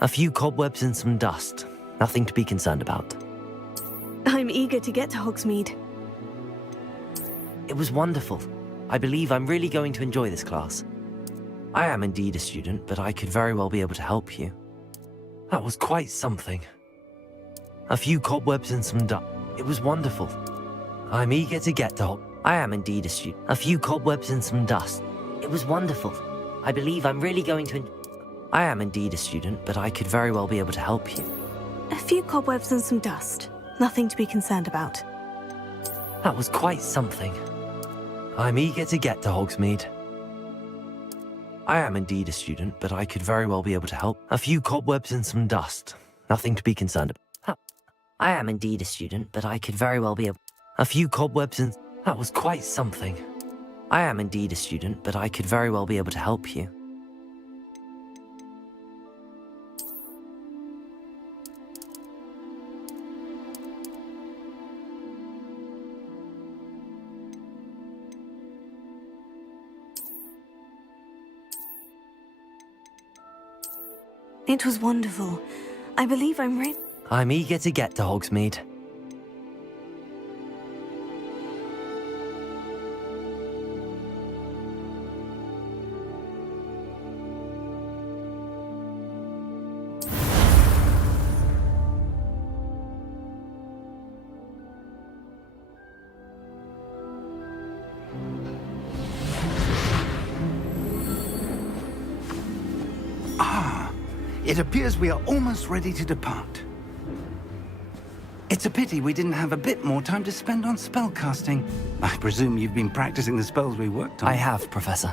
A few cobwebs and some dust. Nothing to be concerned about. I'm eager to get to Hogsmeade. It was wonderful. I believe I'm really going to enjoy this class. I am indeed a student, but I could very well be able to help you. That was quite something. A few cobwebs and some dust. It was wonderful. I'm eager to get to I am indeed a student. A few cobwebs and some dust. It was wonderful. I believe I'm really going to I am indeed a student, but I could very well be able to help you. A few cobwebs and some dust. Nothing to be concerned about. That was quite something. I'm eager to get to Hogsmeade. I am indeed a student, but I could very well be able to help. A few cobwebs and some dust. Nothing to be concerned about. I am indeed a student, but I could very well be able... A few cobwebs and... That was quite something. I am indeed a student, but I could very well be able to help you. It was wonderful. I believe I'm ready. I'm eager to get to Hogsmeade. It appears we are almost ready to depart. It's a pity we didn't have a bit more time to spend on spellcasting. I presume you've been practicing the spells we worked on. I have, Professor.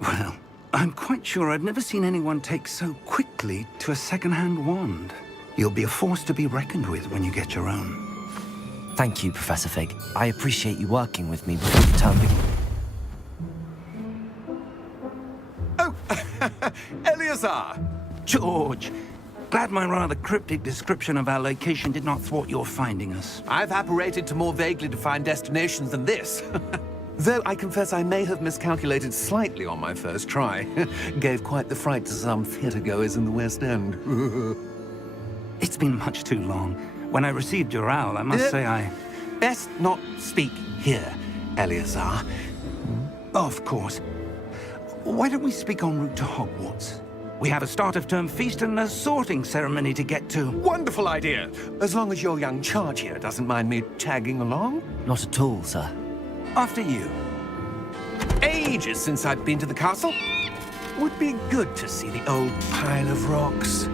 Well, I'm quite sure I've never seen anyone take so quickly to a second-hand wand. You'll be a force to be reckoned with when you get your own. Thank you, Professor Fig. I appreciate you working with me before the term begins. Oh, Eleazar! George, glad my rather cryptic description of our location did not thwart your finding us. I've apparated to more vaguely defined destinations than this. Though I confess I may have miscalculated slightly on my first try. Gave quite the fright to some theatre-goers in the West End. It's been much too long. When I received your owl, I must say I... Best not speak here, Eleazar. Of course. Why don't we speak en route to Hogwarts? We have a start-of-term feast and a sorting ceremony to get to. Wonderful idea! As long as your young charge here doesn't mind me tagging along. Not at all, sir. After you. Ages since I've been to the castle. Would be good to see the old pile of rocks.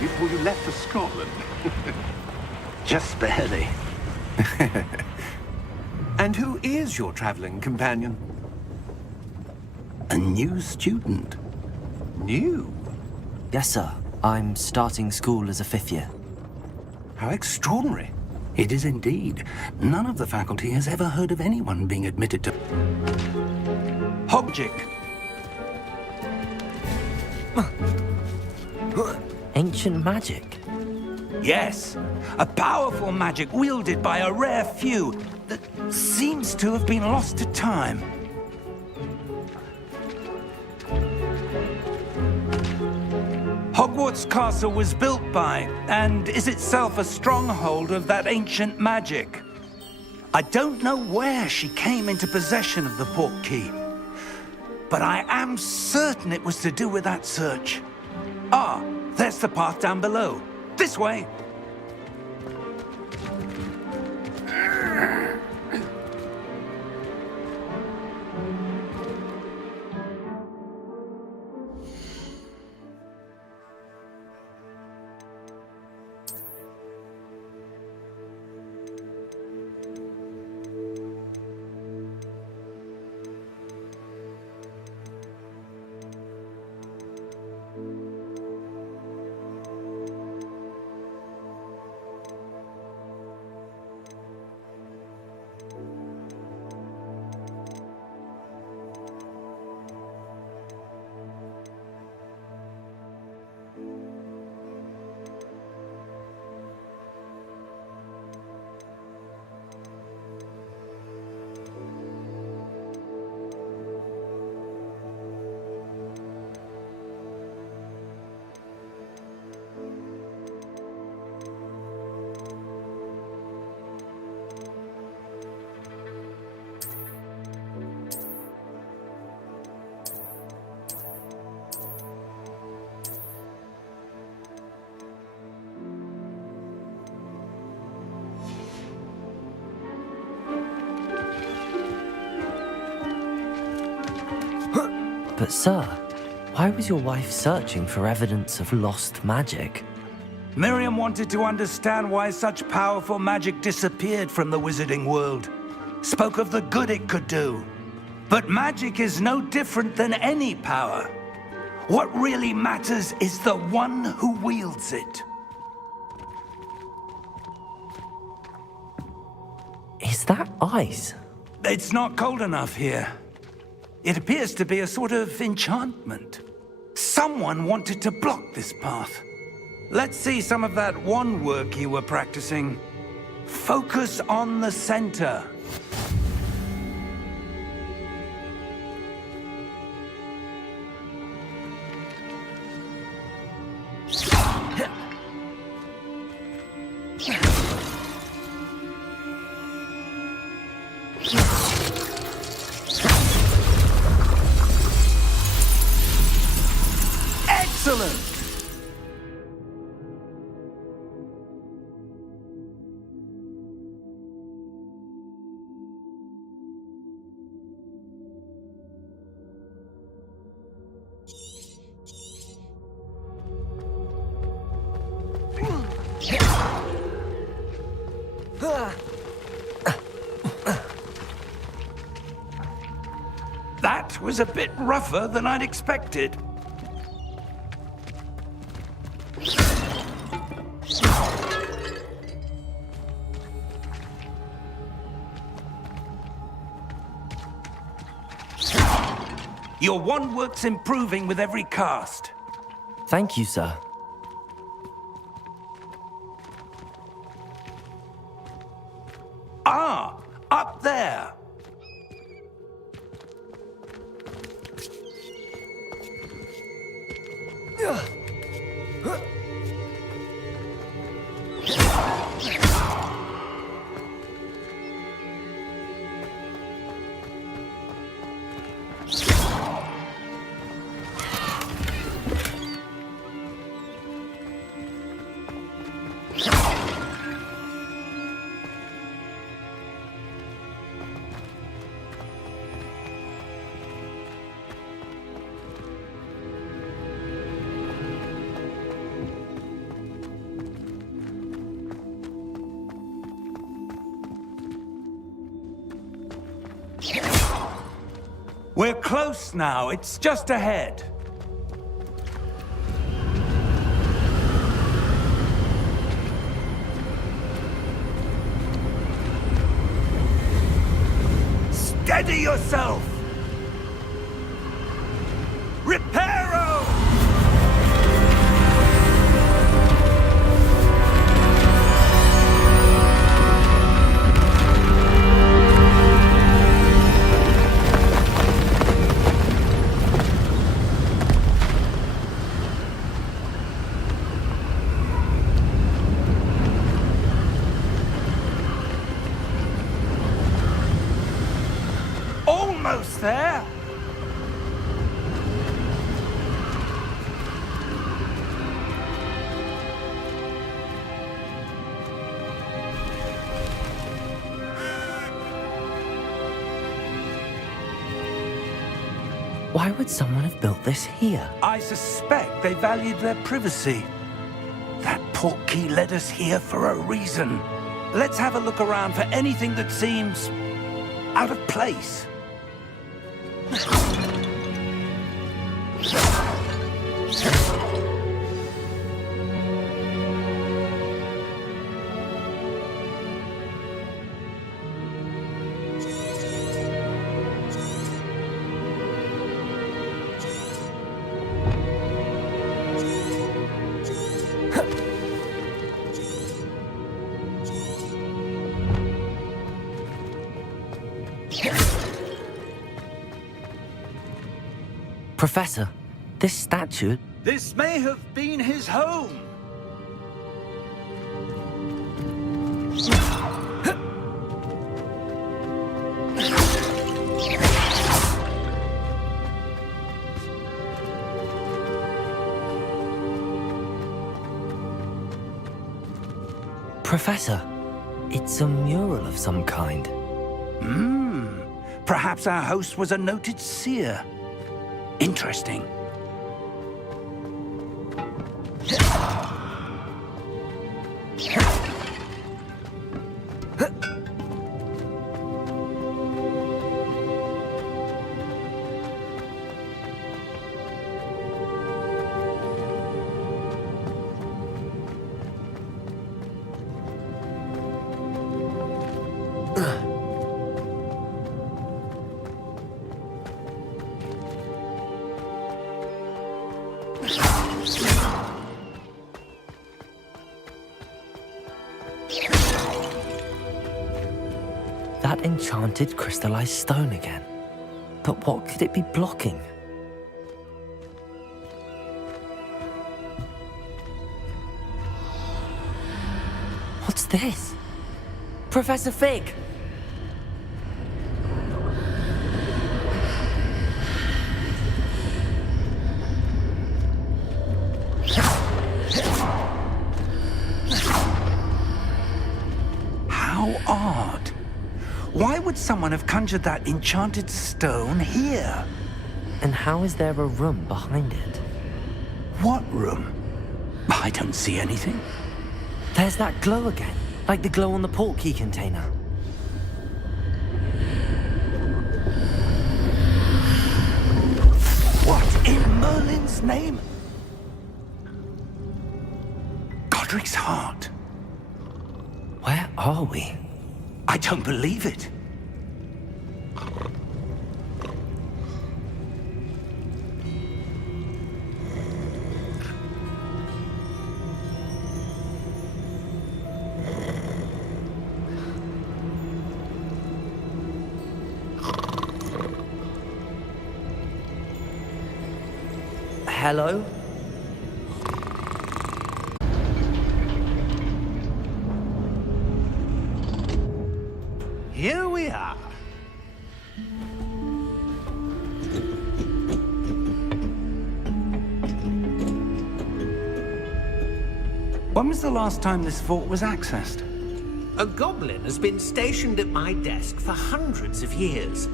Before you left for Scotland. Just barely. And who is your traveling companion? A new student. New? Yes, sir. I'm starting school as a 5th year. How extraordinary. It is indeed. None of the faculty has ever heard of anyone being admitted to... Hogjic. Ancient magic? Yes, a powerful magic wielded by a rare few that seems to have been lost to time. Hogwarts Castle was built by, and is itself a stronghold of that ancient magic. I don't know where she came into possession of the port key, but I am certain it was to do with that search. Ah, there's the path down below. This way. But sir, why was your wife searching for evidence of lost magic? Miriam wanted to understand why such powerful magic disappeared from the wizarding world. Spoke of the good it could do. But magic is no different than any power. What really matters is the one who wields it. Is that ice? It's not cold enough here. It appears to be a sort of enchantment. Someone wanted to block this path. Let's see some of that wand work you were practicing. Focus on the center. Excellent! That was a bit rougher than I'd expected. Your wand work's improving with every cast. Thank you, sir. Ah, up there. We're close now. It's just ahead. Steady yourself! Reparo! Why would someone have built this here? I suspect they valued their privacy. That portkey led us here for a reason. Let's have a look around for anything that seems out of place. Professor, this statue... This may have been his home. Professor, it's a mural of some kind. Perhaps our host was a noted seer. Interesting. That enchanted crystallized stone again. But what could it be blocking? What's this? Professor Fig! How odd. Why would someone have conjured that enchanted stone here? And how is there a room behind it? What room? I don't see anything. There's that glow again, like the glow on the portkey container. What in Merlin's name? Godric's heart. Where are we? I don't believe it. Hello? Here we are. When was the last time this vault was accessed? A goblin has been stationed at my desk for hundreds of years.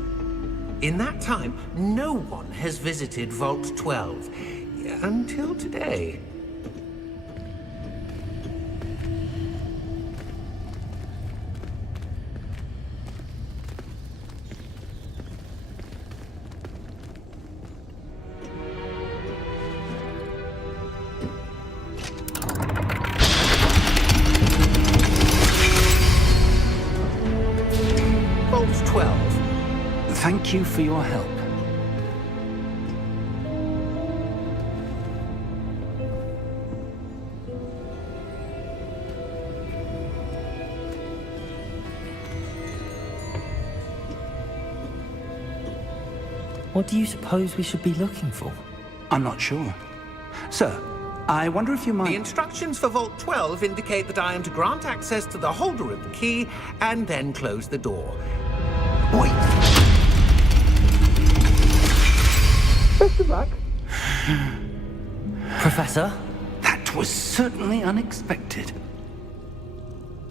In that time, no one has visited Vault 12. Until today. Vault 12. Thank you for your help. What do you suppose we should be looking for? I'm not sure. Sir, I wonder if you The might... instructions for Vault 12 indicate that I am to grant access to the holder of the key and then close the door. Wait! Best of luck. Professor? That was certainly unexpected.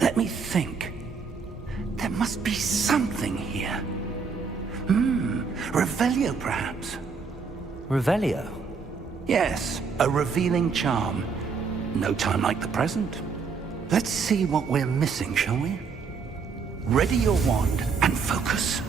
Let me think. There must be something here. Revelio, perhaps. Revelio. Yes, a revealing charm. No time like the present. Let's see what we're missing, shall we? Ready your wand and focus.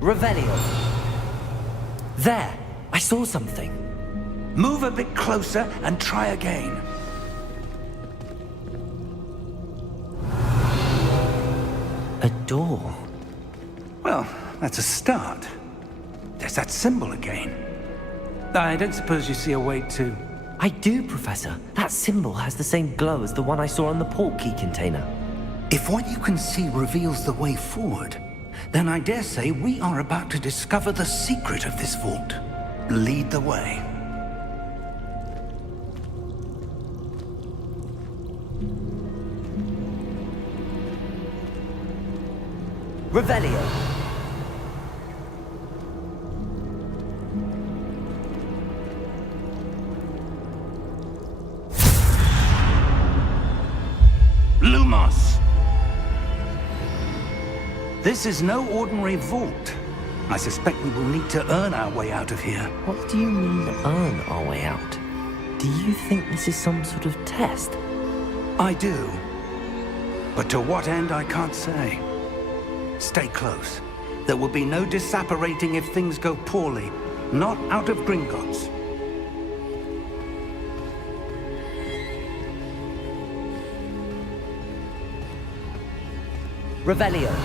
Revelio. There! I saw something. Move a bit closer and try again. A door. Well, that's a start. There's that symbol again. I don't suppose you see a way to... I do, Professor. That symbol has the same glow as the one I saw on the port key container. If what you can see reveals the way forward, then I dare say we are about to discover the secret of this vault. Lead the way. Revelio. Lumos! This is no ordinary vault. I suspect we will need to earn our way out of here. What do you mean, earn our way out? Do you think this is some sort of test? I do. But to what end, I can't say. Stay close. There will be no disapparating if things go poorly. Not out of Gringotts. Revelio.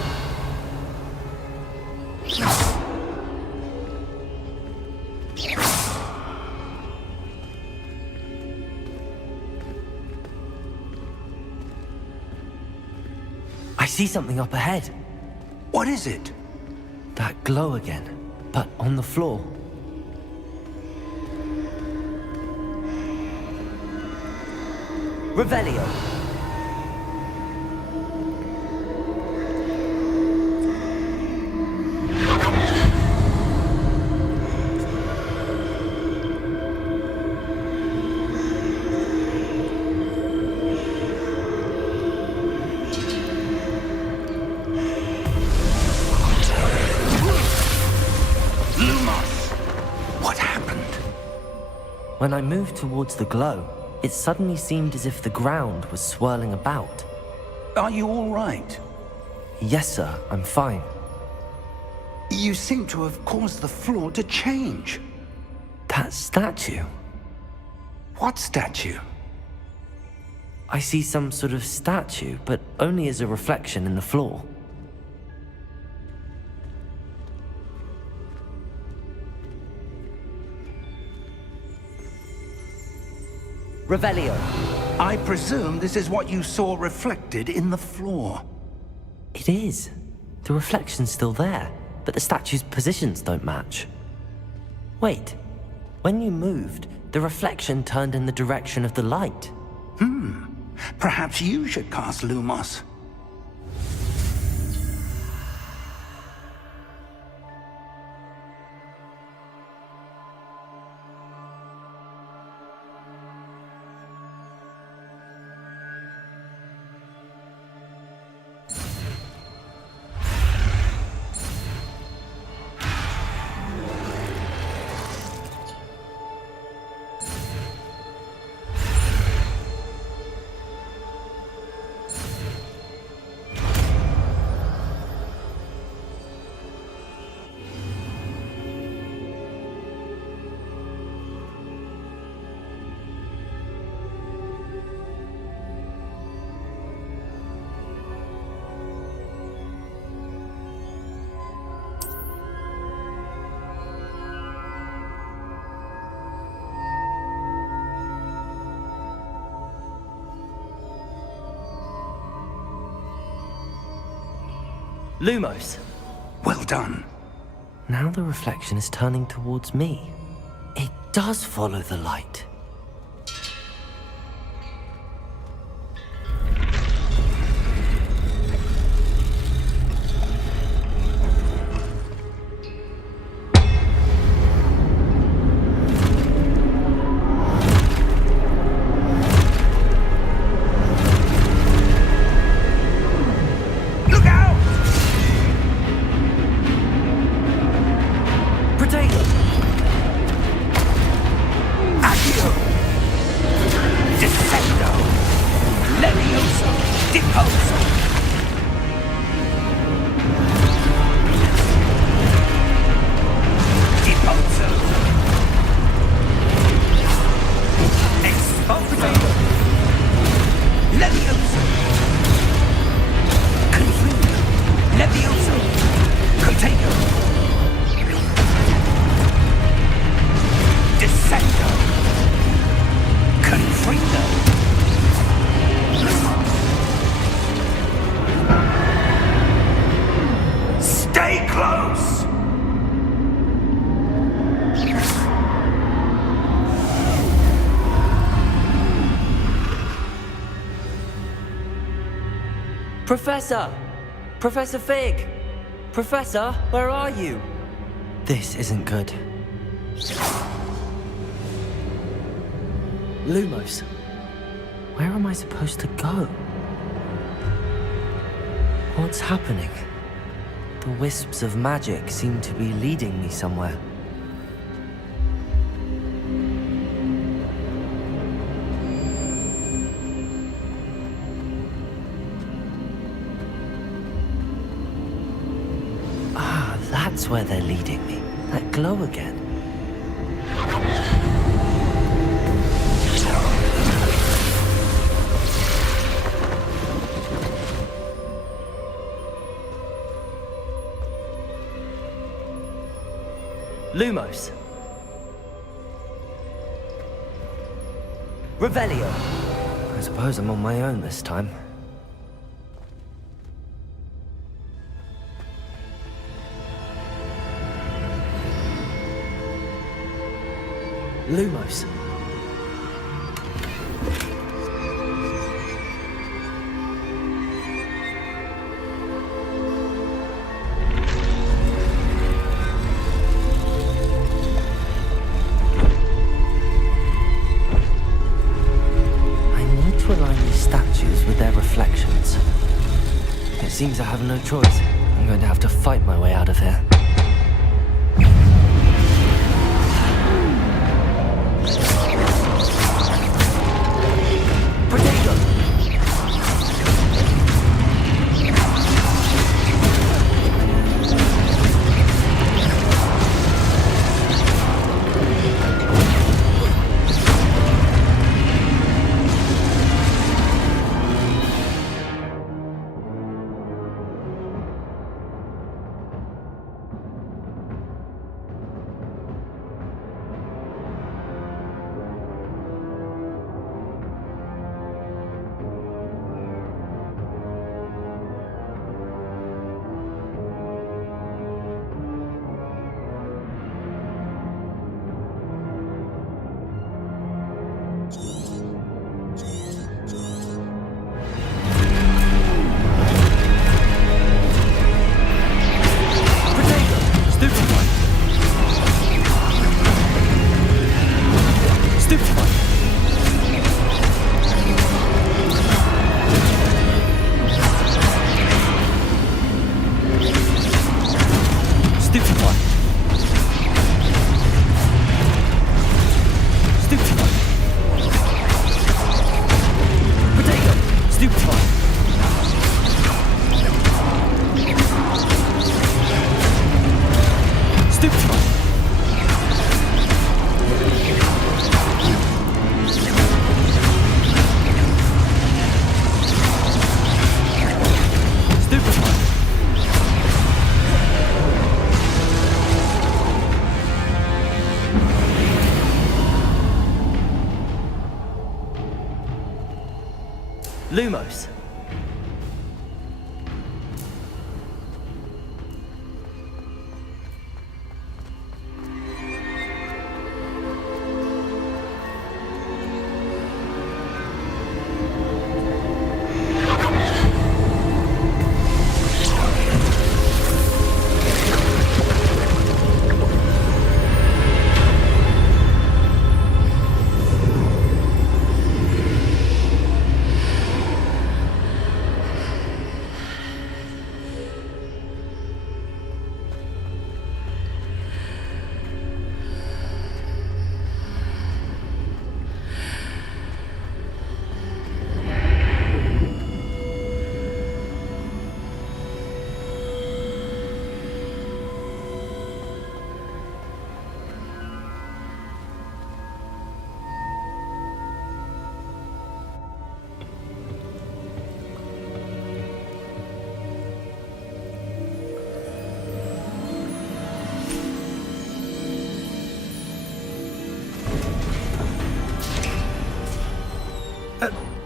I see something up ahead. What is it? That glow again, but on the floor. Revelio. When I moved towards the glow, it suddenly seemed as if the ground was swirling about. Are you all right? Yes, sir, I'm fine. You seem to have caused the floor to change. That statue? What statue? I see some sort of statue, but only as a reflection in the floor. Revelio. I presume this is what you saw reflected in the floor. It is. The reflection's still there, but the statue's positions don't match. Wait. When you moved, the reflection turned in the direction of the light. Perhaps you should cast Lumos. Lumos. Well done. Now the reflection is turning towards me. It does follow the light. Professor! Professor Fig! Professor, where are you? This isn't good. Lumos, Where am I supposed to go? What's happening? The wisps of magic seem to be leading me somewhere. Ah, that's where they're leading me. That glow again. Lumos. Revelio. I suppose I'm on my own this time. Lumos. With their reflections. It seems I have no choice. I'm going to have to fight my way out of here. Lumos.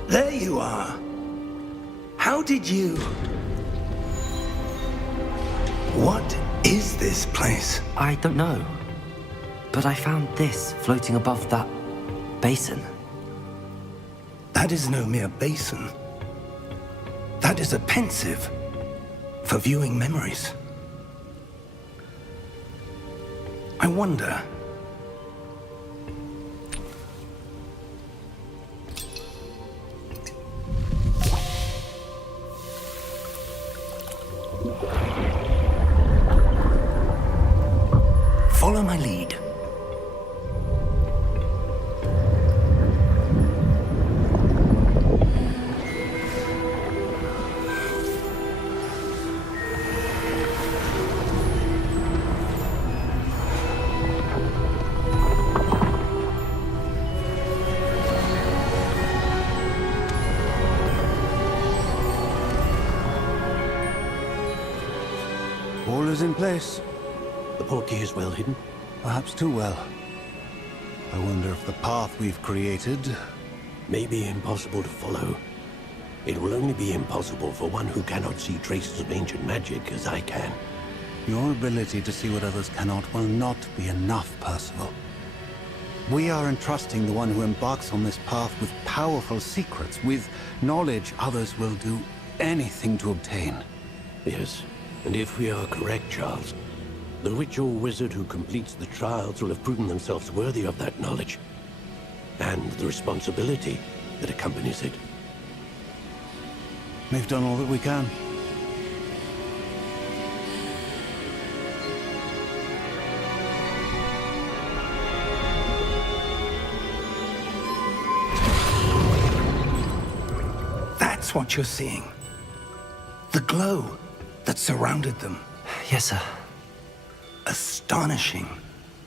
There you are. How did you... What is this place? I don't know. But I found this floating above that basin. That is no mere basin. That is a pensive for viewing memories. I wonder... Follow my lead. All is in place. The portkey is well hidden. Perhaps too well. I wonder if the path we've created... May be impossible to follow. It will only be impossible for one who cannot see traces of ancient magic as I can. Your ability to see what others cannot will not be enough, Percival. We are entrusting the one who embarks on this path with powerful secrets, with knowledge others will do anything to obtain. Yes, and if we are correct, Charles, the witch or wizard who completes the trials will have proven themselves worthy of that knowledge, and the responsibility that accompanies it. We've done all that we can. That's what you're seeing. The glow that surrounded them. Yes, sir. Astonishing.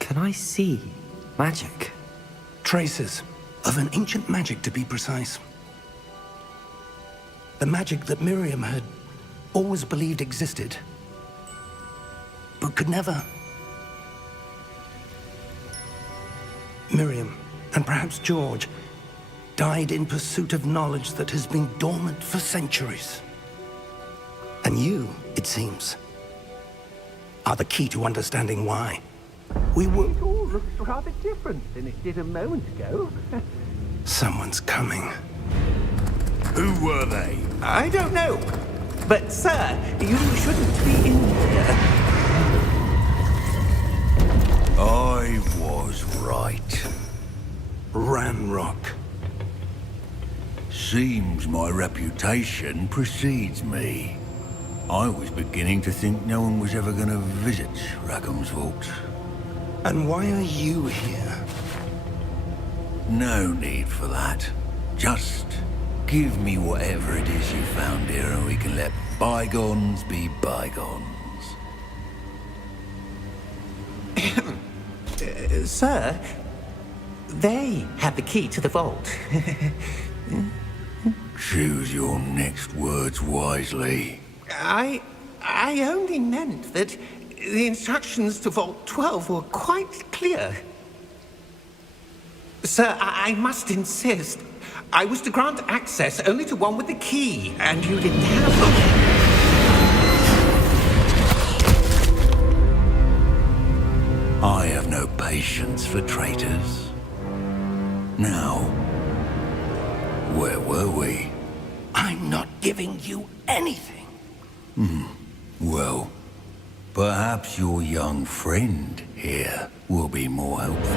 Can I see magic? Traces of an ancient magic, to be precise. The magic that Miriam had always believed existed, but could never. Miriam, and perhaps George, died in pursuit of knowledge that has been dormant for centuries. And you, it seems, are the key to understanding why. We were... It all looks rather different than it did a moment ago. Someone's coming. Who were they? I don't know. But, sir, you shouldn't be in here. I was right. Ranrock. Seems my reputation precedes me. I was beginning to think no one was ever going to visit Rackham's Vault. And why are you here? No need for that. Just give me whatever it is you found here and we can let bygones be bygones. Sir, they have the key to the vault. Choose your next words wisely. I only meant that the instructions to Vault 12 were quite clear. Sir, I must insist. I was to grant access only to one with the key, and you didn't have them. I have no patience for traitors. Now, where were we? I'm not giving you anything. Well, perhaps your young friend here will be more helpful.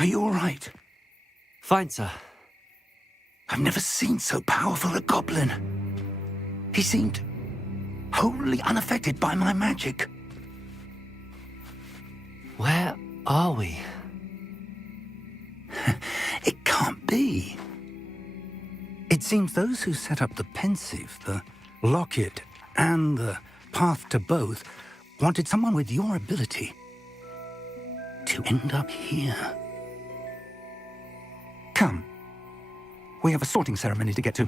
Are you all right? Fine, sir. I've never seen so powerful a goblin. He seemed wholly unaffected by my magic. Where are we? It can't be. It seems those who set up the pensive, the locket, and the path to both wanted someone with your ability to end up here. Come. We have a sorting ceremony to get to.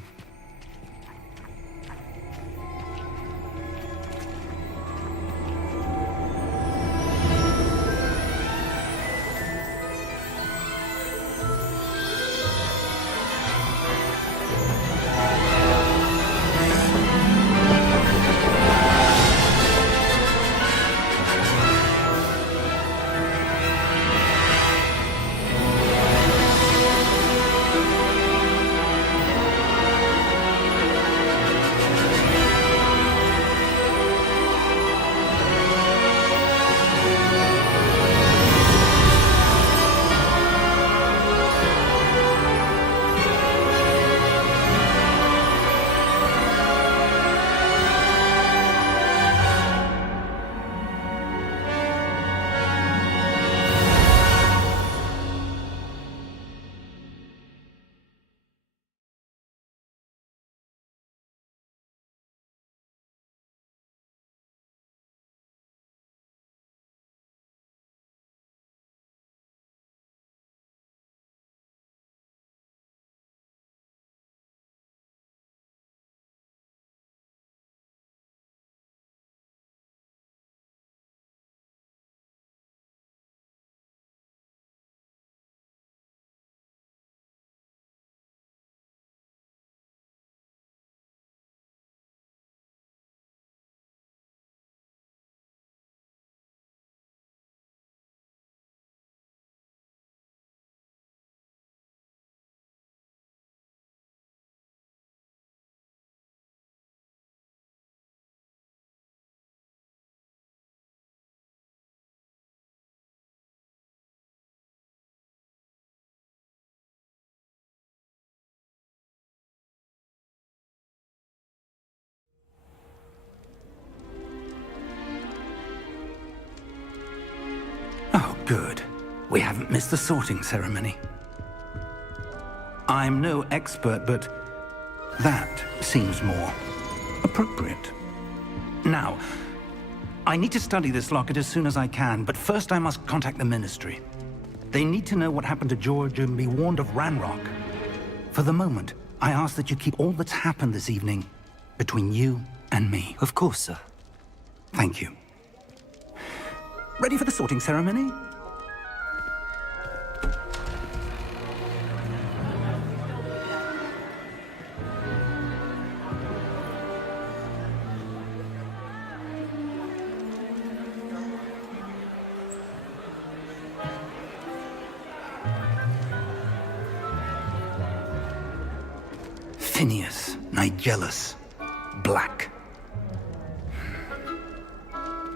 Oh, good. We haven't missed the sorting ceremony. I'm no expert, but that seems more appropriate. Now, I need to study this locket as soon as I can, but first I must contact the Ministry. They need to know what happened to George and be warned of Ranrock. For the moment, I ask that you keep all that's happened this evening between you and me. Of course, sir. Thank you. Ready for the sorting ceremony? Phineas, Nigellus, Black.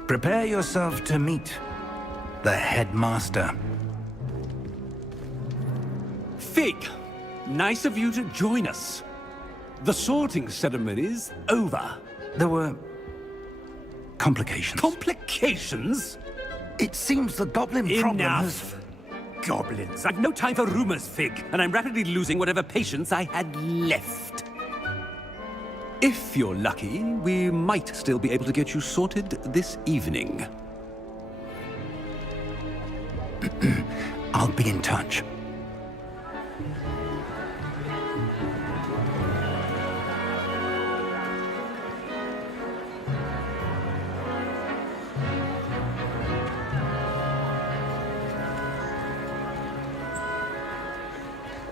Prepare yourself to meet the headmaster. Fig, nice of you to join us. The sorting ceremony's over. There were complications. Complications? It seems the goblin problem has... Enough. Goblins. I've no time for rumors, Fig, and I'm rapidly losing whatever patience I had left. If you're lucky, we might still be able to get you sorted this evening. I'll be in touch.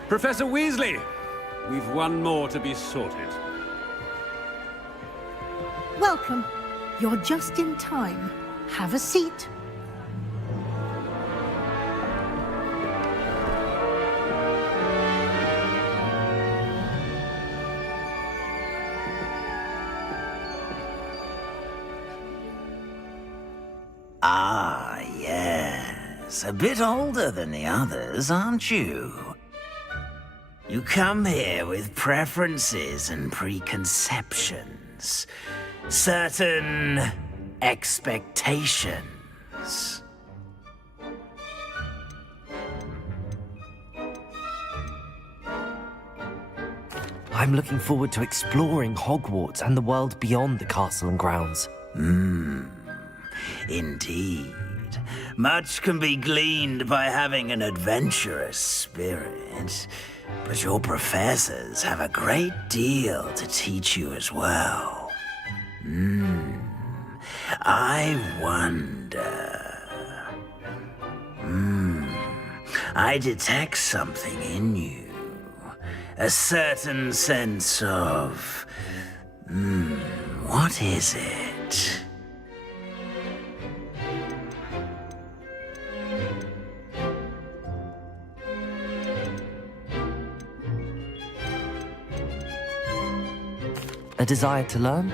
Professor Weasley, we've one more to be sorted. Welcome. You're just in time. Have a seat. Ah, yes. a bit older than the others, aren't you? You come here with preferences and preconceptions. Certain expectations. I'm looking forward to exploring Hogwarts and the world beyond the castle and grounds. Indeed. Much can be gleaned by having an adventurous spirit, but your professors have a great deal to teach you as well. I wonder... I detect something in you. A certain sense of... what is it? A desire to learn?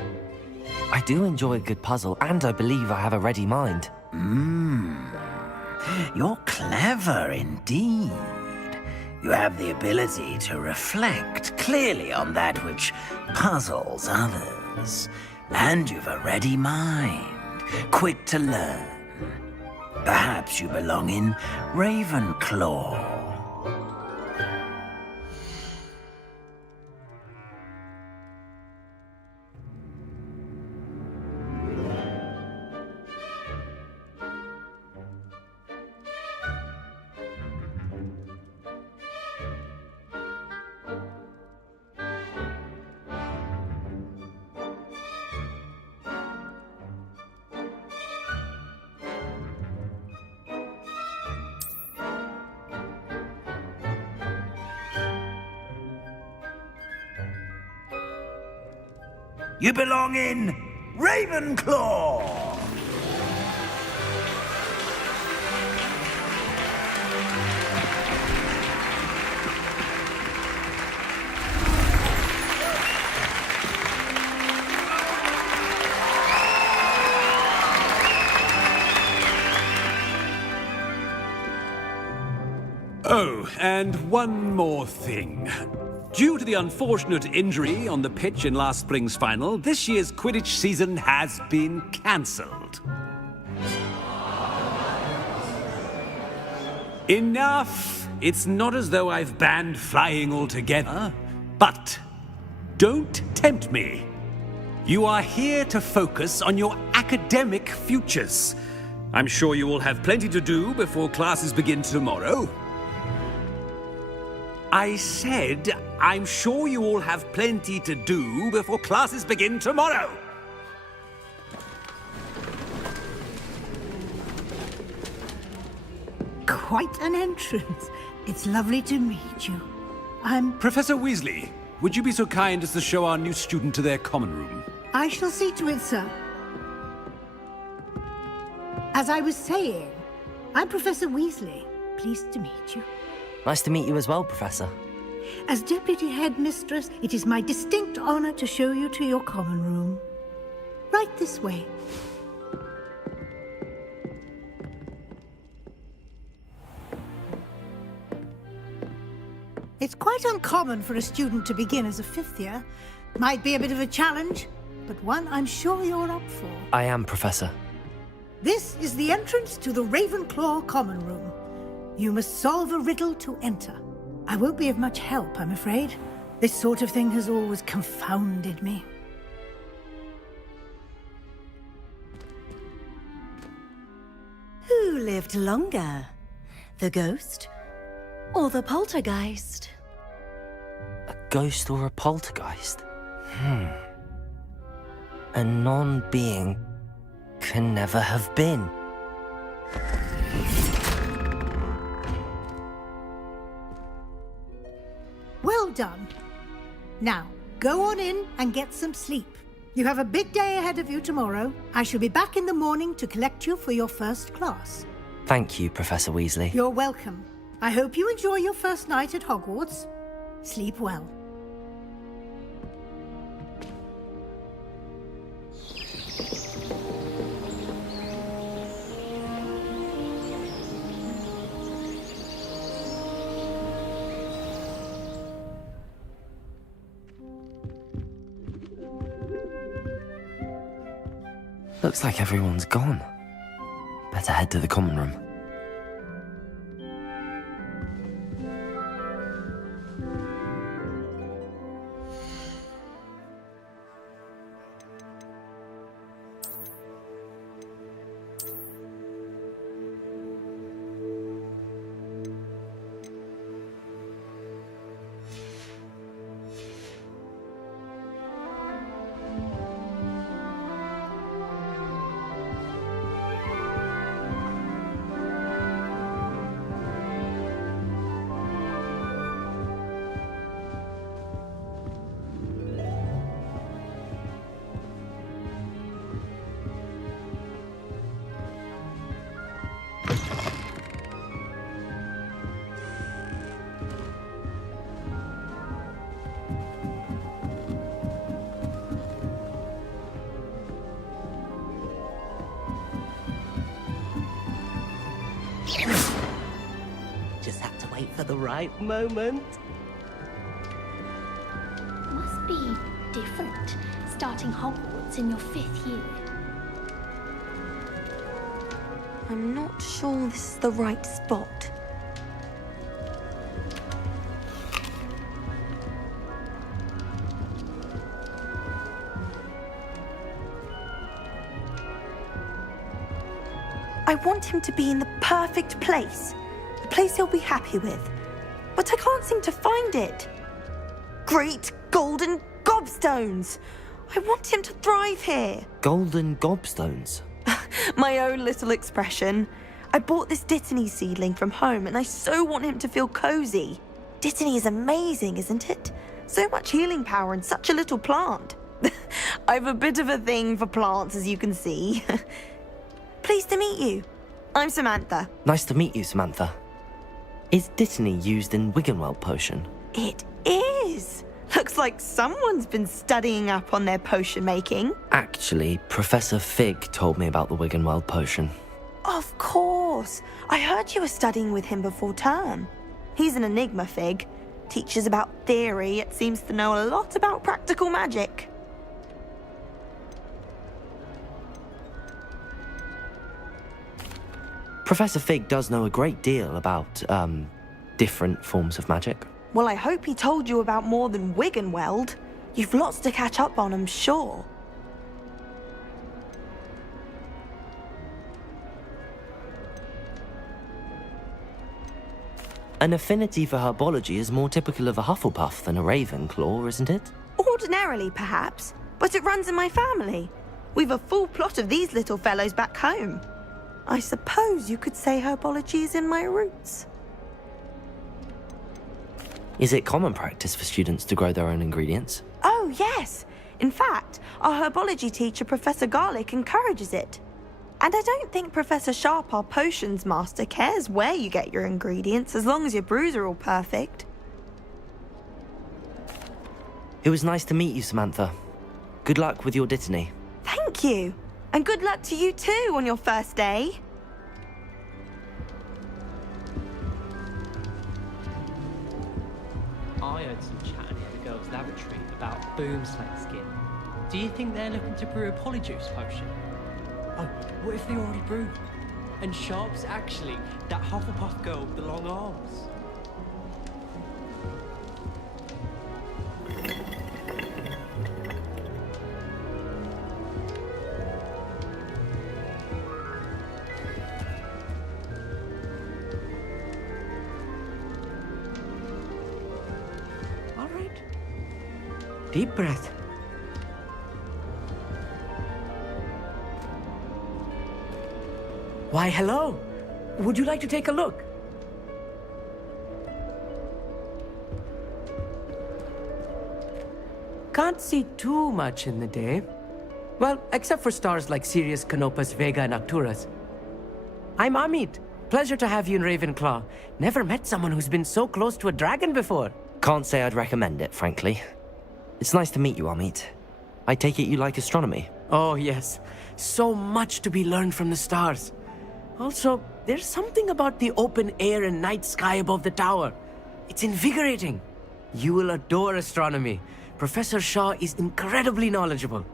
I do enjoy a good puzzle, and I believe I have a ready mind. You're clever indeed. You have the ability to reflect clearly on that which puzzles others. And you've a ready mind, quick to learn. Perhaps you belong in Ravenclaw. You belong in Ravenclaw! Oh, and one more thing. Due to the unfortunate injury on the pitch in last spring's final, this year's Quidditch season has been cancelled. Enough! It's not as though I've banned flying altogether, but don't tempt me. You are here to focus on your academic futures. I'm sure you will have plenty to do before classes begin tomorrow. I said, I'm sure you all have plenty to do before classes begin tomorrow. Quite an entrance. It's lovely to meet you. Professor Weasley, would you be so kind as to show our new student to their common room? I shall see to it, sir. As I was saying, I'm Professor Weasley. Pleased to meet you. Nice to meet you as well, Professor. As Deputy Headmistress, it is my distinct honor to show you to your common room. Right this way. It's quite uncommon for a student to begin as a fifth year. Might be a bit of a challenge, but one I'm sure you're up for. I am, Professor. This is the entrance to the Ravenclaw common room. You must solve a riddle to enter. I won't be of much help, I'm afraid. This sort of thing has always confounded me. Who lived longer? The ghost or the poltergeist? A ghost or a poltergeist? A non-being can never have been. Well done. Now, go on in and get some sleep. You have a big day ahead of you tomorrow. I shall be back in the morning to collect you for your first class. Thank you, Professor Weasley. You're welcome. I hope you enjoy your first night at Hogwarts. Sleep well. Looks like everyone's gone. Better head to the common room. Just have to wait for the right moment. Must be different, starting Hogwarts in your 5th year. I'm not sure this is the right spot. I want him to be in the perfect place. The place he'll be happy with. But I can't seem to find it. Great golden gobstones! I want him to thrive here. Golden gobstones? My own little expression. I bought this Dittany seedling from home and I so want him to feel cozy. Dittany is amazing, isn't it? So much healing power in such a little plant. I've a bit of a thing for plants, as you can see. Pleased to meet you. I'm Samantha. Nice to meet you, Samantha. Is Dittany used in Wiggenweld potion? It is. Looks like someone's been studying up on their potion making. Actually, Professor Fig told me about the Wiggenweld potion. Of course. I heard you were studying with him before term. He's an enigma, Fig. Teaches about theory, yet seems to know a lot about practical magic. Professor Fig does know a great deal about, different forms of magic. Well, I hope he told you about more than Wiggenweld. You've lots to catch up on, I'm sure. An affinity for herbology is more typical of a Hufflepuff than a Ravenclaw, isn't it? Ordinarily, perhaps, but it runs in my family. We've a full plot of these little fellows back home. I suppose you could say herbology is in my roots. Is it common practice for students to grow their own ingredients? Oh, yes. In fact, our herbology teacher, Professor Garlick, encourages it. And I don't think Professor Sharp, our potions master, cares where you get your ingredients as long as your brews are all perfect. It was nice to meet you, Samantha. Good luck with your Dittany. Thank you. And good luck to you too on your first day. I heard some chat in the girls' laboratory about boomslang skin. Do you think they're looking to brew a polyjuice potion? Oh, what if they already brewed? And Sharp's actually that Hufflepuff girl with the long arms. All right. Deep breath. Why, hello. Would you like to take a look? Can't see too much in the day. Well, except for stars like Sirius, Canopus, Vega, and Arcturus. I'm Amit. Pleasure to have you in Ravenclaw. Never met someone who's been so close to a dragon before. Can't say I'd recommend it, frankly. It's nice to meet you, Amit. I take it you like astronomy? Oh, yes. So much to be learned from the stars. Also, there's something about the open air and night sky above the tower. It's invigorating. You will adore astronomy. Professor Shaw is incredibly knowledgeable.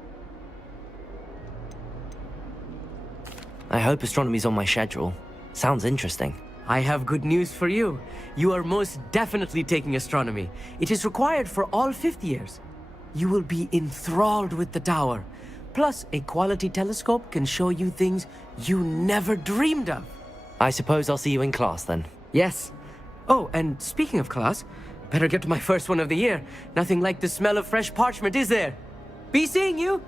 I hope astronomy's on my schedule. Sounds interesting. I have good news for you. You are most definitely taking astronomy. It is required for all fifth years. You will be enthralled with the tower. Plus, a quality telescope can show you things you never dreamed of. I suppose I'll see you in class then. Yes. Oh, and speaking of class, better get to my first one of the year. Nothing like the smell of fresh parchment, is there? Be seeing you!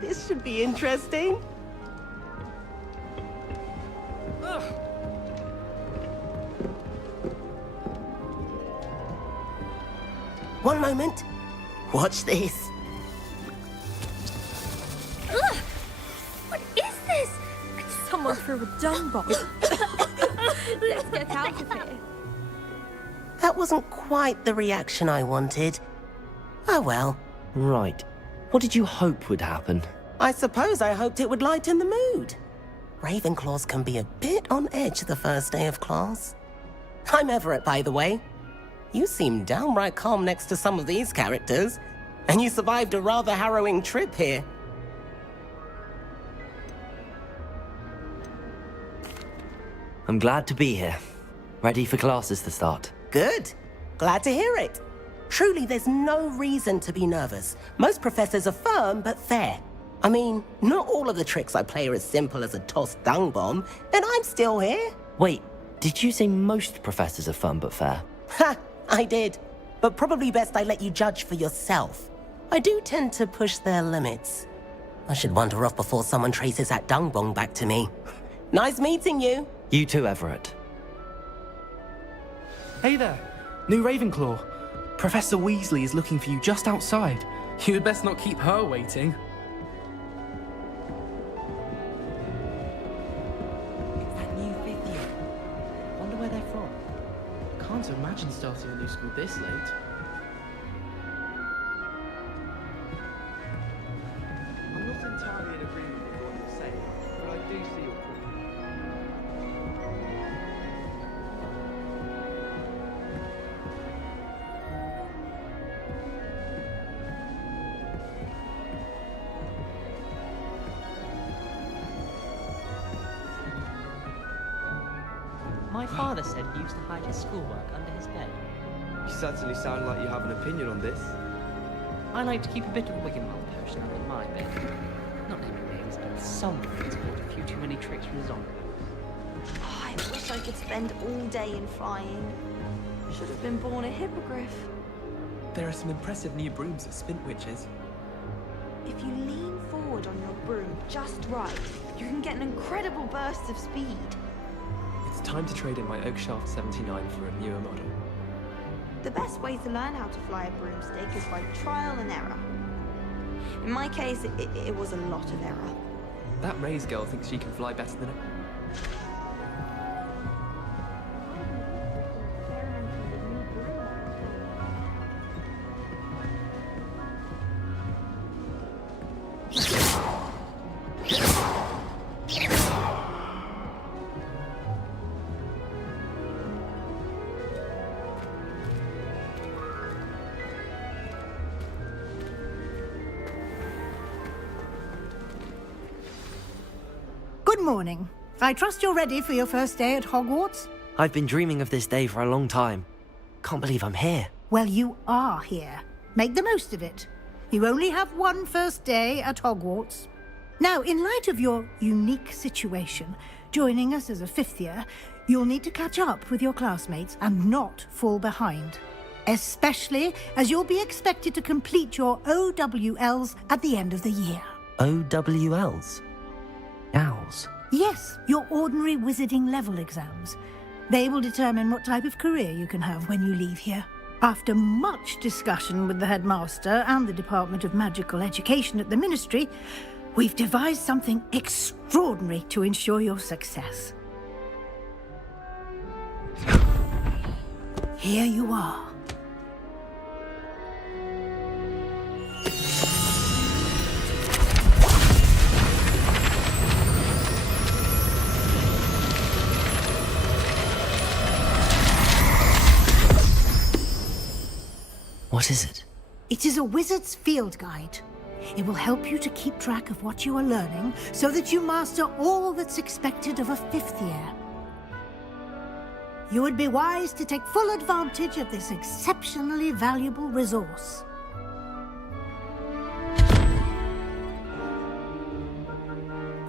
This should be interesting. One moment. Watch this. Ugh! What is this? Someone threw a dung bomb. Let's get out of here. That wasn't quite the reaction I wanted. Oh well. Right. What did you hope would happen? I suppose I hoped it would lighten the mood. Ravenclaws can be a bit on edge the first day of class. I'm Everett, by the way. You seem downright calm next to some of these characters, and you survived a rather harrowing trip here. I'm glad to be here. Ready for classes to start. Good. Glad to hear it. Truly, there's no reason to be nervous. Most professors are firm but fair. I mean, not all of the tricks I play are as simple as a tossed dung bomb, and I'm still here. Wait, did you say most professors are fun but fair? Ha! I did. But probably best I let you judge for yourself. I do tend to push their limits. I should wander off before someone traces that dung bomb back to me. Nice meeting you. You too, Everett. Hey there, new Ravenclaw. Professor Weasley is looking for you just outside. You had best not keep her waiting. It's that new fifth year. Wonder where they're from. Can't imagine starting a new school this late. I'm not entirely in agreement with what you're saying, but I do see your point. My father said he used to hide his schoolwork under his bed. You certainly sound like you have an opinion on this. I like to keep a bit of a Wiggenweld potion under my bed. Not naming names, but someone has pulled a few too many tricks from his own. Oh, I wish I could spend all day in flying. Should have been born a hippogriff. There are some impressive new brooms at Spintwitches. If you lean forward on your broom just right, you can get an incredible burst of speed. It's time to trade in my Oakshaft 79 for a newer model. The best way to learn how to fly a broomstick is by trial and error. In my case, it was a lot of error. That Ray's girl thinks she can fly better than it. Good morning. I trust you're ready for your first day at Hogwarts? I've been dreaming of this day for a long time. Can't believe I'm here. Well, you are here. Make the most of it. You only have one first day at Hogwarts. Now, in light of your unique situation, joining us as a fifth year, you'll need to catch up with your classmates and not fall behind. Especially as you'll be expected to complete your OWLs at the end of the year. OWLs? Owls? Yes, your ordinary wizarding level exams. They will determine what type of career you can have when you leave here. After much discussion with the headmaster and the Department of Magical Education at the Ministry, we've devised something extraordinary to ensure your success. Here you are. What is it? It is a wizard's field guide. It will help you to keep track of what you are learning so that you master all that's expected of a 5th year. You would be wise to take full advantage of this exceptionally valuable resource.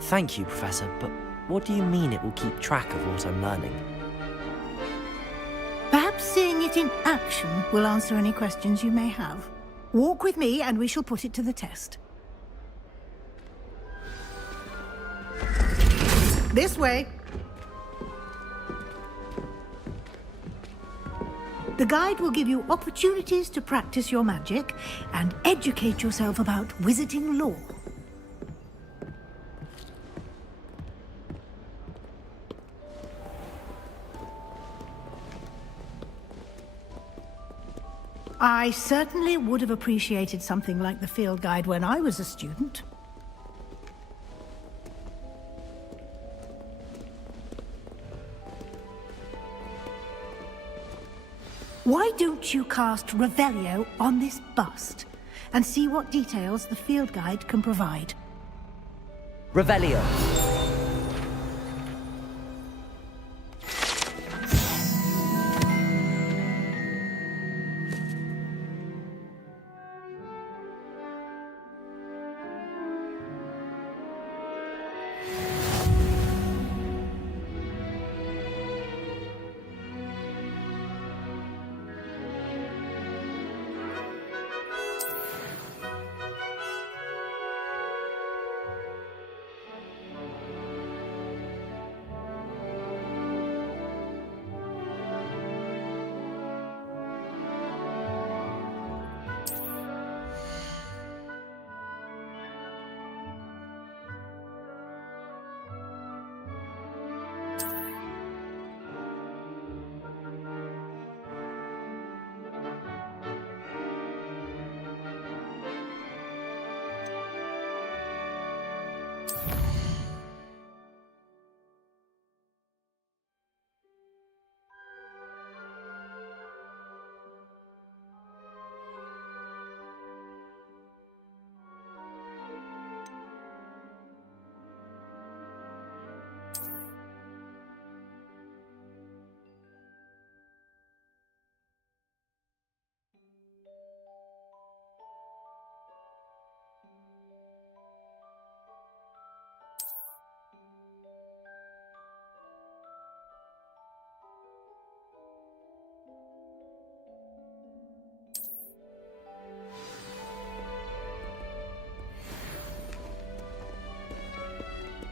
Thank you, Professor, but what do you mean it will keep track of what I'm learning? Perhaps seeing it in action will answer any questions you may have. Walk with me and we shall put it to the test. This way. The guide will give you opportunities to practice your magic and educate yourself about wizarding lore. I certainly would have appreciated something like the field guide when I was a student. Why don't you cast Revelio on this bust and see what details the field guide can provide? Revelio.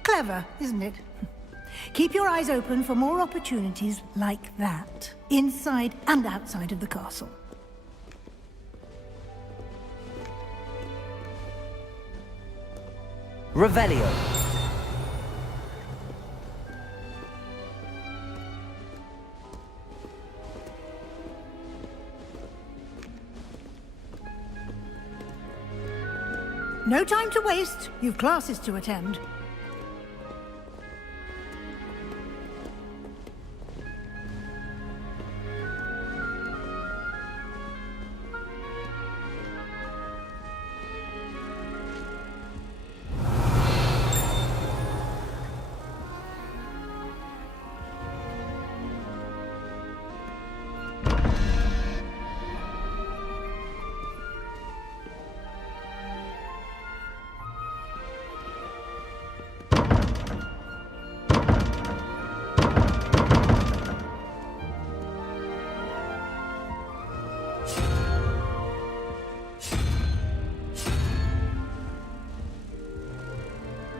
Clever, isn't it? Keep your eyes open for more opportunities like that, inside and outside of the castle. Revelio. No time to waste. You've classes to attend.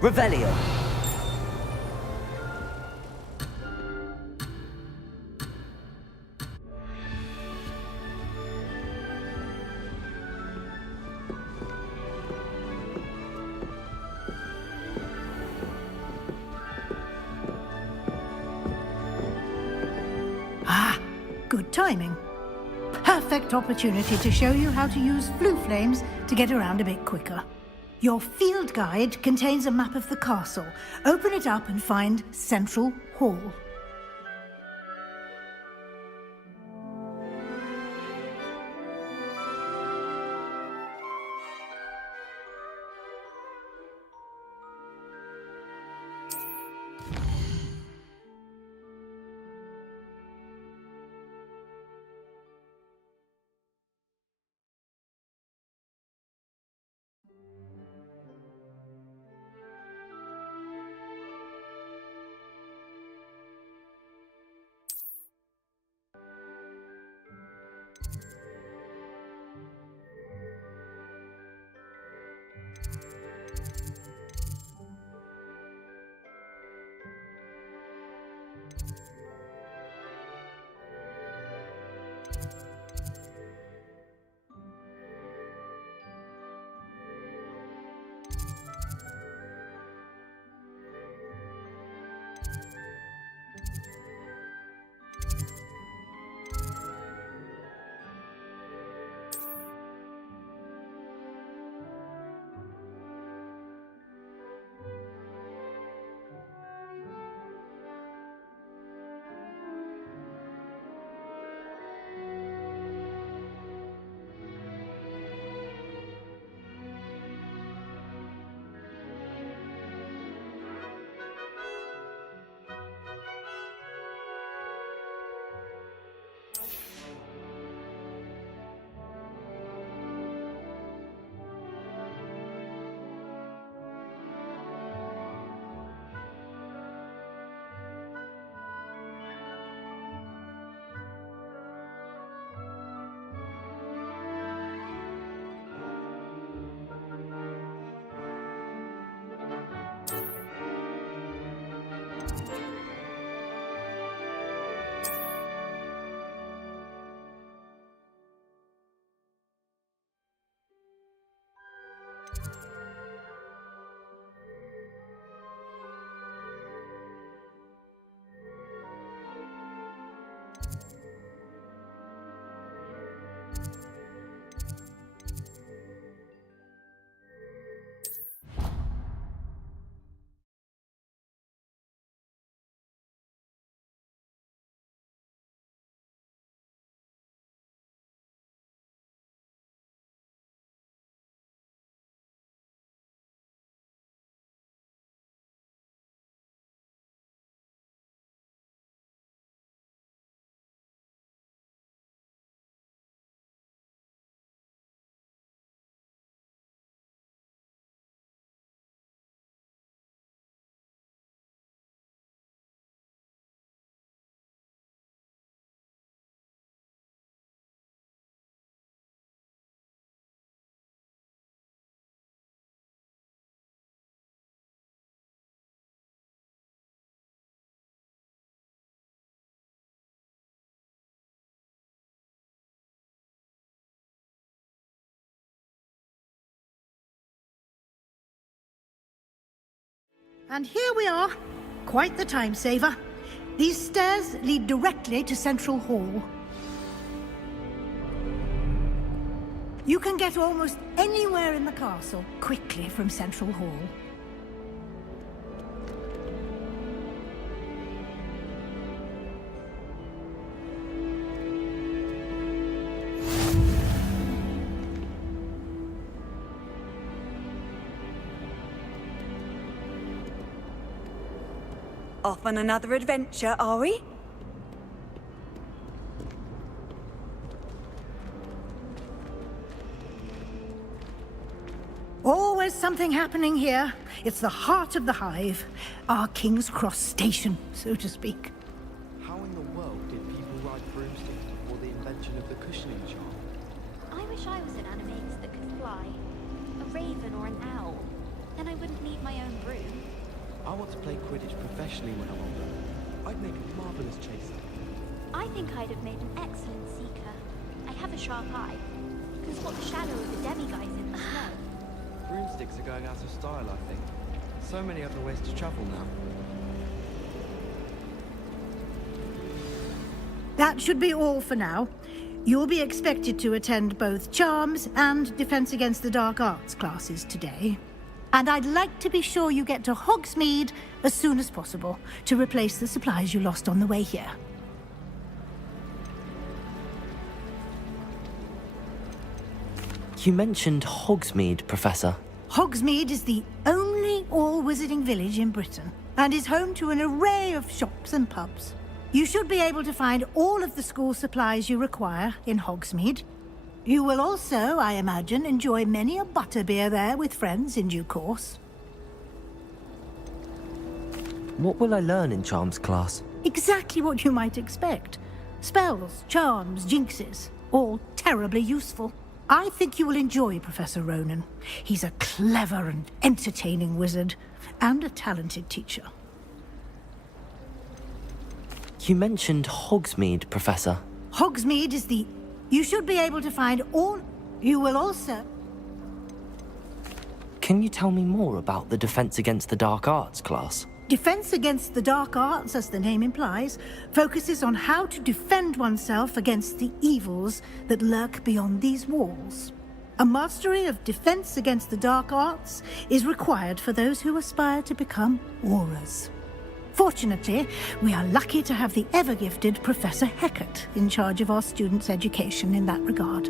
Revelio. Ah, good timing. Perfect opportunity to show you how to use blue flames to get around a bit quicker. Your field guide contains a map of the castle. Open it up and find Central Hall. And here we are. Quite the time saver. These stairs lead directly to Central Hall. You can get almost anywhere in the castle quickly from Central Hall. Off on another adventure, are we? Always something happening here. It's the heart of the hive. Our King's Cross station, so to speak. How in the world did people ride broomsticks before the invention of the cushioning charm? I wish I was an animagus that could fly. A raven or an owl. Then I wouldn't need my own broom. I want to play Quidditch professionally when I'm older. I'd make a marvelous chaser. I think I'd have made an excellent seeker. I have a sharp eye. Can spot the shadow of the demiguise in the snow. Broomsticks are going out of style, I think. So many other ways to travel now. That should be all for now. You'll be expected to attend both Charms and Defense Against the Dark Arts classes today. And I'd like to be sure you get to Hogsmeade as soon as possible to replace the supplies you lost on the way here. You mentioned Hogsmeade, Professor. Hogsmeade is the only all-wizarding village in Britain and is home to an array of shops and pubs. You should be able to find all of the school supplies you require in Hogsmeade. You will also, I imagine, enjoy many a butterbeer there with friends in due course. What will I learn in Charms class? Exactly what you might expect. Spells, charms, jinxes, all terribly useful. I think you will enjoy Professor Ronan. He's a clever and entertaining wizard, and a talented teacher. You mentioned Hogsmeade, Professor. Hogsmeade is the... You should be able to find all... You will also... Can you tell me more about the Defense Against the Dark Arts class? Defense Against the Dark Arts, as the name implies, focuses on how to defend oneself against the evils that lurk beyond these walls. A mastery of Defense Against the Dark Arts is required for those who aspire to become Aurors. Fortunately, we are lucky to have the ever-gifted Professor Hecat in charge of our students' education in that regard.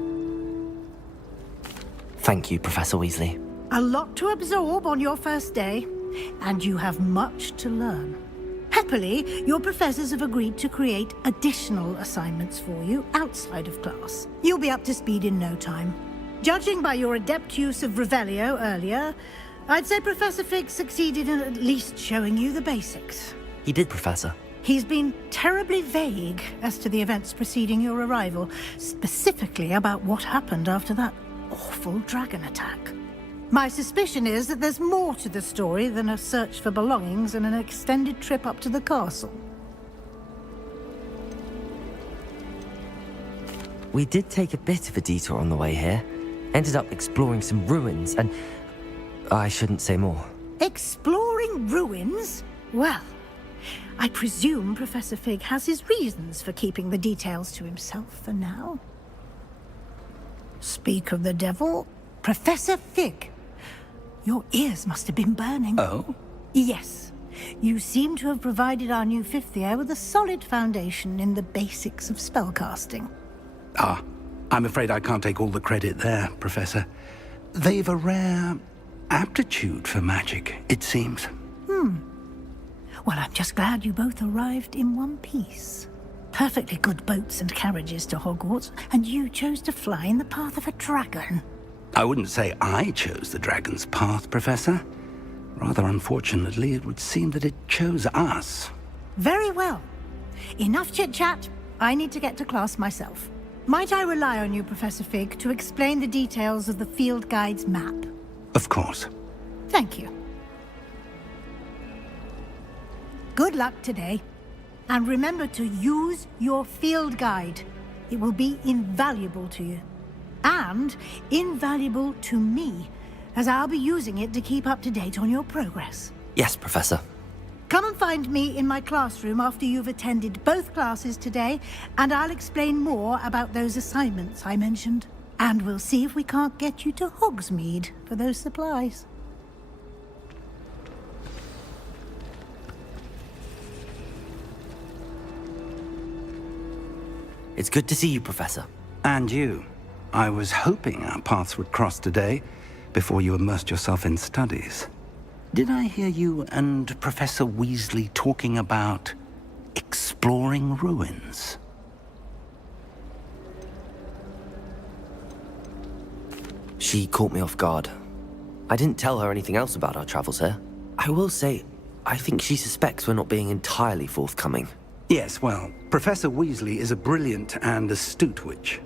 Thank you, Professor Weasley. A lot to absorb on your first day, and you have much to learn. Happily, your professors have agreed to create additional assignments for you outside of class. You'll be up to speed in no time. Judging by your adept use of Revelio earlier, I'd say Professor Fig succeeded in at least showing you the basics. He did, Professor. He's been terribly vague as to the events preceding your arrival, specifically about what happened after that awful dragon attack. My suspicion is that there's more to the story than a search for belongings and an extended trip up to the castle. We did take a bit of a detour on the way here. Ended up exploring some ruins and... I shouldn't say more. Exploring ruins? Well, I presume Professor Fig has his reasons for keeping the details to himself for now. Speak of the devil, Professor Fig. Your ears must have been burning. Oh? Yes. You seem to have provided our new fifth year with a solid foundation in the basics of spellcasting. Ah, I'm afraid I can't take all the credit there, Professor. They've a rare aptitude for magic, it seems. Well, I'm just glad you both arrived in one piece. Perfectly good boats and carriages to Hogwarts, and you chose to fly in the path of a dragon. I wouldn't say I chose the dragon's path, Professor. Rather unfortunately, it would seem that it chose us. Very well. Enough chit-chat. I need to get to class myself. Might I rely on you, Professor Fig, to explain the details of the field guide's map? Of course. Thank you. Good luck today. And remember to use your field guide. It will be invaluable to you. And invaluable to me, as I'll be using it to keep up to date on your progress. Yes, Professor. Come and find me in my classroom after you've attended both classes today, and I'll explain more about those assignments I mentioned. And we'll see if we can't get you to Hogsmeade for those supplies. It's good to see you, Professor. And you. I was hoping our paths would cross today, before you immersed yourself in studies. Did I hear you and Professor Weasley talking about exploring ruins? She caught me off guard. I didn't tell her anything else about our travels here. I will say, I think she suspects we're not being entirely forthcoming. Yes, well, Professor Weasley is a brilliant and astute witch.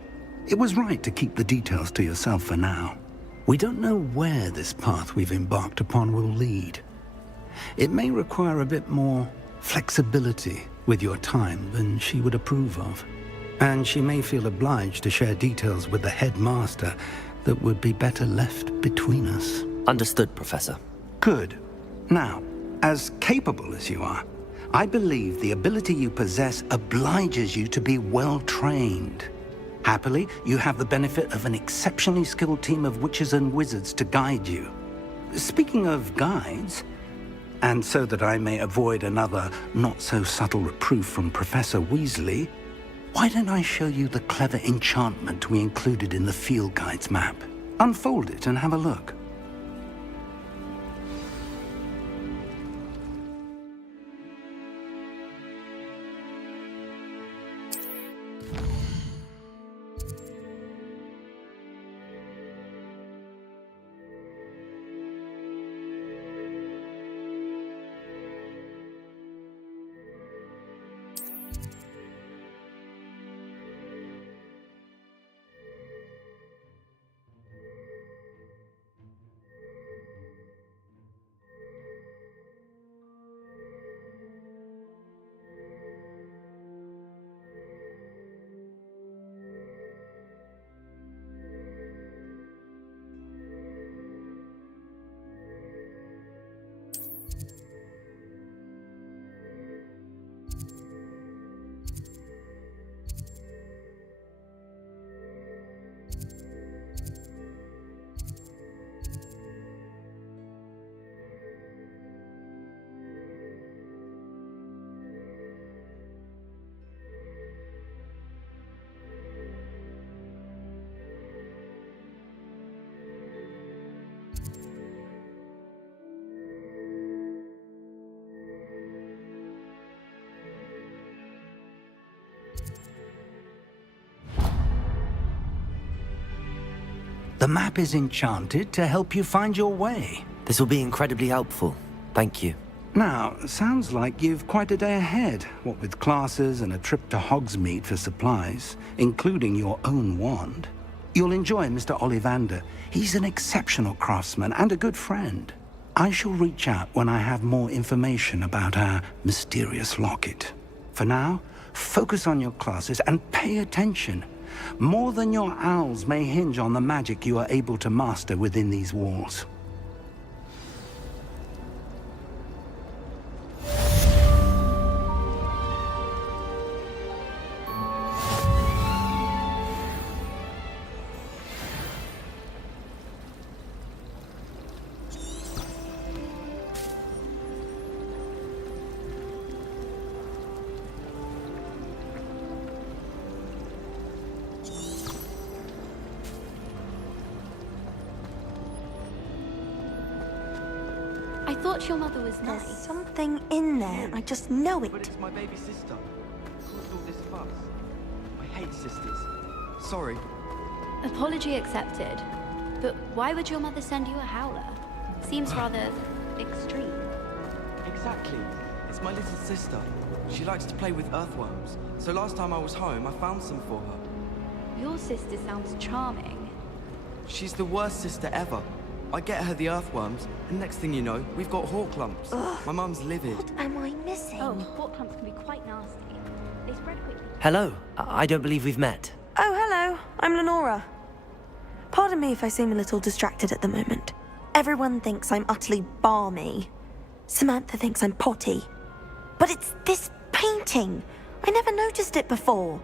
It was right to keep the details to yourself for now. We don't know where this path we've embarked upon will lead. It may require a bit more flexibility with your time than she would approve of. And she may feel obliged to share details with the headmaster that would be better left between us. Understood, Professor. Good. Now, as capable as you are, I believe the ability you possess obliges you to be well trained. Happily, you have the benefit of an exceptionally skilled team of witches and wizards to guide you. Speaking of guides, and so that I may avoid another not-so-subtle reproof from Professor Weasley, why don't I show you the clever enchantment we included in the field guide's map? Unfold it and have a look. The map is enchanted to help you find your way. This will be incredibly helpful. Thank you. Now, sounds like you've quite a day ahead, what with classes and a trip to Hogsmeade for supplies, including your own wand. You'll enjoy Mr. Ollivander. He's an exceptional craftsman and a good friend. I shall reach out when I have more information about our mysterious locket. For now, focus on your classes and pay attention. More than your owls may hinge on the magic you are able to master within these walls. I thought your mother was There's nice. something in there. I just know it. But it's my baby sister. Caused all this fuss. I hate sisters. Sorry. Apology accepted. But why would your mother send you a howler? Seems rather extreme. Exactly. It's my little sister. She likes to play with earthworms. So last time I was home, I found some for her. Your sister sounds charming. She's the worst sister ever. I get her the earthworms, and next thing you know, we've got hawk lumps. My mum's livid. What am I missing? Oh, hawk clumps can be quite nasty. They spread quickly. Hello. I don't believe we've met. Oh, hello. I'm Lenora. Pardon me if I seem a little distracted at the moment. Everyone thinks I'm utterly balmy. Samantha thinks I'm potty. But it's this painting. I never noticed it before.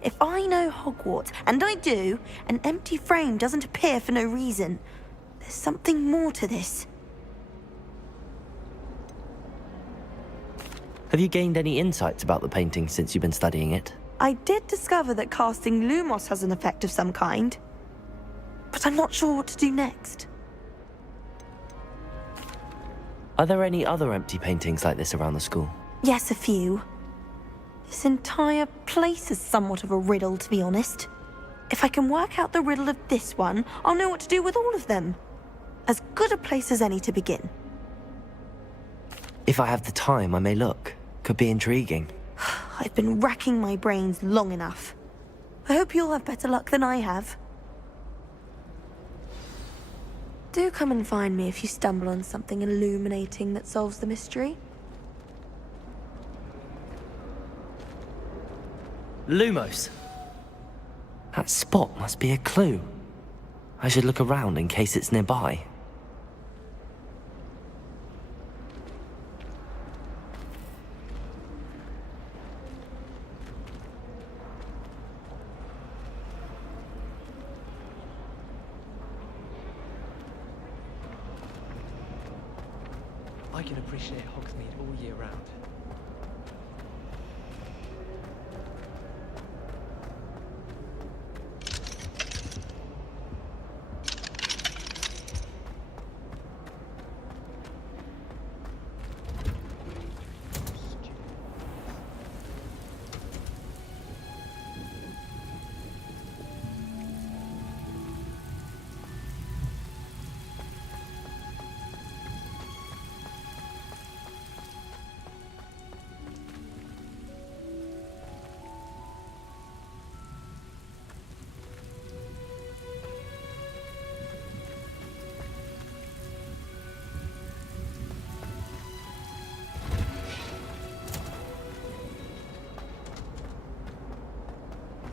If I know Hogwarts, and I do, an empty frame doesn't appear for no reason. There's something more to this. Have you gained any insights about the painting since you've been studying it? I did discover that casting Lumos has an effect of some kind. But I'm not sure what to do next. Are there any other empty paintings like this around the school? Yes, a few. This entire place is somewhat of a riddle, to be honest. If I can work out the riddle of this one, I'll know what to do with all of them. As good a place as any to begin. If I have the time, I may look. Could be intriguing. I've been racking my brains long enough. I hope you'll have better luck than I have. Do come and find me if you stumble on something illuminating that solves the mystery. Lumos! That spot must be a clue. I should look around in case it's nearby. I can appreciate Hogsmeade all year round.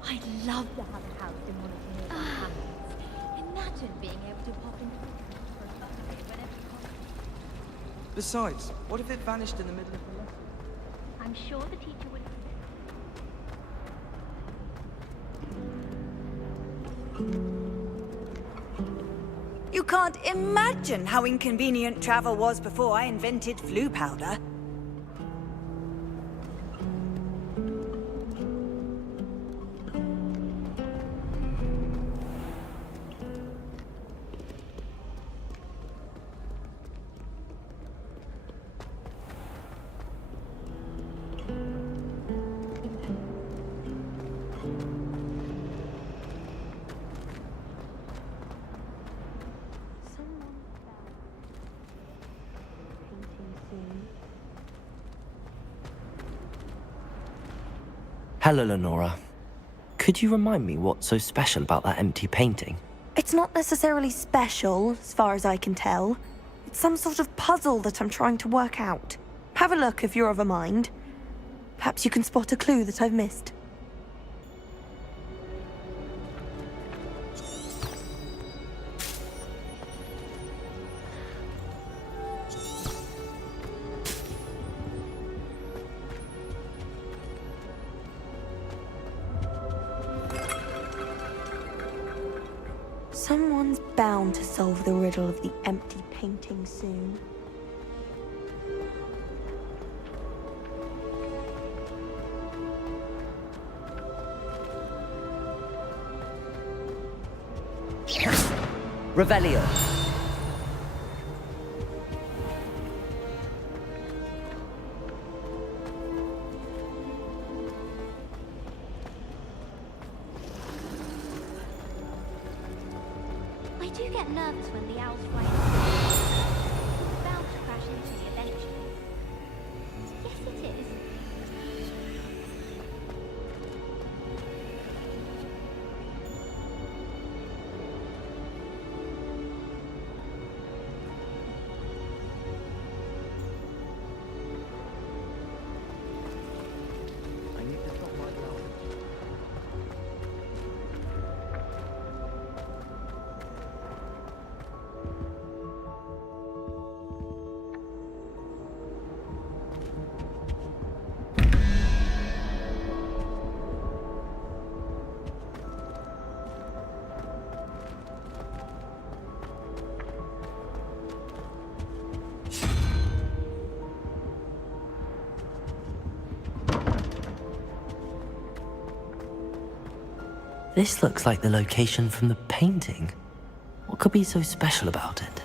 I'd love to have a house in one of the nearby hamlets. Imagine being able to pop into the country for a Saturday whenever you want. Besides, what if it vanished in the middle of the lesson? I'm sure the teacher would. You can't imagine how inconvenient travel was before I invented flu powder. Hello, Lenora. Could you remind me what's so special about that empty painting? It's not necessarily special, as far as I can tell. It's some sort of puzzle that I'm trying to work out. Have a look if you're of a mind. Perhaps you can spot a clue that I've missed. Someone's bound to solve the riddle of the empty painting soon. Revelio. I do get nervous when the owls fly over. It's bound to crash into me eventually. Yes, it is. I need to stop my now. This looks like the location from the painting. What could be so special about it?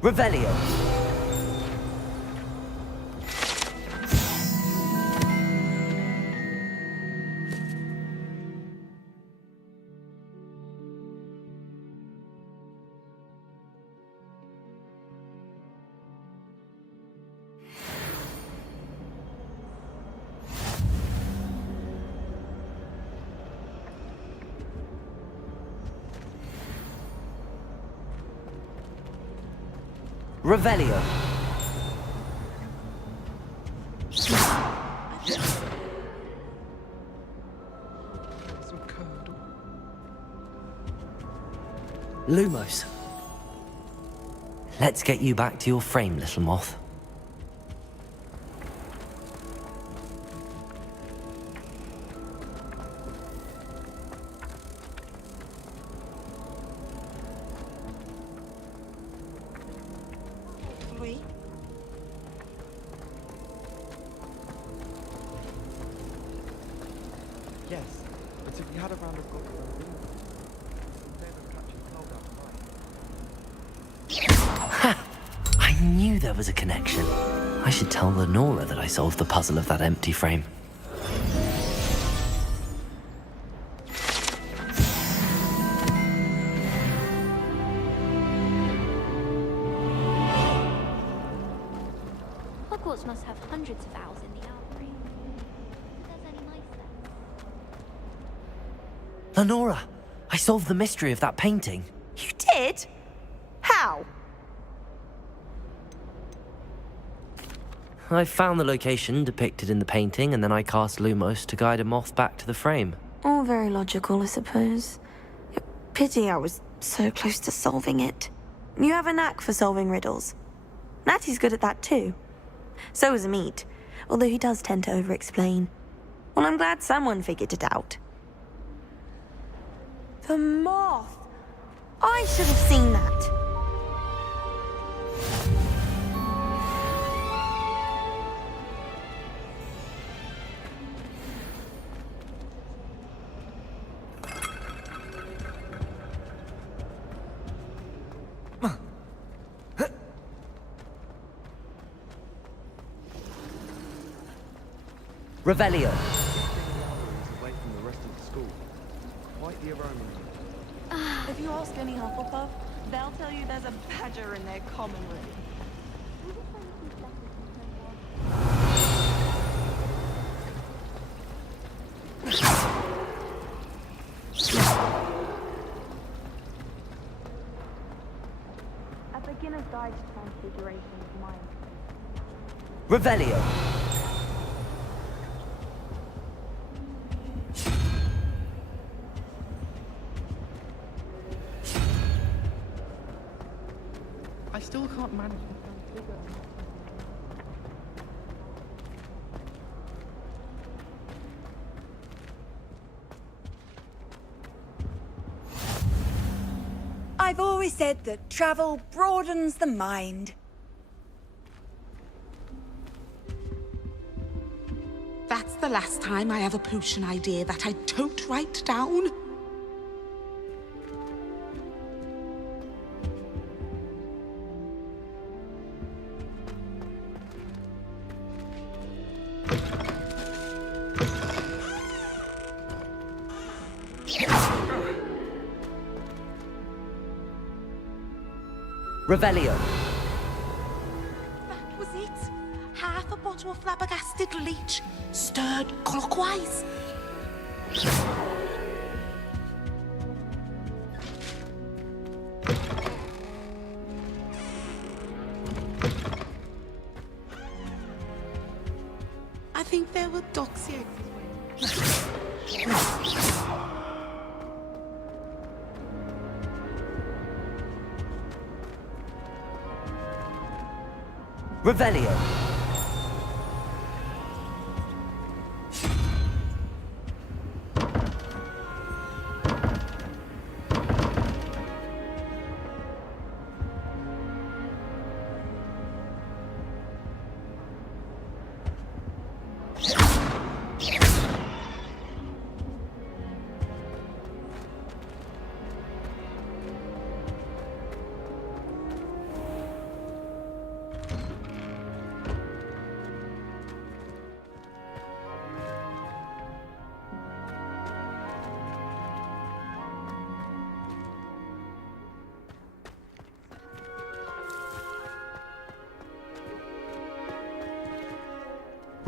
Revelio. Revelio. Lumos. Let's get you back to your frame, little moth. Yes, but if we had a round of golf, Ha! I knew there was a connection. I should tell Lenora that I solved the puzzle of that empty frame. Hogwarts must have hundreds of owls in the owlry. There's any mice there. Lenora, I solved the mystery of that painting. You did? How? I found the location depicted in the painting, and then I cast Lumos to guide a moth back to the frame. All very logical, I suppose. Pity I was so close to solving it. You have a knack for solving riddles. Natty's good at that too. So is Amit, although he does tend to over-explain. Well, I'm glad someone figured it out. The moth! I should have seen that. Revelio. away from the rest of the school. Quite the aroma. If you ask any Hufflepuff, they'll tell you there's a badger in their common room. A beginner's guide to transfiguration is mine. Revelio. I still can't manage to transfigure. I've always said that travel broadens the mind. That's the last time I have a potion idea that I don't write down. Revelio. That was it. Half a bottle of flabbergasted leech, stirred clockwise. I think there were doxy eggs. Revelio.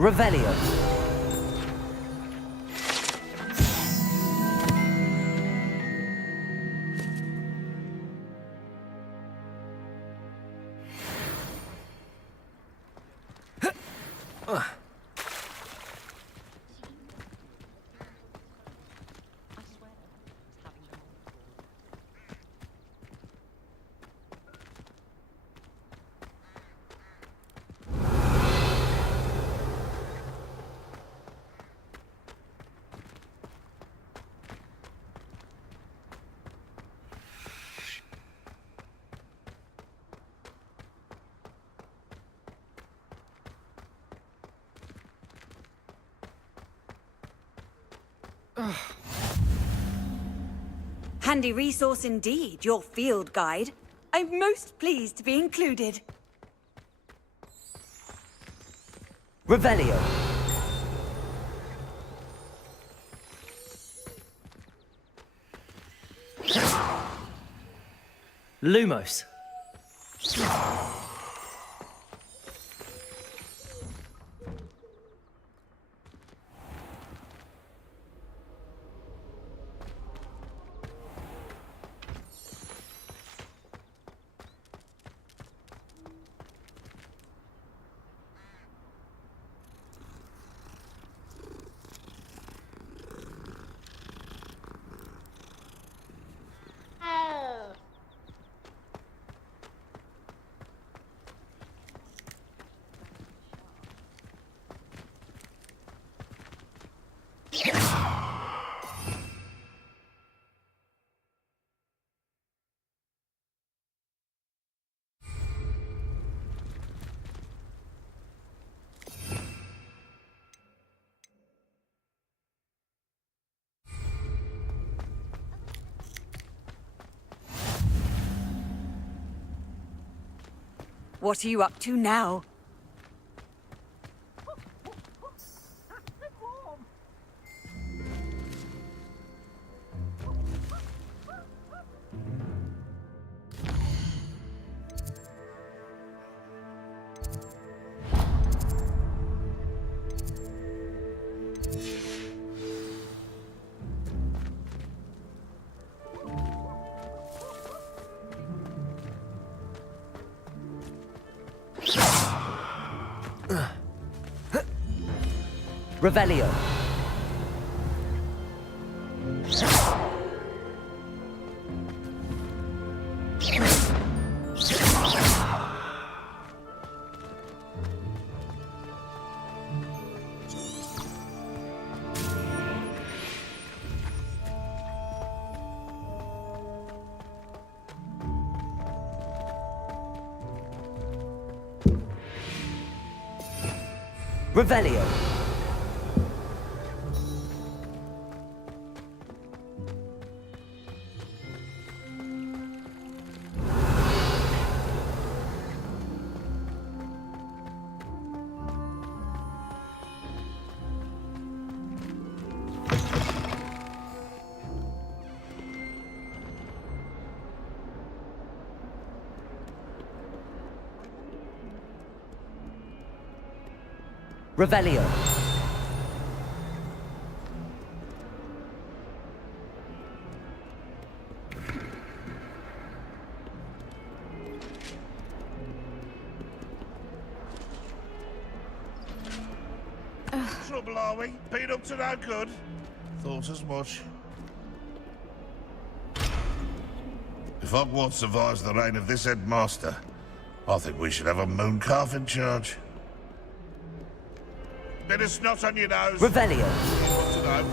Revelio. Handy resource indeed, your field guide. I'm most pleased to be included. Revelio. Lumos. What are you up to now? Revelio. Revelio. Revelio. Trouble, are we? Been up to no good? Thought as much. If Hogwarts survives the reign of this headmaster, I think we should have a mooncalf in charge. Bit of snot on your nose. Revelio. What to know?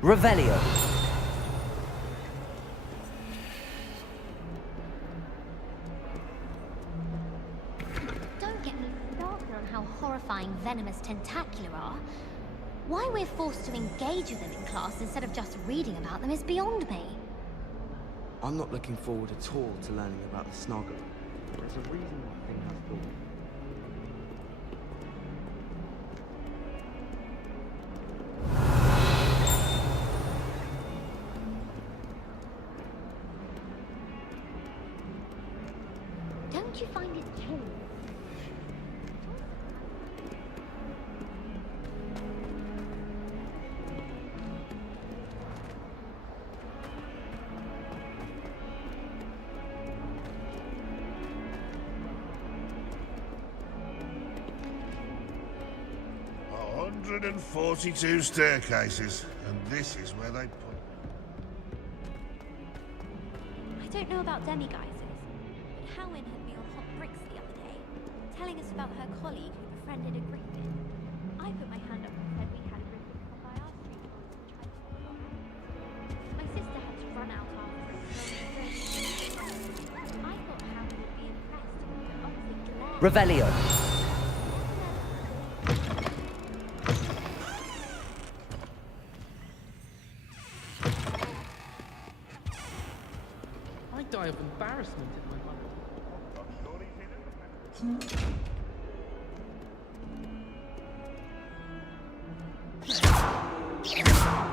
Revelio. Don't get me started on how horrifying venomous tentacula are. Why we're forced to engage with them in class instead of just reading about them is beyond me. I'm not looking forward at all to learning about the Snuggle. There's a reason that thing has thought. Don't you find it chilling? A 142 staircases, and this is where they put... I don't know about demi-geysers, but Howin had me on hot bricks the other day, telling us about her colleague who befriended a griffin. I put my hand up and said we had a griffin come by our street once and tried to kill us. My sister had to run out after it. I thought Howin would be impressed, but opposite glare. Revelio. I die of embarrassment if my mother...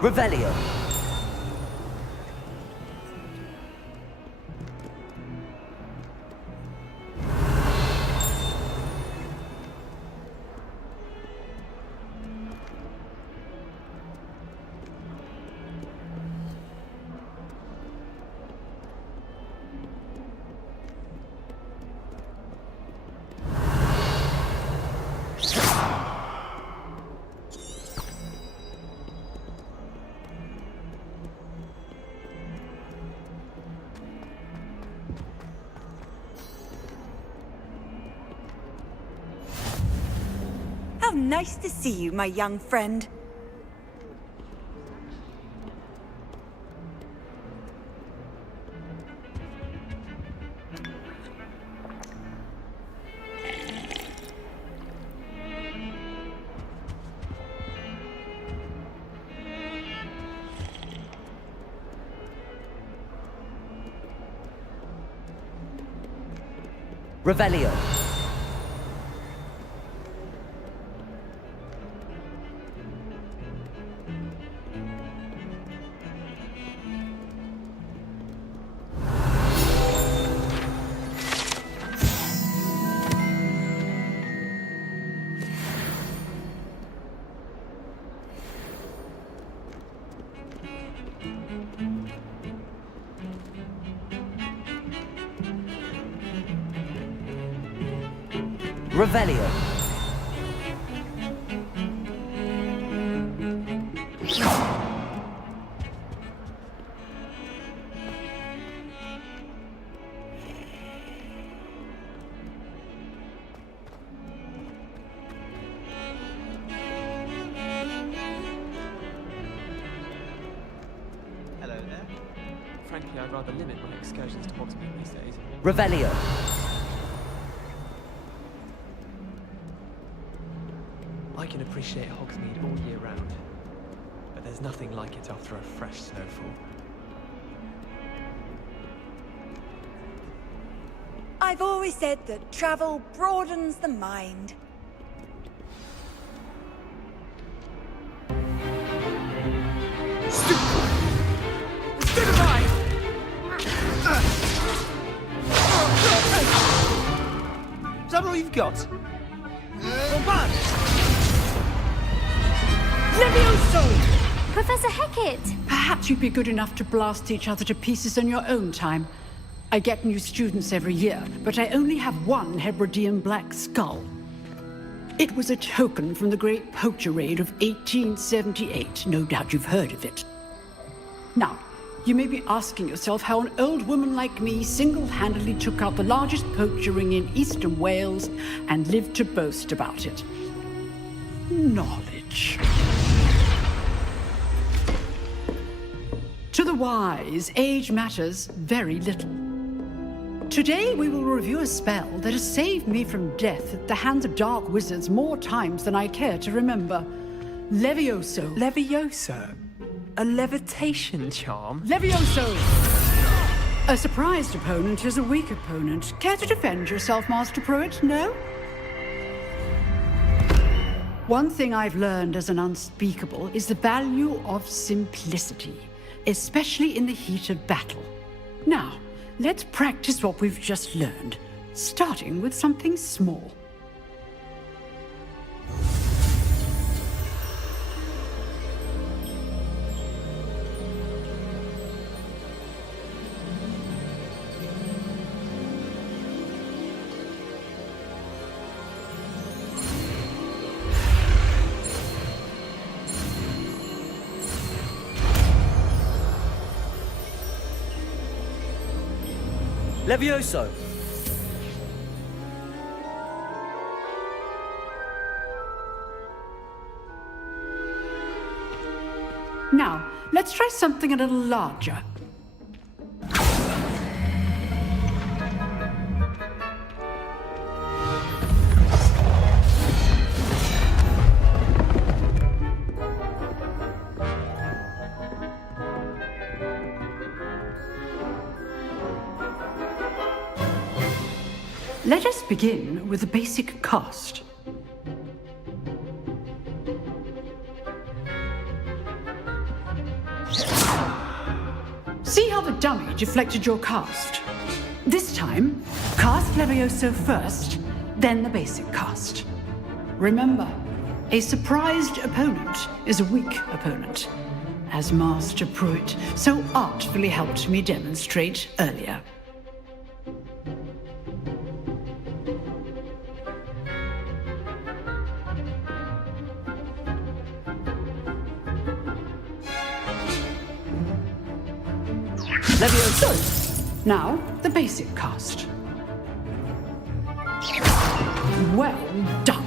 Revelio. How nice to see you, my young friend. Revelio. Revelio. Hello there. Frankly, I'd rather limit my excursions to Hogsmeade these days. Revelio. I can appreciate Hogsmeade all year round, but there's nothing like it after a fresh snowfall. I've always said that travel broadens the mind. Is that all you've got? Levioso! Professor Hecat! Perhaps you'd be good enough to blast each other to pieces in your own time. I get new students every year, but I only have one Hebridean black skull. It was a token from the Great Poacher Raid of 1878. No doubt you've heard of it. Now, you may be asking yourself how an old woman like me single-handedly took out the largest poacher ring in eastern Wales and lived to boast about it. Knowledge. To the wise, age matters very little. Today we will review a spell that has saved me from death at the hands of dark wizards more times than I care to remember. Levioso. Levioso? A levitation charm? Levioso! A surprised opponent is a weak opponent. Care to defend yourself, Master Pruitt? No? One thing I've learned as an unspeakable is the value of simplicity, especially in the heat of battle. Now, let's practice what we've just learned, starting with something small. Levioso! Now, let's try something a little larger. Let us begin with the basic cast. See how the dummy deflected your cast? This time, cast Levioso first, then the basic cast. Remember, a surprised opponent is a weak opponent, as Master Pruitt so artfully helped me demonstrate earlier. Levioso! Now, the basic cast. Well done.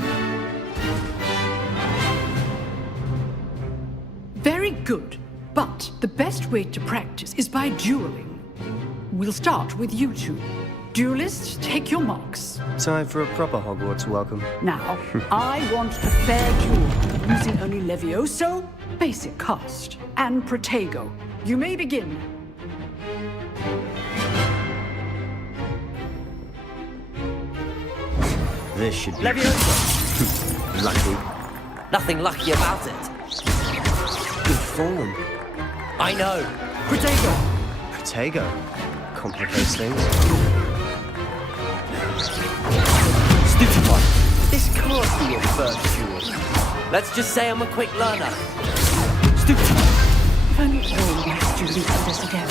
Very good, but the best way to practice is by dueling. We'll start with you two. Duelists, take your marks. Time for a proper Hogwarts welcome. Now, I want a fair duel, using only Levioso, basic cast, and Protego. You may begin. This should be... Levioso! Lucky. Nothing lucky about it. Good form. I know. Protego! Protego. Complicates things. Stupid one. This can't be your first duel. Let's just say I'm a quick learner. Stupid one. If only all my students did this again.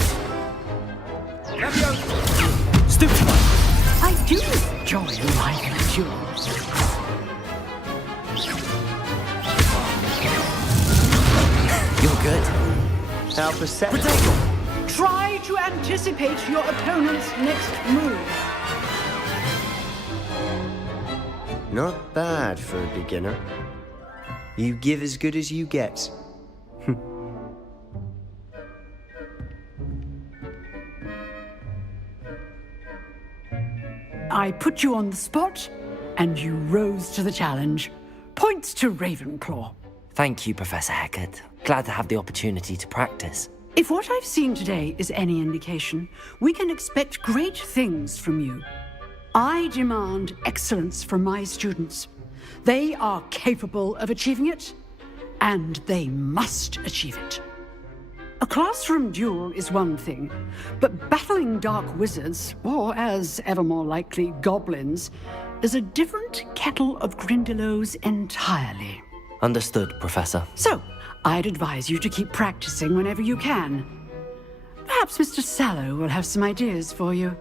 Levioso! Stupid one. I do enjoy lively duels. You're good. How perceptive. Protego! Try to anticipate your opponent's next move. Not bad for a beginner. You give as good as you get. I put you on the spot, and you rose to the challenge. Points to Ravenclaw. Thank you, Professor Hecat. Glad to have the opportunity to practice. If what I've seen today is any indication, we can expect great things from you. I demand excellence from my students. They are capable of achieving it, and they must achieve it. A classroom duel is one thing, but battling dark wizards, or as ever more likely, goblins, is a different kettle of Grindylows entirely. Understood, Professor. So, I'd advise you to keep practicing whenever you can. Perhaps Mr. Sallow will have some ideas for you.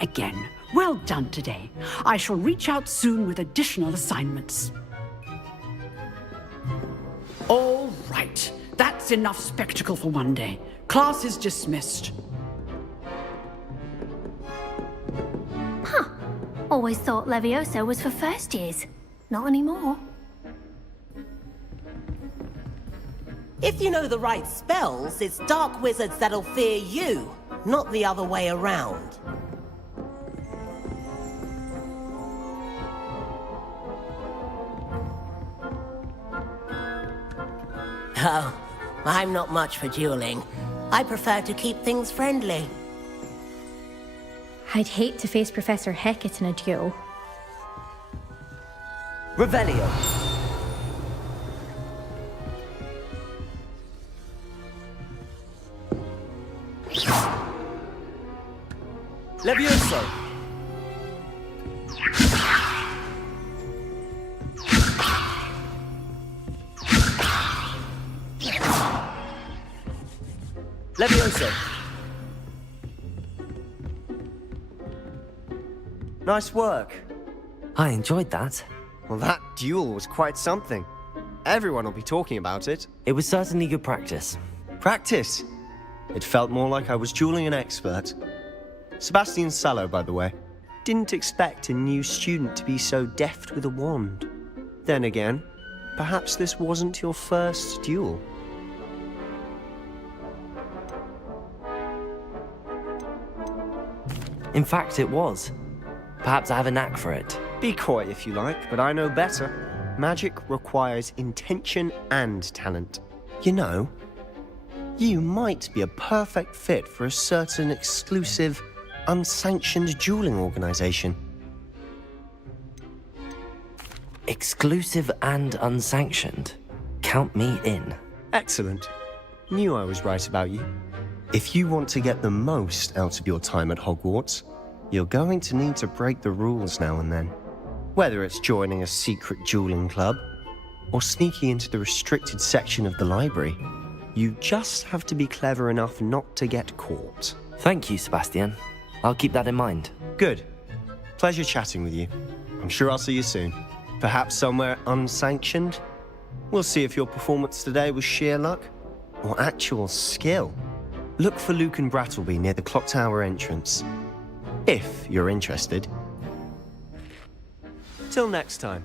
Again, well done today. I shall reach out soon with additional assignments. All right. That's enough spectacle for one day. Class is dismissed. Huh. Always thought Levioso was for first years. Not anymore. If you know the right spells, it's dark wizards that'll fear you, not the other way around. Oh, I'm not much for dueling. I prefer to keep things friendly. I'd hate to face Professor Hecat in a duel. Revelio. Levioso. Levioso. Nice work. I enjoyed that. Well, that duel was quite something. Everyone will be talking about it. It was certainly good practice. Practice? It felt more like I was dueling an expert. Sebastian Sallow, by the way. Didn't expect a new student to be so deft with a wand. Then again, perhaps this wasn't your first duel. In fact, it was. Perhaps I have a knack for it. Be coy if you like, but I know better. Magic requires intention and talent. You know, you might be a perfect fit for a certain exclusive, unsanctioned dueling organization. Exclusive and unsanctioned? Count me in. Excellent. Knew I was right about you. If you want to get the most out of your time at Hogwarts, you're going to need to break the rules now and then. Whether it's joining a secret dueling club, or sneaking into the restricted section of the library, you just have to be clever enough not to get caught. Thank you, Sebastian. I'll keep that in mind. Good. Pleasure chatting with you. I'm sure I'll see you soon. Perhaps somewhere unsanctioned? We'll see if your performance today was sheer luck, or actual skill. Look for Luke and Brattleby near the clock tower entrance. If you're interested. Till next time.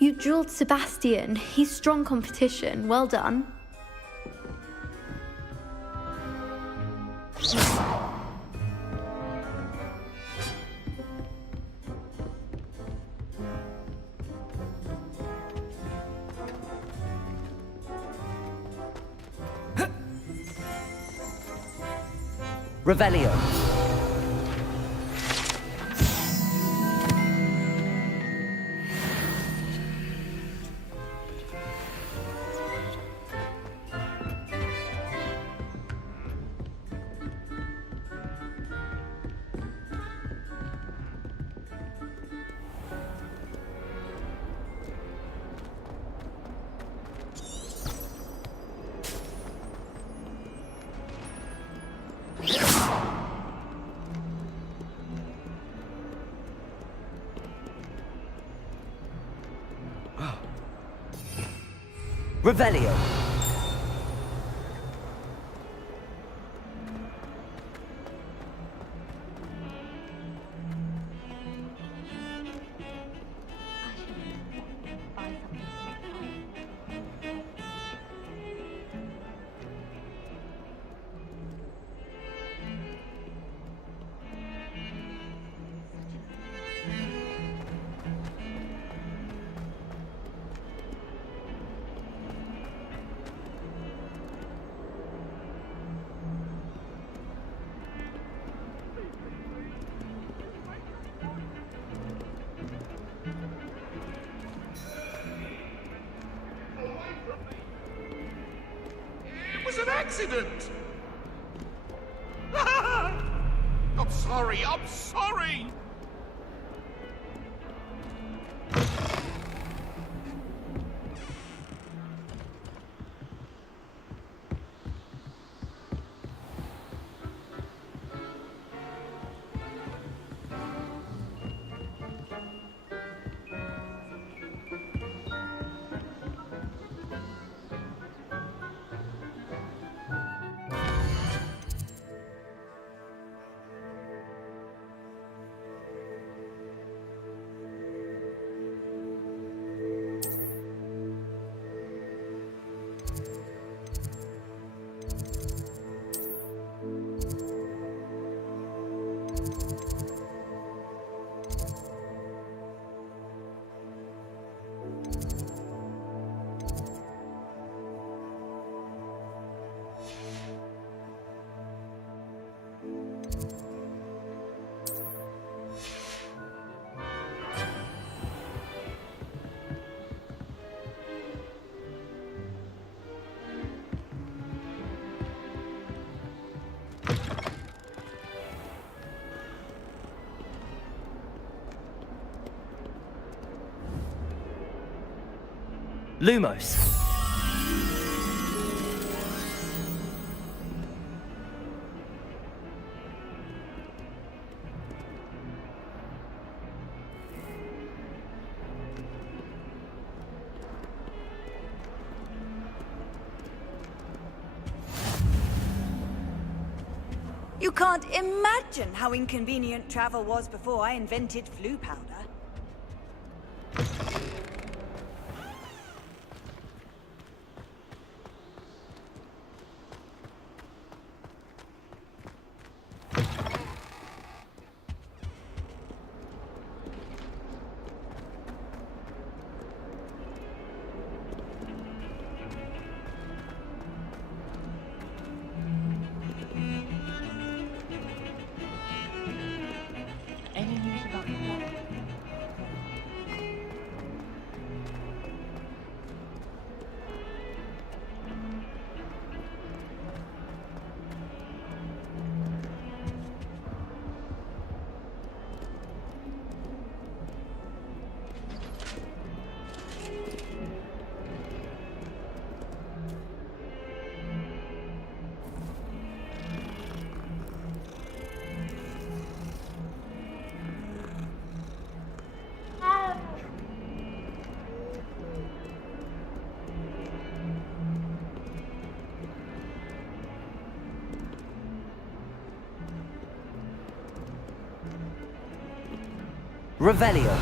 You dueled Sebastian. He's strong competition. Well done. Revelio. Revelio. It was an accident! I'm sorry, I'm sorry! Lumos. You can't imagine how inconvenient travel was before I invented flu powder. Any news about the weather? Revelio.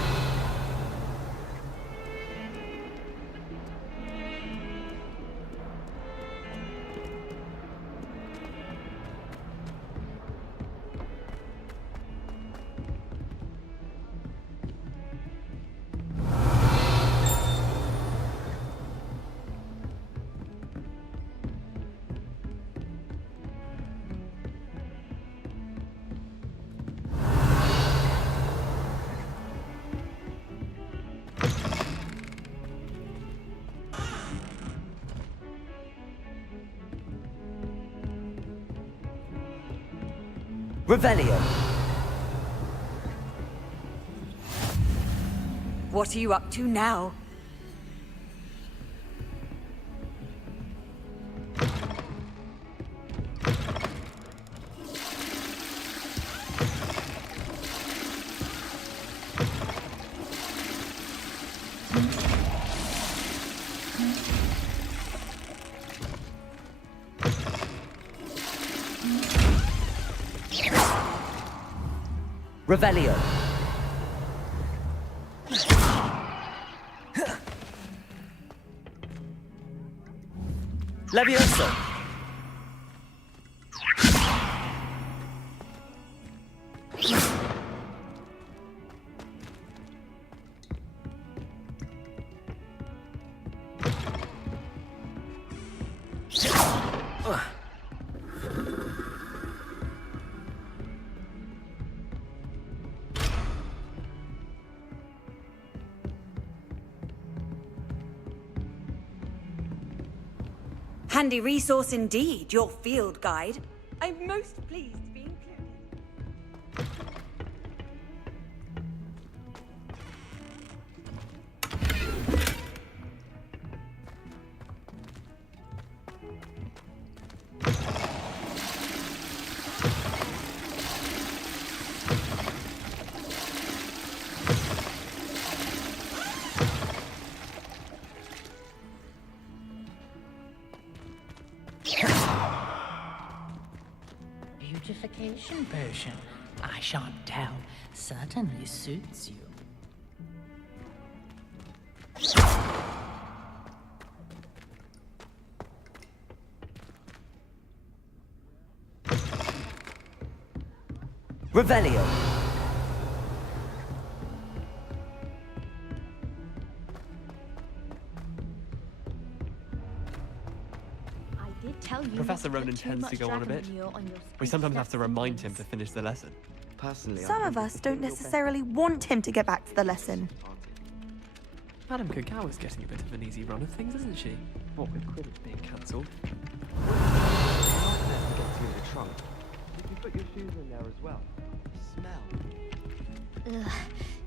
Revelio. What are you up to now? Revelio. Levioso. Handy resource indeed, your field guide. I'm most pleased to be included. Beautification potion. I shan't tell. Certainly suits you. Revelio. Tell you Professor not to Ronan put too tends to much go on a bit. dragon manure on your We sometimes have to steps and remind him things. to finish the lesson. Personally, Some of us don't necessarily want him to get back to the lesson. Madame Cacao is getting a bit of an easy run of things, isn't she? What with Quidditch being cancelled. Let's get through the trunk. You can put your shoes in there as well. Smell. Ugh,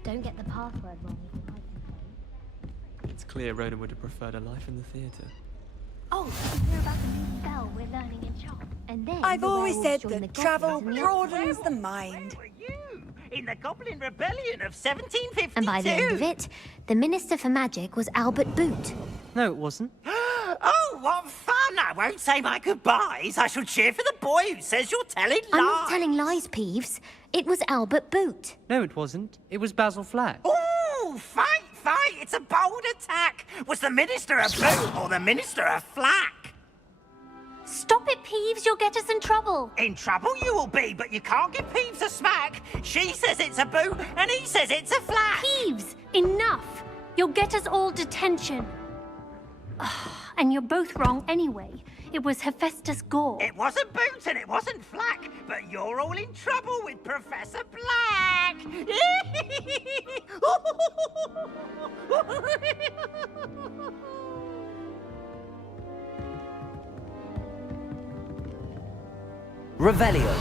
don't get the password wrong with your hiding place. It's clear Ronan would have preferred a life in the theatre. Oh, did you hear about the new spell we're learning in Charm? And then I've the always werewolves said join that the travel goblins in the broadens the mind. In the Goblin Rebellion of 1752. And by the end of it, the Minister for Magic was Albert Boot. No, it wasn't. Oh, what fun! I won't say my goodbyes. I shall cheer for the boy who says you're telling lies. I'm not telling lies, Peeves. It was Albert Boot. No, it wasn't. It was Basil Flack. Ooh, fight! It's a bold attack. Was the Minister a boot or the Minister a flack? Stop it, Peeves. You'll get us in trouble. In trouble you will be, but you can't give Peeves a smack. She says it's a boot, and he says it's a flack. Peeves, enough. You'll get us all detention. And you're both wrong anyway. It was Hephaestus Gore. It wasn't boot and it wasn't flack, but you're all in trouble with Professor Black. Revelio.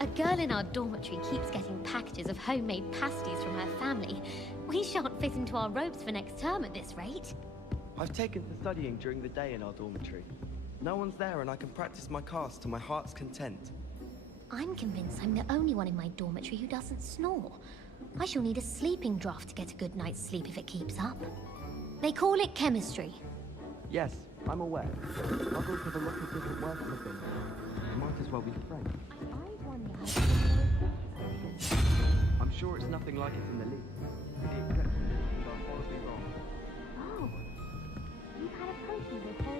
A girl in our dormitory keeps getting packages of homemade pasties from her family. We shan't fit into our robes for next term at this rate. I've taken to studying during the day in our dormitory. No one's there and I can practice my cast to my heart's content. I'm convinced I'm the only one in my dormitory who doesn't snore. I shall need a sleeping draught to get a good night's sleep if it keeps up. They call it chemistry. Yes, I'm aware. Muggles have a lot of different words for things. We might as well be friends. I'm sure it's nothing like it in the least. With the exception that you are horribly wrong. Oh, you've had a potion with her.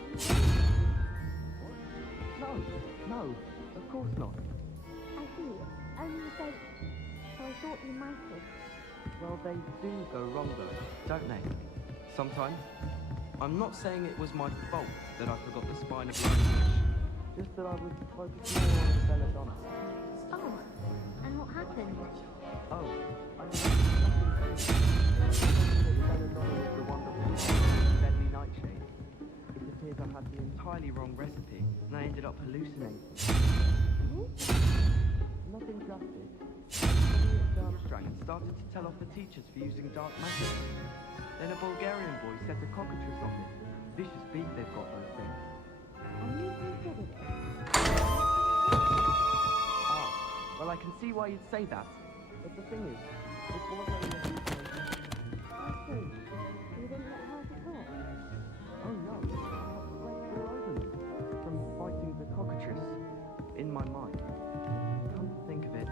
No, of course not. I see. Only you said, so I thought you might have. Well, they do go wrong though, don't they? Sometimes. I'm not saying it was my fault that I forgot the spine of language. Just that I was focused more on the belladonna. Oh, and what happened? Oh, I belladonna was the wonderful deadly nightshade. It appears I had the entirely wrong recipe, and I ended up hallucinating. Nothing drastic. Suddenly a Durmstrang and started to tell off the teachers for using dark magic. Then a Bulgarian boy set a cockatrice on it. Vicious beak they've got, those things. Ah, well I can see why you'd say that. But the thing is, it was only a few days. I see. You didn't let her talk? Oh no, I have sweat all over me from fighting the cockatrice in my mind. Come to think of it,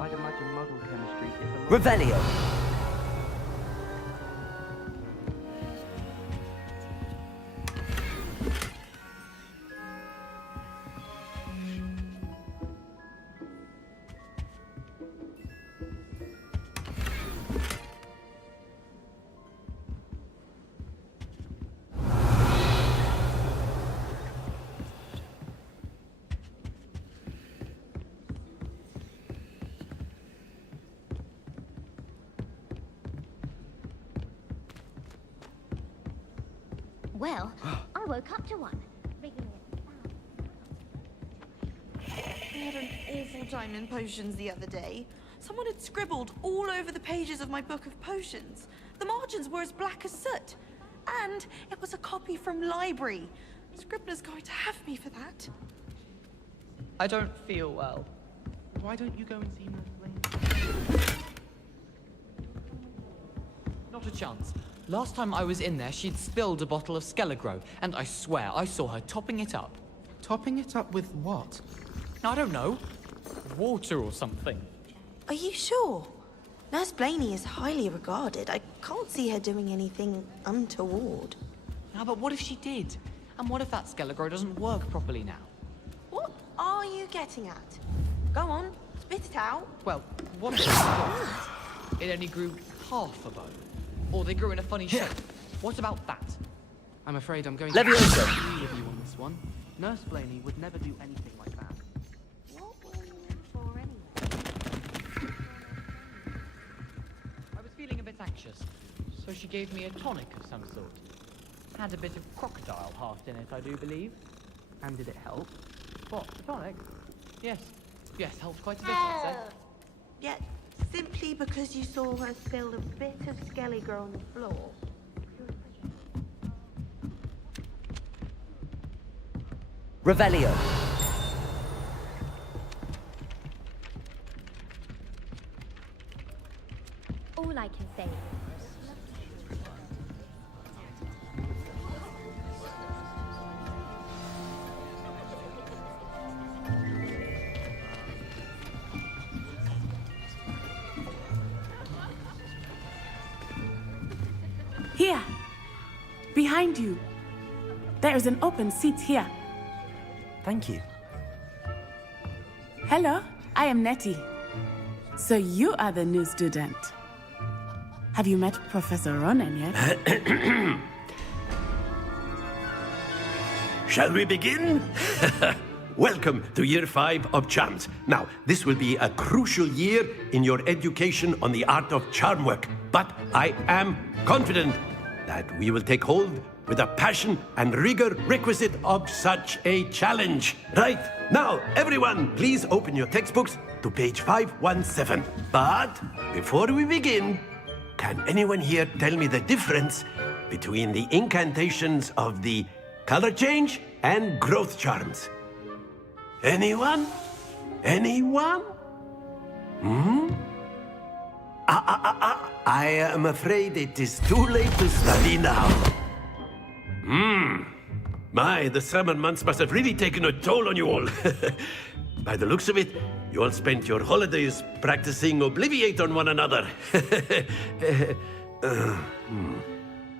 I'd imagine muggle chemistry is a lot... Revelio. Well, I woke up to one. I had an awful time in potions the other day. Someone had scribbled all over the pages of my book of potions. The margins were as black as soot. And it was a copy from library. Scribner's going to have me for that. I don't feel well. Why don't you go and see Nurse Lane? Not a chance. Last time I was in there, she'd spilled a bottle of Skelligro, and I swear I saw her topping it up. Topping it up with what? I don't know. Water or something. Are you sure? Nurse Blaney is highly regarded. I can't see her doing anything untoward. No, but what if she did? And what if that Skelligro doesn't work properly now? What are you getting at? Go on, spit it out. Well, what if it only grew half a bone? Or they grew in a funny shape? What about that? I'm afraid I'm going Leviosa. to agree with you on this one. Nurse Blaney would never do anything like that. What were you in for anyway? I was feeling a bit anxious, so she gave me a tonic of some sort. Had a bit of crocodile heart in it, I do believe. And did it help? What, the tonic? Yes. Yes, helped quite a bit, I'd say. Yet, simply because you saw her spill a bit of Skelliger on the floor. Revelio. All I can say is... Here. Behind you. There is an open seat here. Thank you. Hello, I am Nettie. So you are the new student. Have you met Professor Ronan yet? Shall we begin? Welcome to Year 5 of Charms. Now, this will be a crucial year in your education on the art of charm work, but I am confident that we will take hold with the passion and rigor requisite of such a challenge. Right, now, everyone, please open your textbooks to page 517. But before we begin, can anyone here tell me the difference between the incantations of the color change and growth charms? Anyone? Anyone? I am afraid it is too late to study now. My, the summer months must have really taken a toll on you all. By the looks of it, you all spent your holidays practicing Obliviate on one another.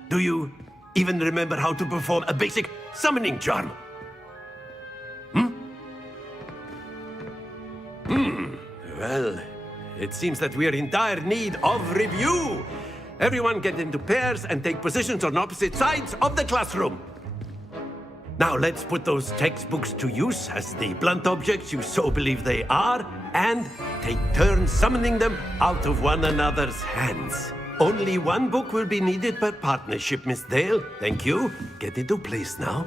Do you even remember how to perform a basic summoning charm? Well, it seems that we are in dire need of review. Everyone get into pairs and take positions on opposite sides of the classroom. Now let's put those textbooks to use as the blunt objects you so believe they are, and take turns summoning them out of one another's hands. Only one book will be needed per partnership, Miss Dale. Thank you. Get into place now.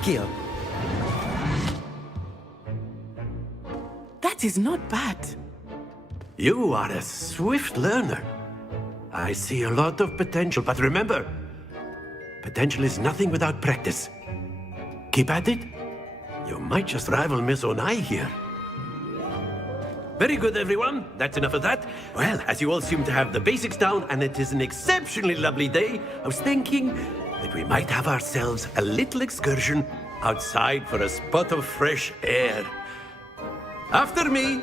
Akio! That is not bad. You are a swift learner. I see a lot of potential, but remember, potential is nothing without practice. Keep at it. You might just rival Miss Onai here. Very good, everyone. That's enough of that. Well, as you all seem to have the basics down, and it is an exceptionally lovely day, I was thinking that we might have ourselves a little excursion outside for a spot of fresh air. After me!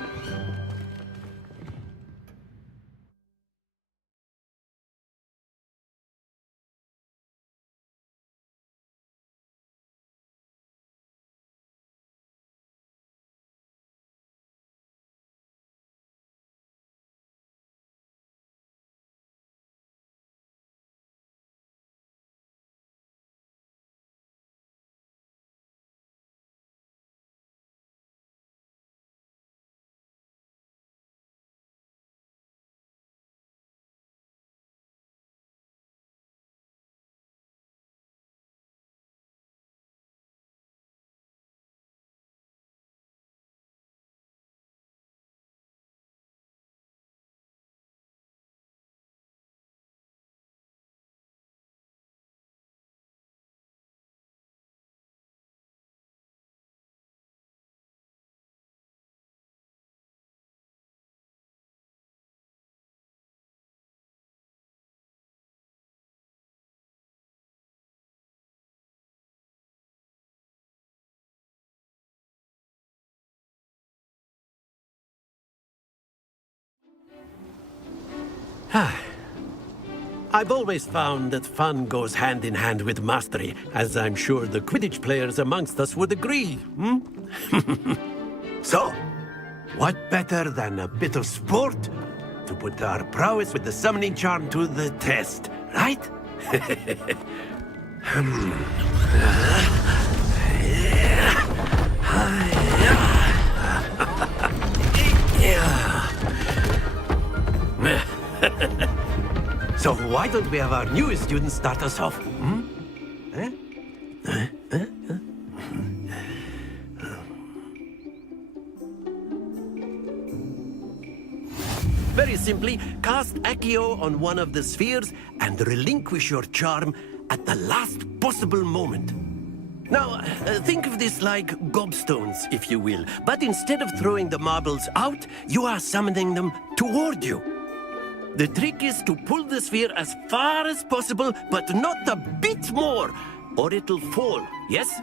I've always found that fun goes hand in hand with mastery, as I'm sure the Quidditch players amongst us would agree, So, what better than a bit of sport to put our prowess with the summoning charm to the test, right? So why don't we have our newest student start us off? Very simply, cast Accio on one of the spheres and relinquish your charm at the last possible moment. Now, think of this like gobstones, if you will. But instead of throwing the marbles out, you are summoning them toward you. The trick is to pull the sphere as far as possible, but not a bit more, or it'll fall, yes?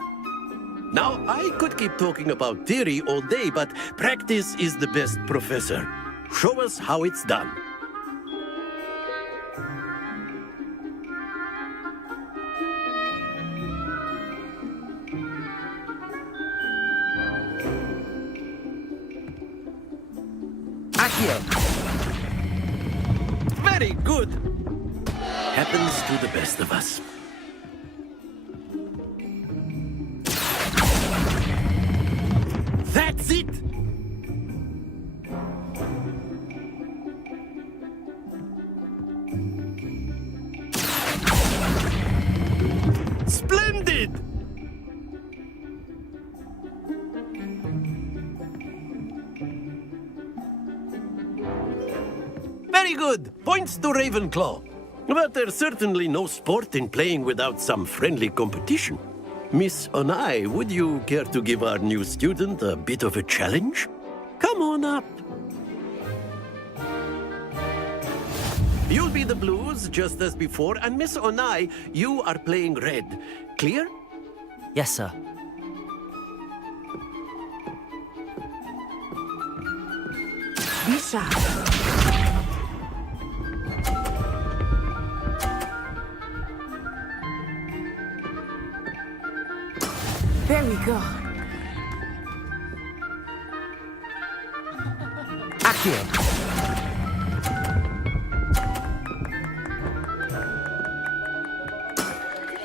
Now, I could keep talking about theory all day, but practice is the best professor. Show us how it's done. Accio! Very good! Happens to the best of us. That's it! Splendid! Very good. Points to Ravenclaw. But there's certainly no sport in playing without some friendly competition. Miss Onai, would you care to give our new student a bit of a challenge? Come on up. You'll be the blues, just as before, and Miss Onai, you are playing red. Clear? Yes, sir. Be sharp. There we go. Accio!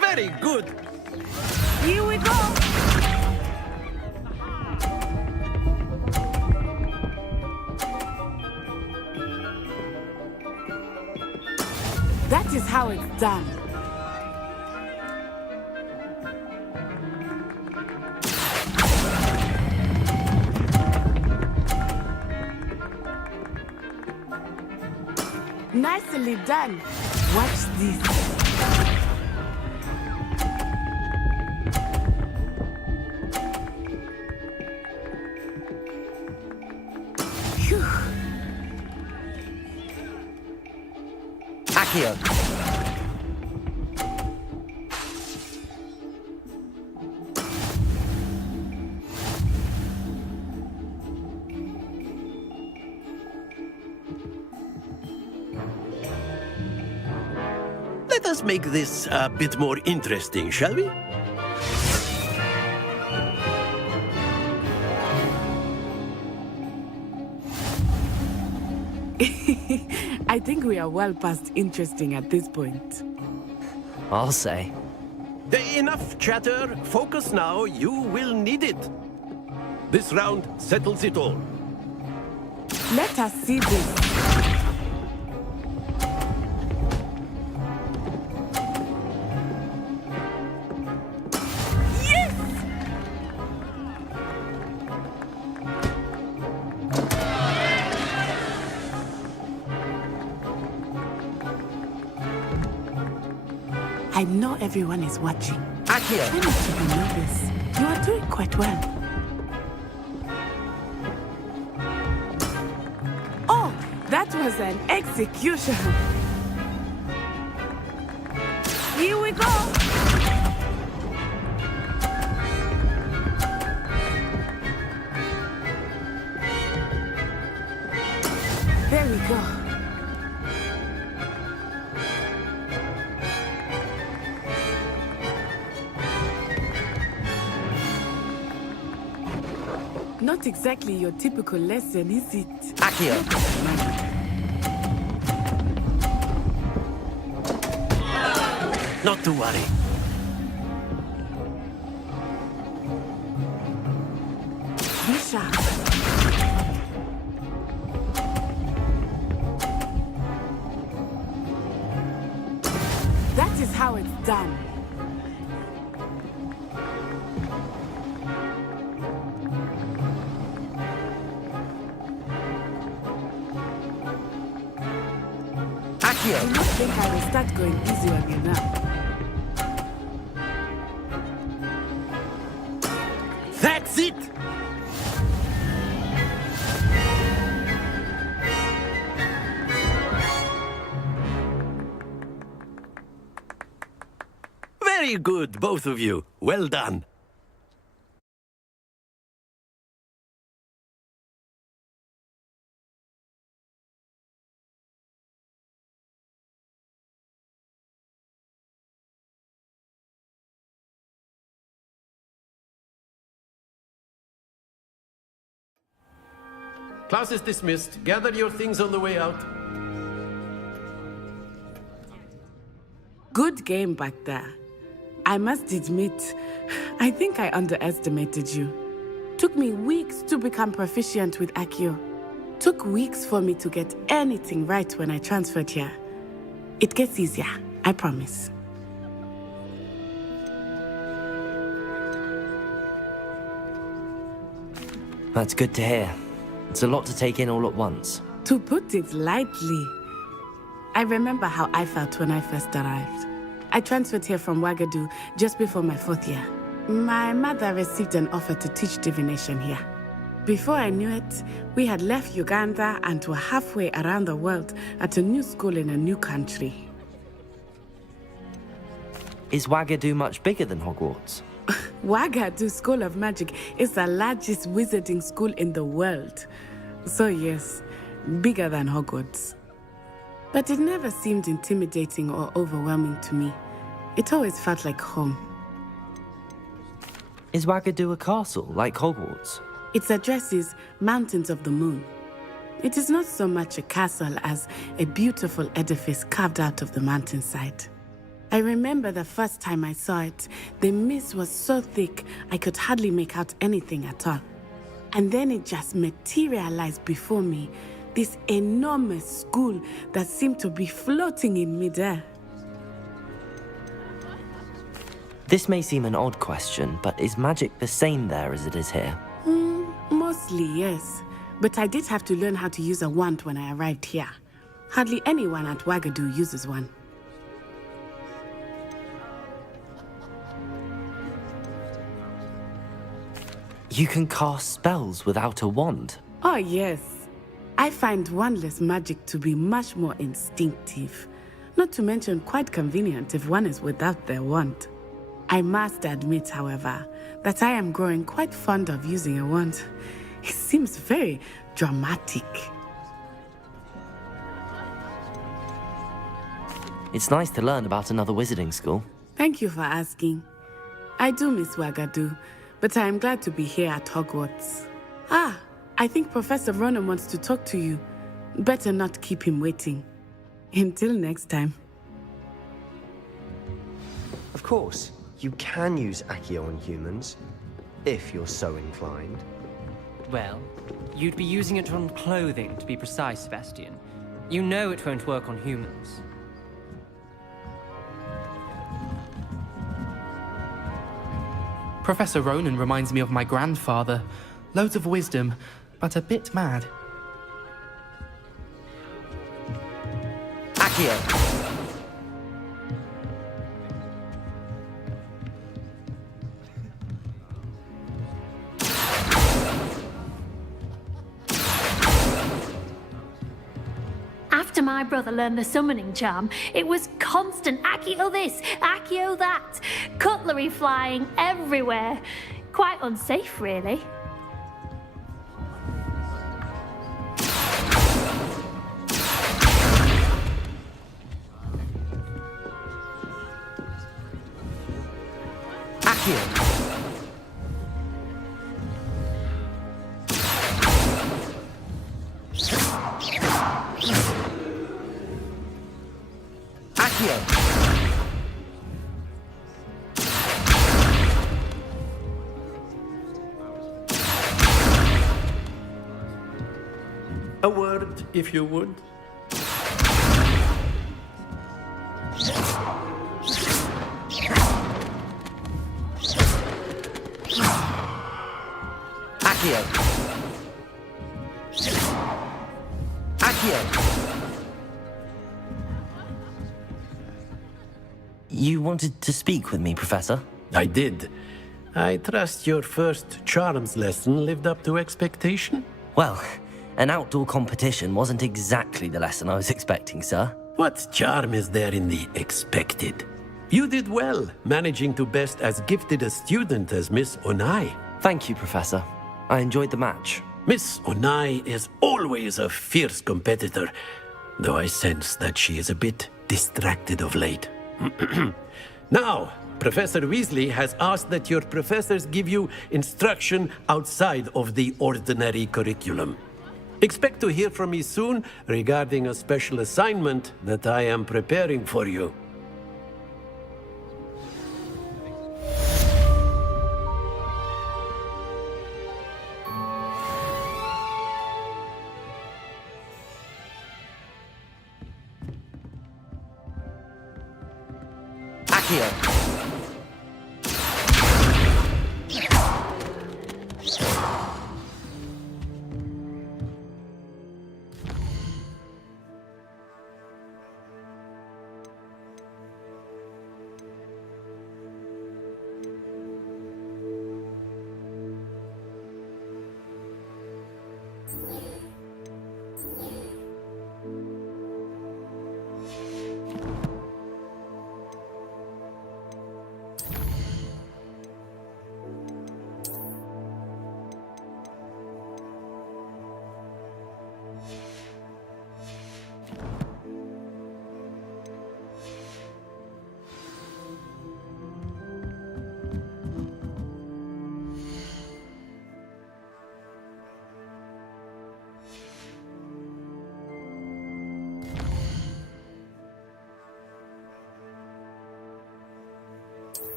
Very good. Here we go. That is how it's done. Nicely done. Watch this. Phew. Accio. Let us make this a bit more interesting, shall we? I think we are well past interesting at this point. I'll say. Enough chatter. Focus now. You will need it. This round settles it all. Let us see this. I know everyone is watching. Accio. I need to know this. You are doing quite well. Oh, that was an execution. Here we go. There we go. Not exactly your typical lesson, is it? Accio. Not to worry. Be sharp. That is how it's done. Accio. I don't think I will start going easy on you now. That's it! Very good, both of you. Well done. Class is dismissed. Gather your things on the way out. Good game back there. I must admit, I think I underestimated you. Took me weeks to become proficient with Accio. Took weeks for me to get anything right when I transferred here. It gets easier, I promise. That's good to hear. It's a lot to take in all at once. To put it lightly, I remember how I felt when I first arrived. I transferred here from Ouagadougou just before my 4th year. My mother received an offer to teach divination here. Before I knew it, we had left Uganda and were halfway around the world at a new school in a new country. Is Ouagadougou much bigger than Hogwarts? Ouagadougou School of Magic is the largest wizarding school in the world. So yes, bigger than Hogwarts. But it never seemed intimidating or overwhelming to me. It always felt like home. Is Ouagadougou a castle, like Hogwarts? Its address is Mountains of the Moon. It is not so much a castle as a beautiful edifice carved out of the mountainside. I remember the first time I saw it, the mist was so thick I could hardly make out anything at all. And then it just materialized before me, this enormous school that seemed to be floating in midair. This may seem an odd question, but is magic the same there as it is here? Mostly, yes. But I did have to learn how to use a wand when I arrived here. Hardly anyone at Wagadu uses one. You can cast spells without a wand. Oh, yes. I find wandless magic to be much more instinctive. Not to mention quite convenient if one is without their wand. I must admit, however, that I am growing quite fond of using a wand. It seems very dramatic. It's nice to learn about another wizarding school. Thank you for asking. I do miss Wagadu, but I am glad to be here at Hogwarts. Ah, I think Professor Ronan wants to talk to you. Better not keep him waiting. Until next time. Of course, you can use Accio on humans, if you're so inclined. Well, you'd be using it on clothing, to be precise, Sebastian. You know it won't work on humans. Professor Ronan reminds me of my grandfather. Loads of wisdom, but a bit mad. Accio! After my brother learned the summoning charm, it was constant Accio this, Accio that. Cutlery flying everywhere. Quite unsafe, really. Accio! A word, if you would. Accio! Accio! You wanted to speak with me, Professor? I did. I trust your first charms lesson lived up to expectation? Well, an outdoor competition wasn't exactly the lesson I was expecting, sir. What charm is there in the expected? You did well, managing to best as gifted a student as Miss Onai. Thank you, Professor. I enjoyed the match. Miss Onai is always a fierce competitor, though I sense that she is a bit distracted of late. Now, Professor Weasley has asked that your professors give you instruction outside of the ordinary curriculum. Expect to hear from me soon regarding a special assignment that I am preparing for you. Accio!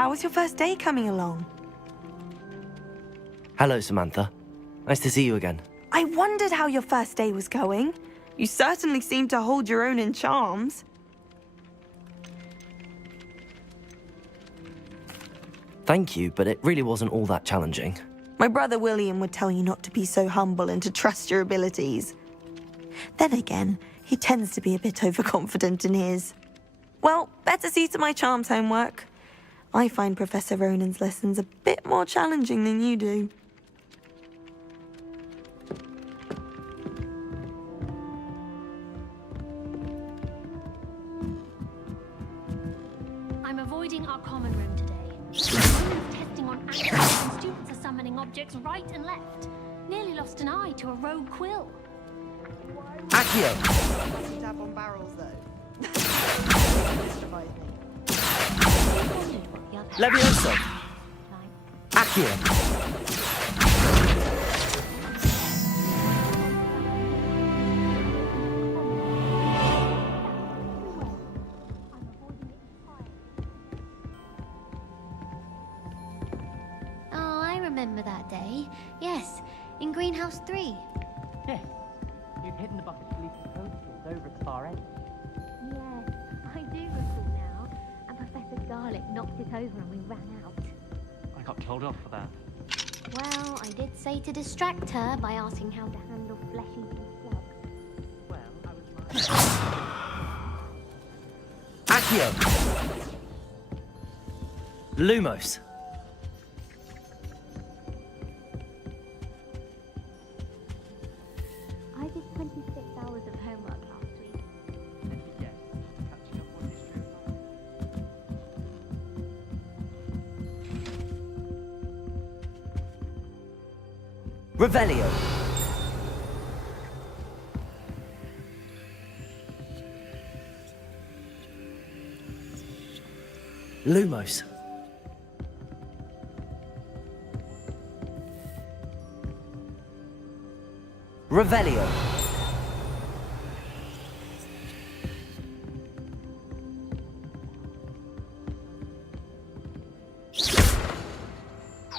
how was your first day coming along? Hello, Samantha. Nice to see you again. I wondered how your first day was going. You certainly seem to hold your own in charms. Thank you, but it really wasn't all that challenging. My brother William would tell you not to be so humble and to trust your abilities. Then again, he tends to be a bit overconfident in his. Well, better see to my charms homework. I find Professor Ronan's lessons a bit more challenging than you do. I'm avoiding our common room today. Everyone's testing on actions and students are summoning objects right and left. Nearly lost an eye to a rogue quill. Accio! Tap on barrels, though. Levioso! Accio! Oh, I remember that day. Yes, in Greenhouse 3. Yes. You've hidden the bucket of leaky coasters over at the far end. Yes, I do recall now. And Professor Garlick knocked it over and we ran out. I got told off for that. Well, I did say to distract her by asking how to handle flesh-eating slugs. Well, I was Accio! Lumos! I did 26 hours of homework last week. Yes, catching up on history of Revelio! Lumos! Revelio!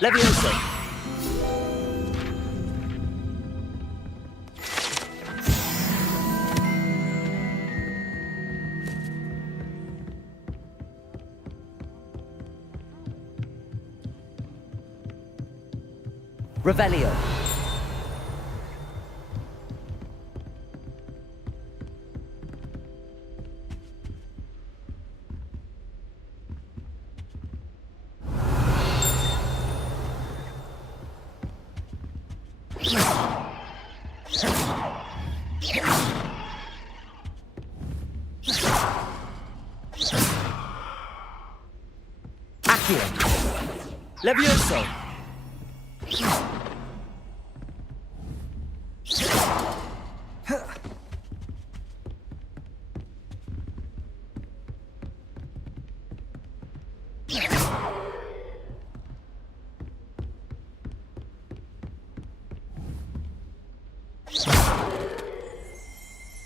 Levioso! Revelio! Accio! Levioso!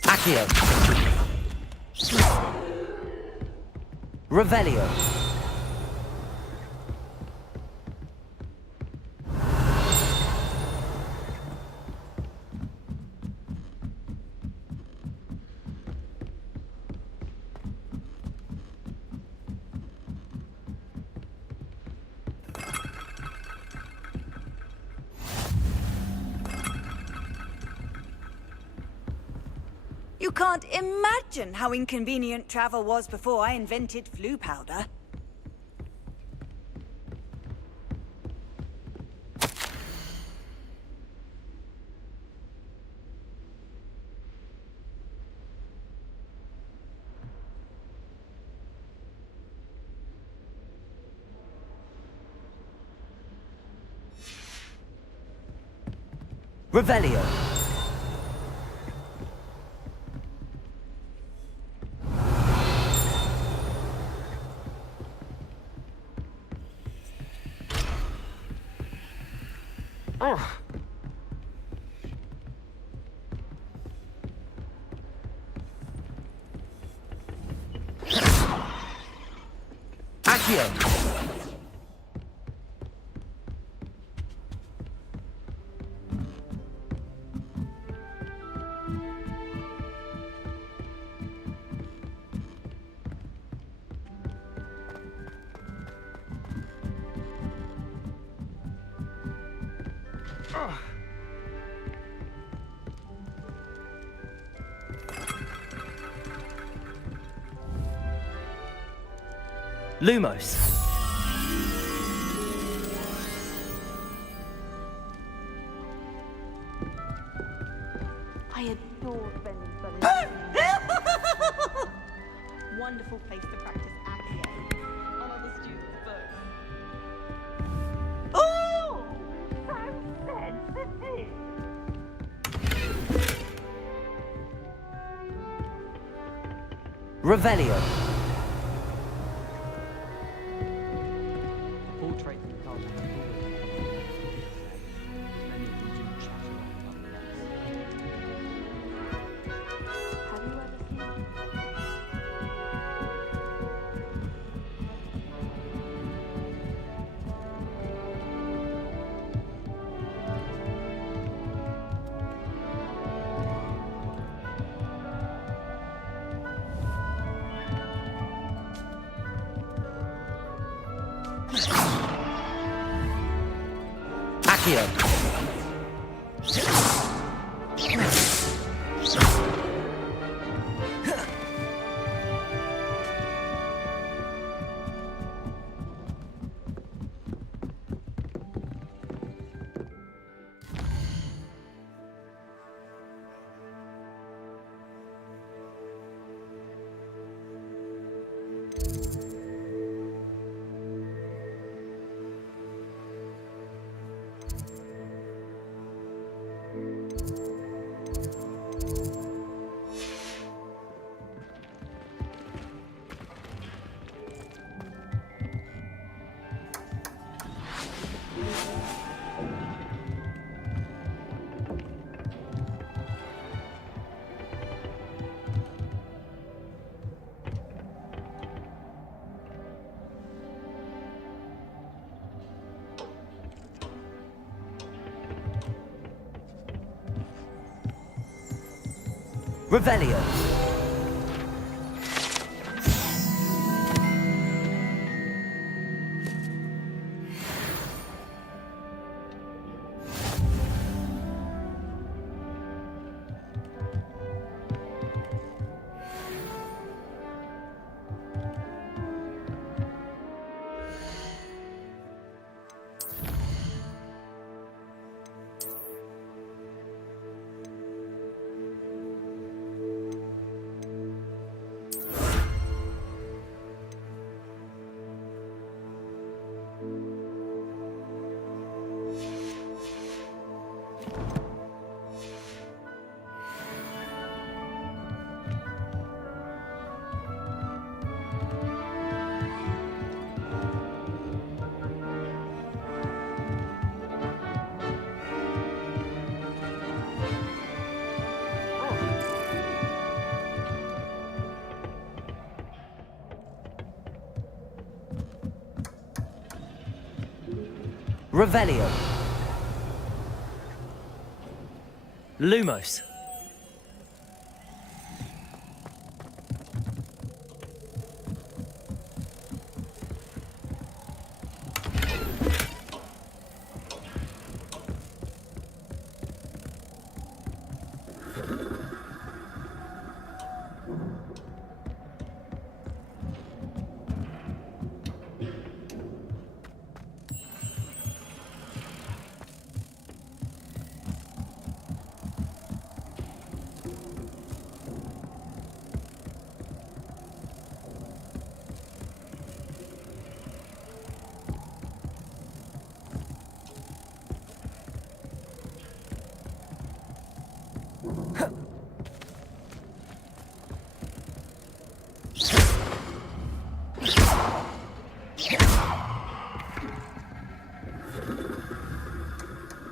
Accio! Revelio! You can't imagine how inconvenient travel was before I invented flu powder. Revelio! Oh. Accio! Lumos. I adore spending Sundays. Wonderful place to practice accio on other students' books. Oh! So sensitive! Revelio. Portraits of the culture. Many of them do chatter on nonetheless. Have you ever seen Accio. Revelio. Revelio. Lumos.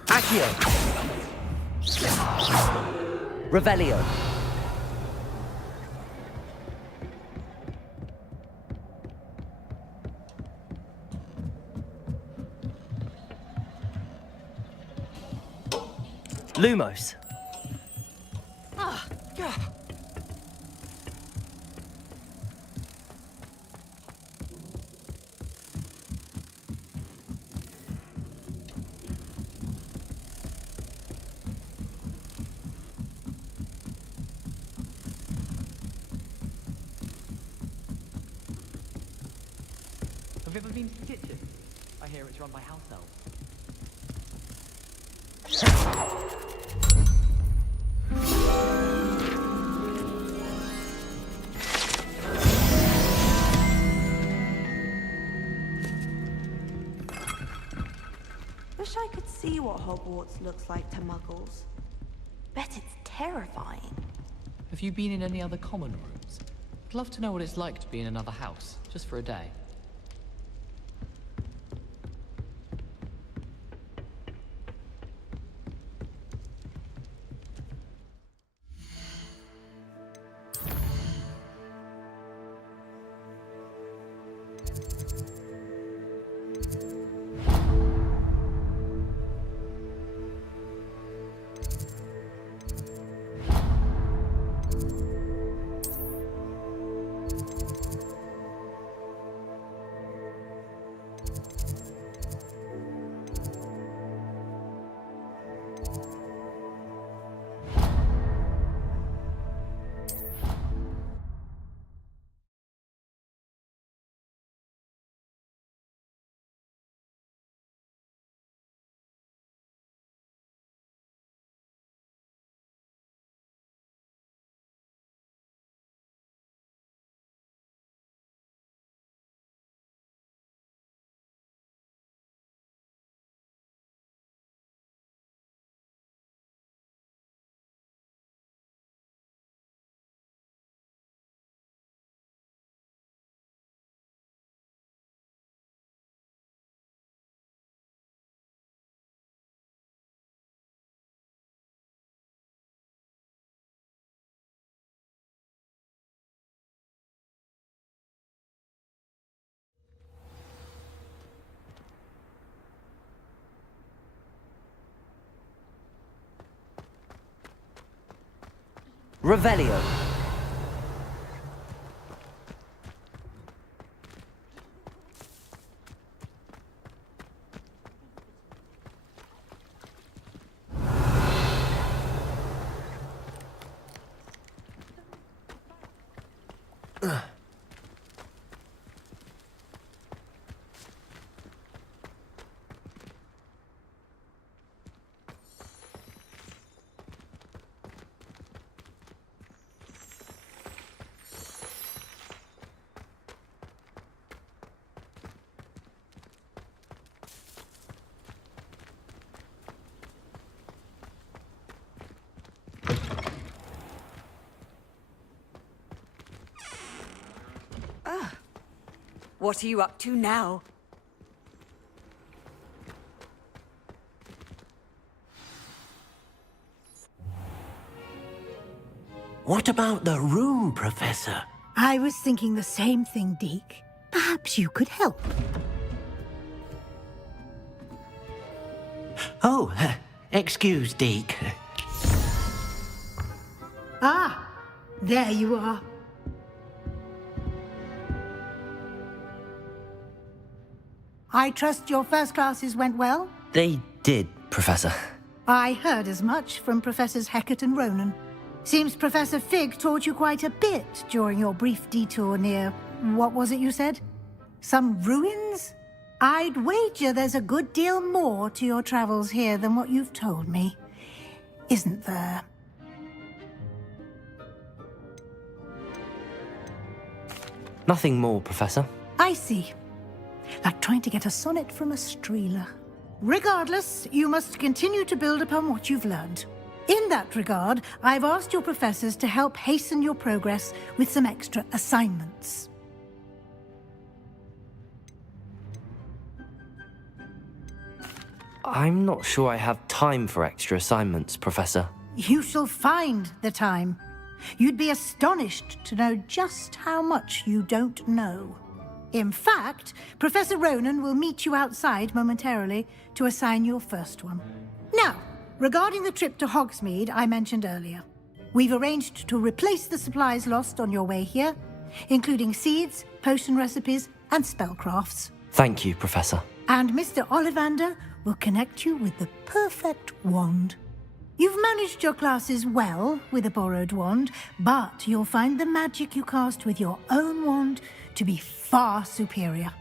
Accio. Revelio. Lumos. Ah, God. Have you ever been to the kitchen? I hear it's run by house elves. Wish I could see what Hogwarts looks like to muggles. Bet it's terrifying. Have you been in any other common rooms? I'd love to know what it's like to be in another house, just for a day. Revelio. What are you up to now? What about the room, Professor? I was thinking the same thing, Deke. Perhaps you could help. Oh, excuse, Deke. Ah, there you are. I trust your first classes went well? They did, Professor. I heard as much from Professors Hecat and Ronan. Seems Professor Fig taught you quite a bit during your brief detour near... what was it you said? Some ruins? I'd wager there's a good deal more to your travels here than what you've told me. Isn't there? Nothing more, Professor. I see. Like trying to get a sonnet from a streeler. Regardless, you must continue to build upon what you've learned. In that regard, I've asked your professors to help hasten your progress with some extra assignments. I'm not sure I have time for extra assignments, Professor. You shall find the time. You'd be astonished to know just how much you don't know. In fact, Professor Ronan will meet you outside momentarily to assign your first one. Now, regarding the trip to Hogsmeade I mentioned earlier, we've arranged to replace the supplies lost on your way here, including seeds, potion recipes, and spellcrafts. Thank you, Professor. And Mr. Ollivander will connect you with the perfect wand. You've managed your classes well with a borrowed wand, but you'll find the magic you cast with your own wand to be far superior.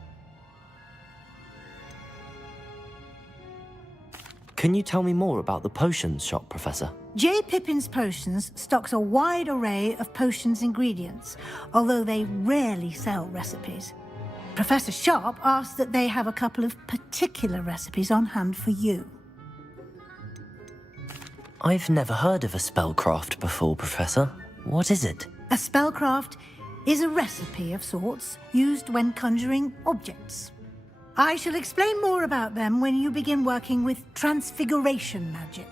Can you tell me more about the potions shop, Professor? J. Pippin's Potions stocks a wide array of potions ingredients, although they rarely sell recipes. Professor Sharp asked that they have a couple of particular recipes on hand for you. I've never heard of a spellcraft before, Professor. What is it? A spellcraft is a recipe of sorts used when conjuring objects. I shall explain more about them when you begin working with transfiguration magic.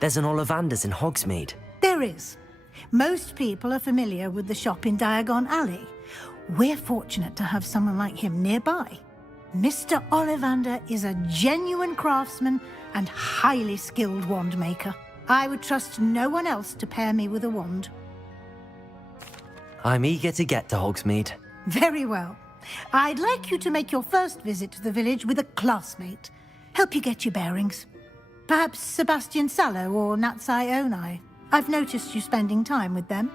There's an Ollivander's in Hogsmeade. There is. Most people are familiar with the shop in Diagon Alley. We're fortunate to have someone like him nearby. Mr. Ollivander is a genuine craftsman and highly skilled wand maker. I would trust no one else to pair me with a wand. I'm eager to get to Hogsmeade. Very well. I'd like you to make your first visit to the village with a classmate. Help you get your bearings. Perhaps Sebastian Sallow or Natsai Onai. I've noticed you spending time with them.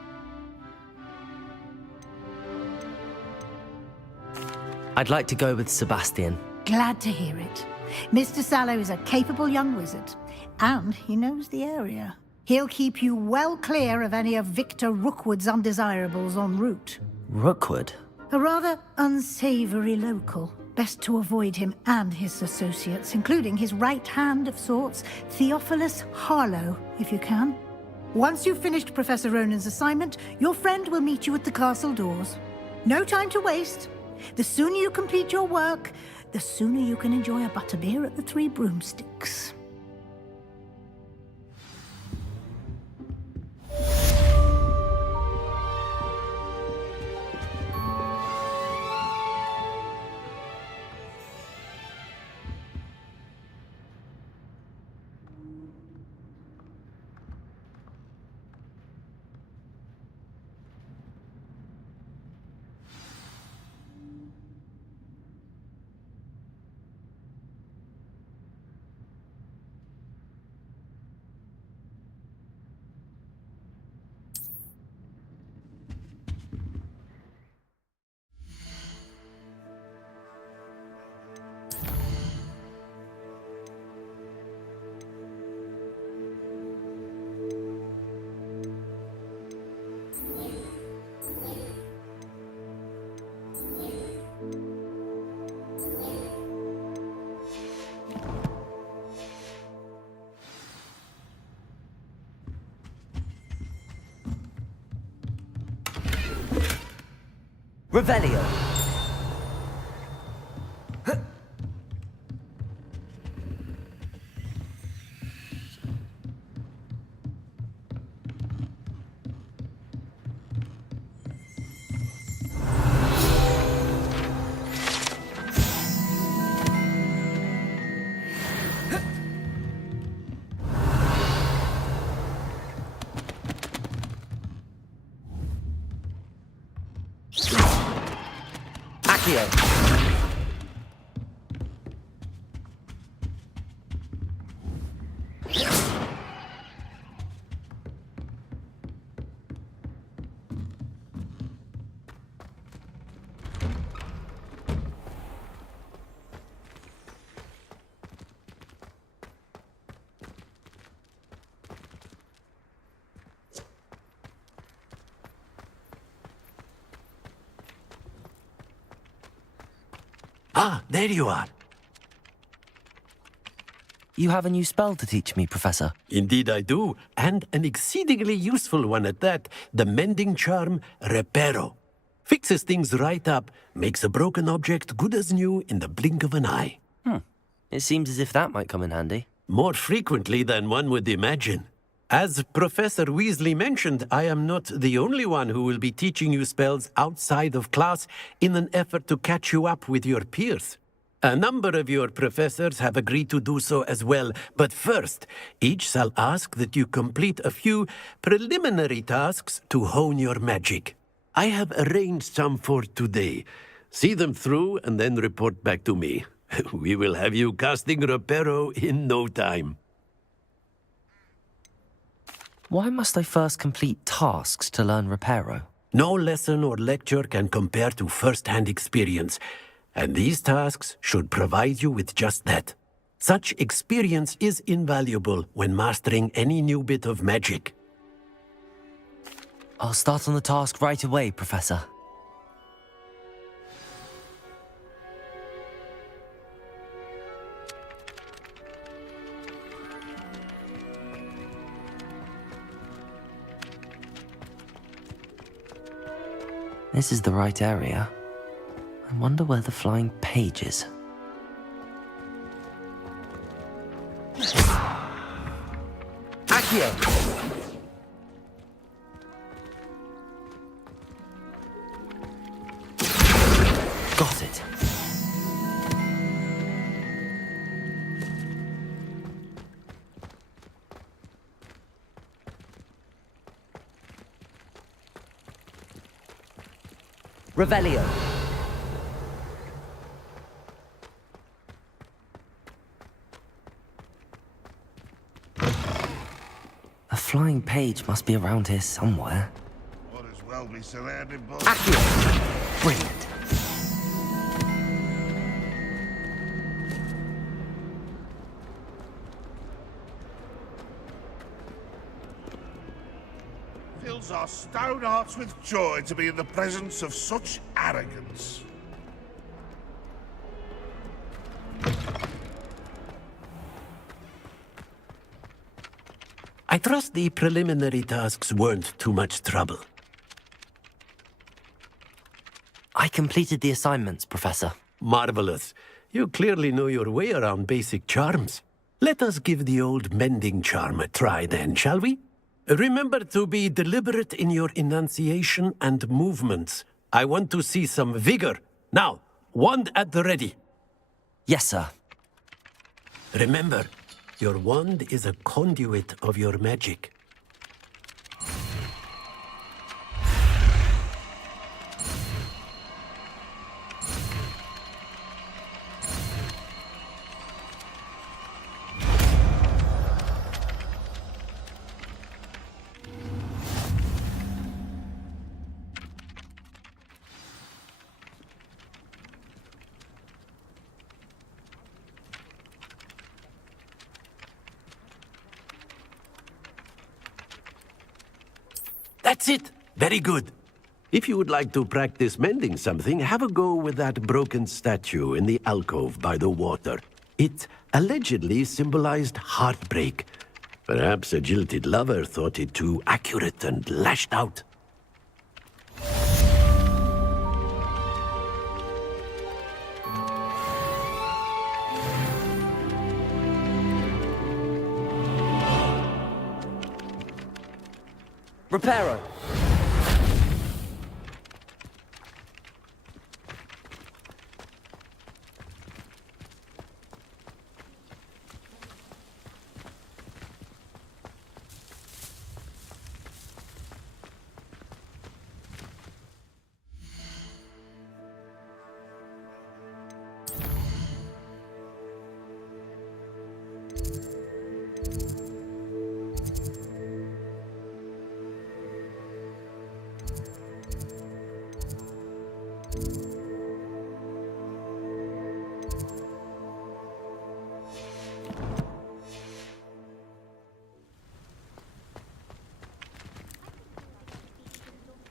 I'd like to go with Sebastian. Glad to hear it. Mr. Sallow is a capable young wizard, and he knows the area. He'll keep you well clear of any of Victor Rookwood's undesirables en route. Rookwood? A rather unsavory local. Best to avoid him and his associates, including his right hand of sorts, Theophilus Harlow, if you can. Once you've finished Professor Ronan's assignment, your friend will meet you at the castle doors. No time to waste. The sooner you complete your work, the sooner you can enjoy a butterbeer at the Three Broomsticks. Revelio. Ah, there you are. You have a new spell to teach me, Professor. Indeed I do, and an exceedingly useful one at that. The mending charm, Reparo. Fixes things right up, makes a broken object good as new in the blink of an eye. It seems as if that might come in handy. More frequently than one would imagine. As Professor Weasley mentioned, I am not the only one who will be teaching you spells outside of class in an effort to catch you up with your peers. A number of your professors have agreed to do so as well, but first, each shall ask that you complete a few preliminary tasks to hone your magic. I have arranged some for today. See them through and then report back to me. We will have you casting Reparo in no time. Why must I first complete tasks to learn Reparo? No lesson or lecture can compare to first-hand experience. And these tasks should provide you with just that. Such experience is invaluable when mastering any new bit of magic. I'll start on the task right away, Professor. This is the right area. I wonder where the flying page is. Accio! Got it. Revelio. A flying page must be around here somewhere. Might as well be surrounded by... Accio! Brilliant. Fills our stone hearts with joy to be in the presence of such arrogance. I trust the preliminary tasks weren't too much trouble. I completed the assignments, Professor. Marvelous. You clearly know your way around basic charms. Let us give the old mending charm a try then, shall we? Remember to be deliberate in your enunciation and movements. I want to see some vigor. Now, wand at the ready. Yes, sir. Remember, your wand is a conduit of your magic. That's it. Very good. If you would like to practice mending something, have a go with that broken statue in the alcove by the water. It allegedly symbolized heartbreak. Perhaps a jilted lover thought it too accurate and lashed out. Reparo.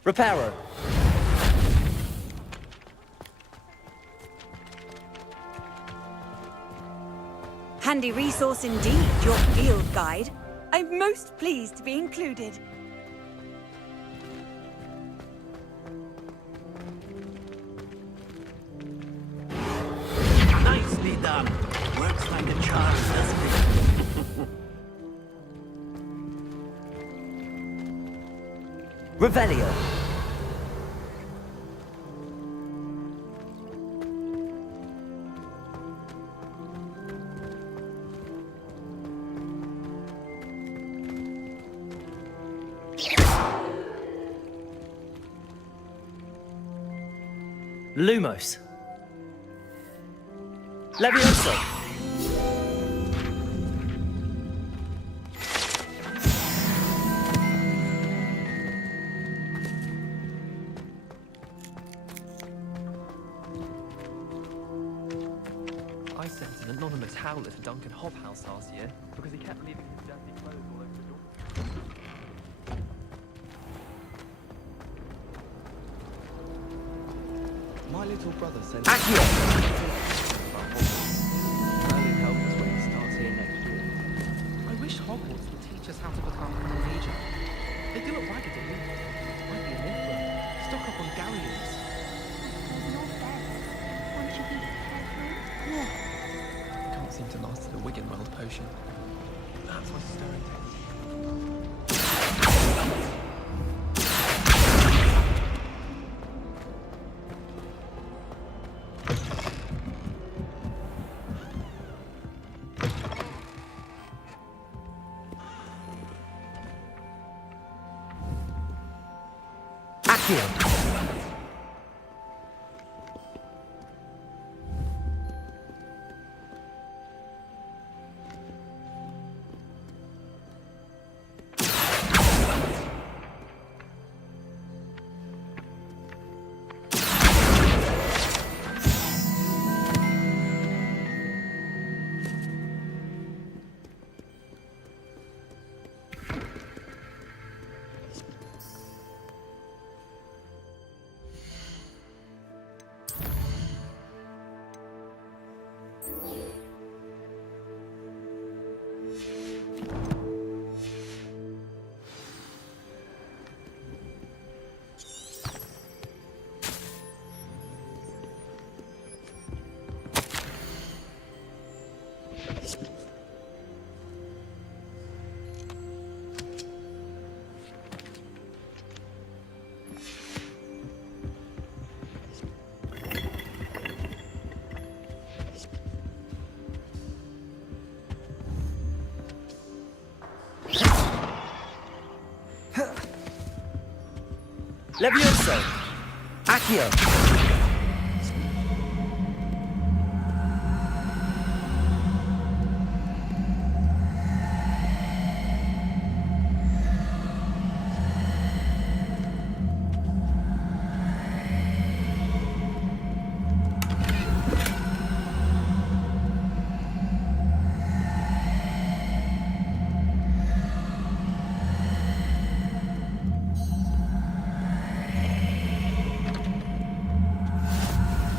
Reparo. Handy resource indeed, your field guide. I'm most pleased to be included. Nicely done. Works like a charm, doesn't it? Revelio. Lumos. Levioso. howler to Duncan Hobhouse last year because he kept leaving his dirty clothes all over the door. My little brother said... Accio! Merlin help us when he starts here next year. I wish Hogwarts would teach us how to become a major. They do it raggedly. Might be an emperor. Stock up on galleons. Can't seem to master the Wigan World potion. That's my stirring technique. Accio! Levioso! Accio!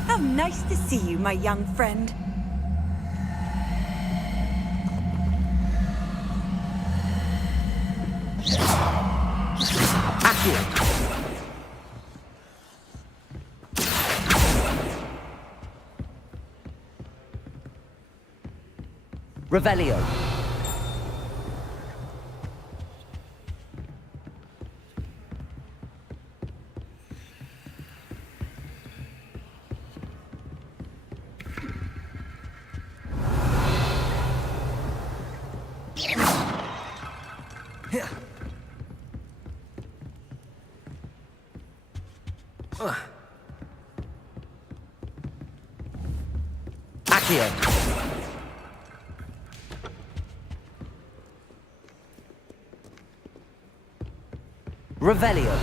How nice to see you, my young friend. Accio! Revelio! Accio! Revelio!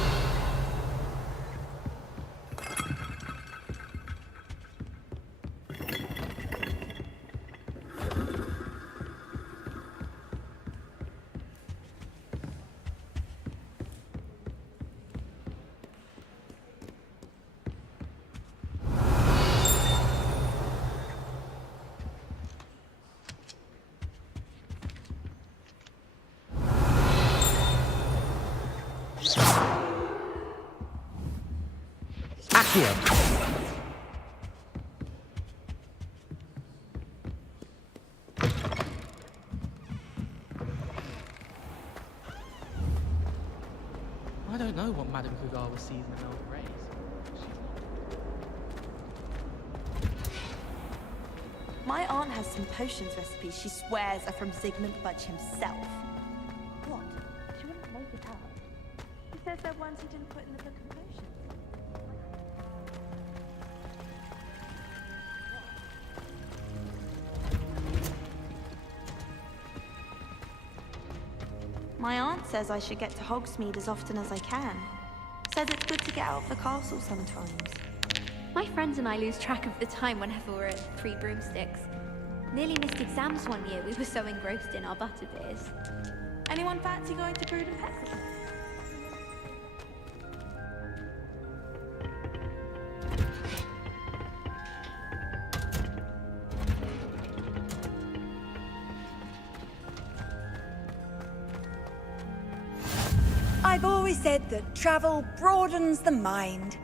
Accio! I don't know what Madame Kugawa sees in the Melvin Rays. My aunt has some potions recipes she swears are from Zygmunt Budge himself. What? She wouldn't make it up. He says they're ones he didn't put in the book of potions. My aunt says I should get to Hogsmeade as often as I can. Says it's good to get out of the castle sometimes. My friends and I lose track of the time whenever we're at Three Broomsticks. Nearly missed exams one year, we were so engrossed in our butterbeers. Anyone fancy going to Brood and Peckham? I've always said that travel broadens the mind.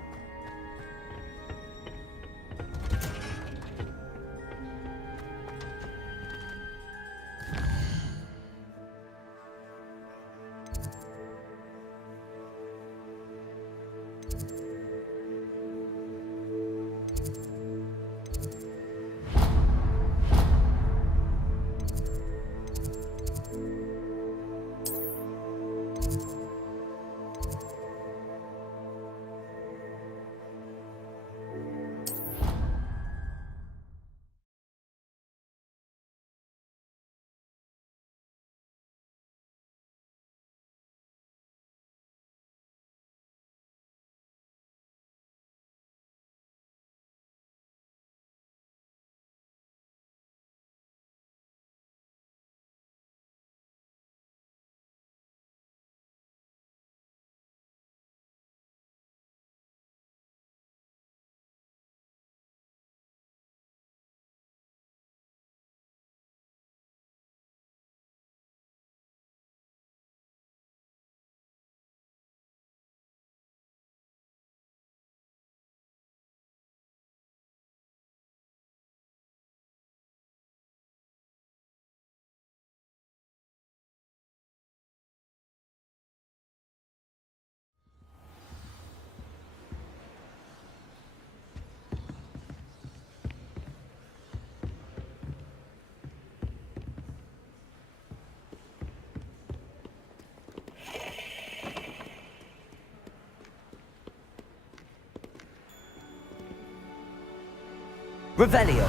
Revelio.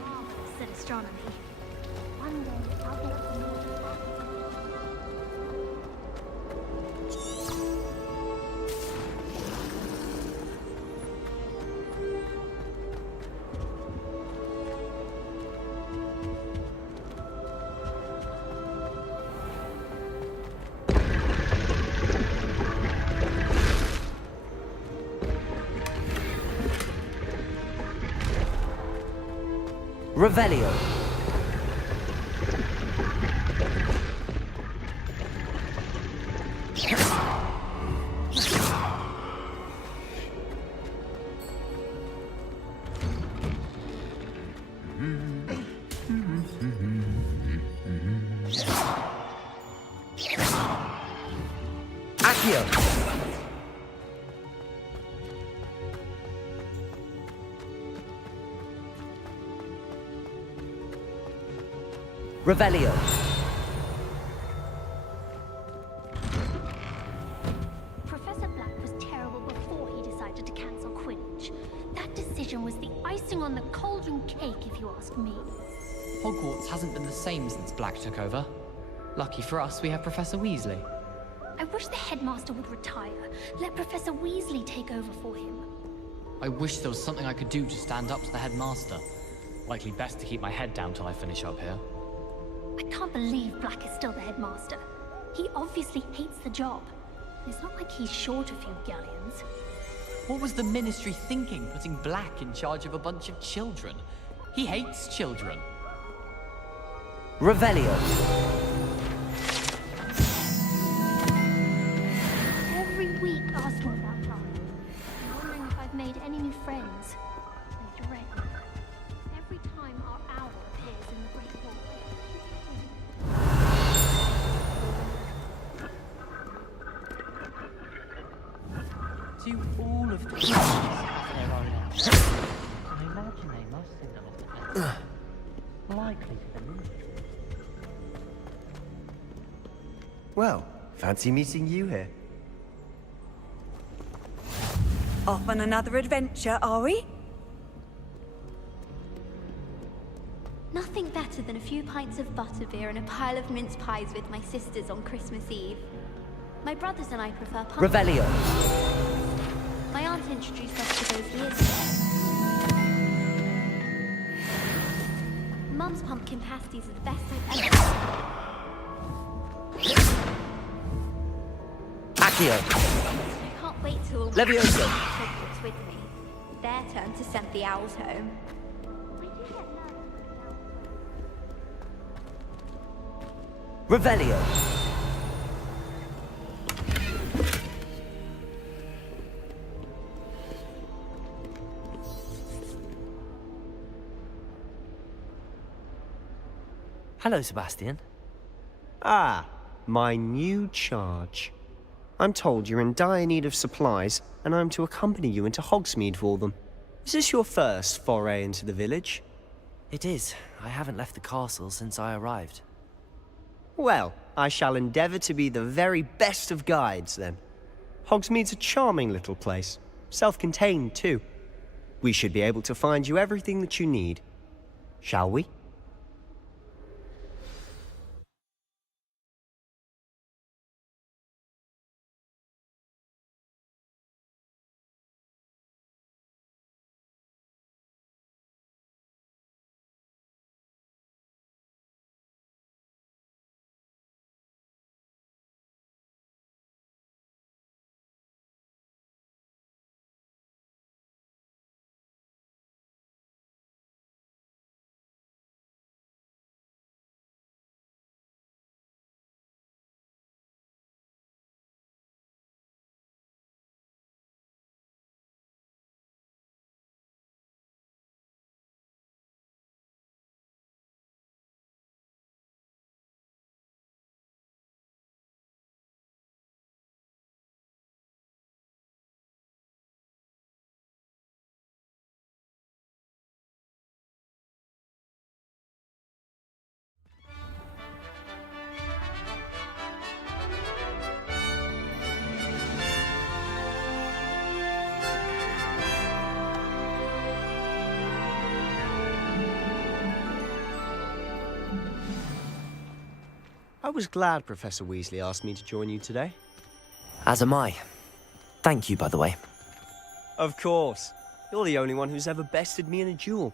Marvelous at astronomy. One day I'll get to know you. Revelio. Accio. Revelio. Professor Black was terrible before he decided to cancel Quidditch. That decision was the icing on the cauldron cake, if you ask me. Hogwarts hasn't been the same since Black took over. Lucky for us, we have Professor Weasley. I wish the headmaster would retire. Let Professor Weasley take over for him. I wish there was something I could do to stand up to the headmaster. Likely best to keep my head down till I finish up here. I can't believe Black is still the headmaster. He obviously hates the job. It's not like he's short a few galleons. What was the Ministry thinking, putting Black in charge of a bunch of children? He hates children. Revelio. Every week asking about Black. I'm wondering if I've made any new friends. I dread it. Every time our owl appears in the Great Hallway. Do all of the creatures have their own ends? I imagine they must signal off defense. Likely to the Ministry. Well, fancy meeting you here. Off on another adventure, are we? Nothing better than a few pints of butterbeer and a pile of mince pies with my sisters on Christmas Eve. My brothers and I prefer pumpkin. Revelio. My aunt introduced us to those years ago. Mum's pumpkin pasties are the best I've ever had. Accio. I can't wait till all my Levioso. Hogwarts with me. Their turn to send the owls home. I do get nervous. Revelio. Hello, Sebastian. Ah, my new charge. I'm told you're in dire need of supplies, and I'm to accompany you into Hogsmeade for them. Is this your first foray into the village? It is. I haven't left the castle since I arrived. Well, I shall endeavour to be the very best of guides, then. Hogsmeade's a charming little place. Self-contained, too. We should be able to find you everything that you need. Shall we? I was glad Professor Weasley asked me to join you today. As am I. Thank you, by the way. Of course. You're the only one who's ever bested me in a duel.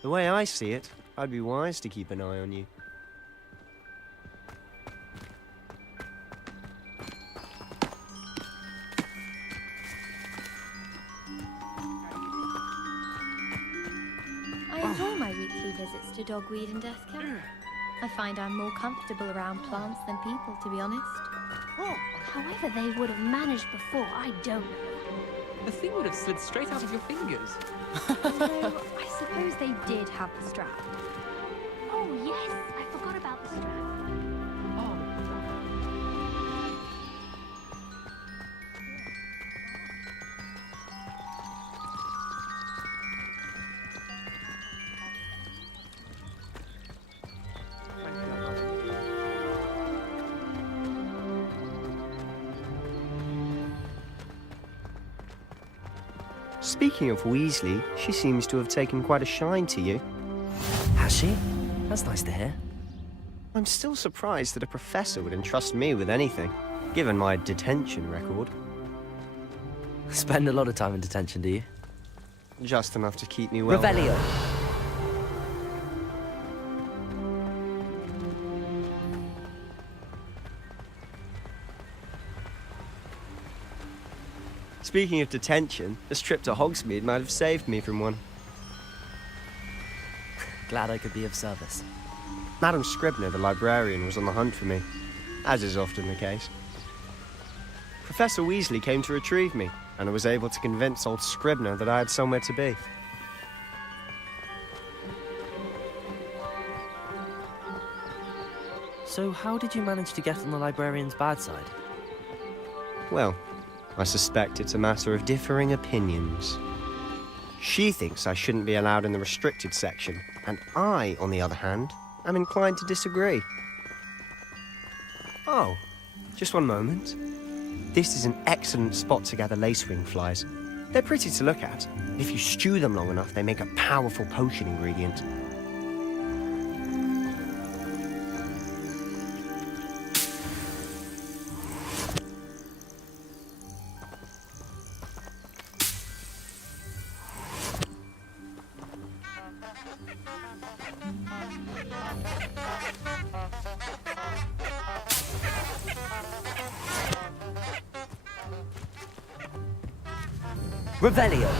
The way I see it, I'd be wise to keep an eye on you. I enjoy my weekly visits to Dogweed and Death Camp. I find I'm more comfortable around plants than people, to be honest. However they would have managed before, I don't know. The thing would have slid straight out of your fingers. Although, I suppose they did have the strap. Oh yes, I forgot about the strap. Speaking of Weasley, she seems to have taken quite a shine to you. Has she? That's nice to hear. I'm still surprised that a professor would entrust me with anything, given my detention record. Spend a lot of time in detention, do you? Just enough to keep me well. Revelio. Speaking of detention, this trip to Hogsmeade might have saved me from one. Glad I could be of service. Madam Scribner, the librarian, was on the hunt for me, as is often the case. Professor Weasley came to retrieve me, and I was able to convince old Scribner that I had somewhere to be. So how did you manage to get on the librarian's bad side? Well, I suspect it's a matter of differing opinions. She thinks I shouldn't be allowed in the restricted section, and I, on the other hand, am inclined to disagree. Oh, just one moment. This is an excellent spot to gather lacewing flies. They're pretty to look at. If you stew them long enough, they make a powerful potion ingredient. Revelio.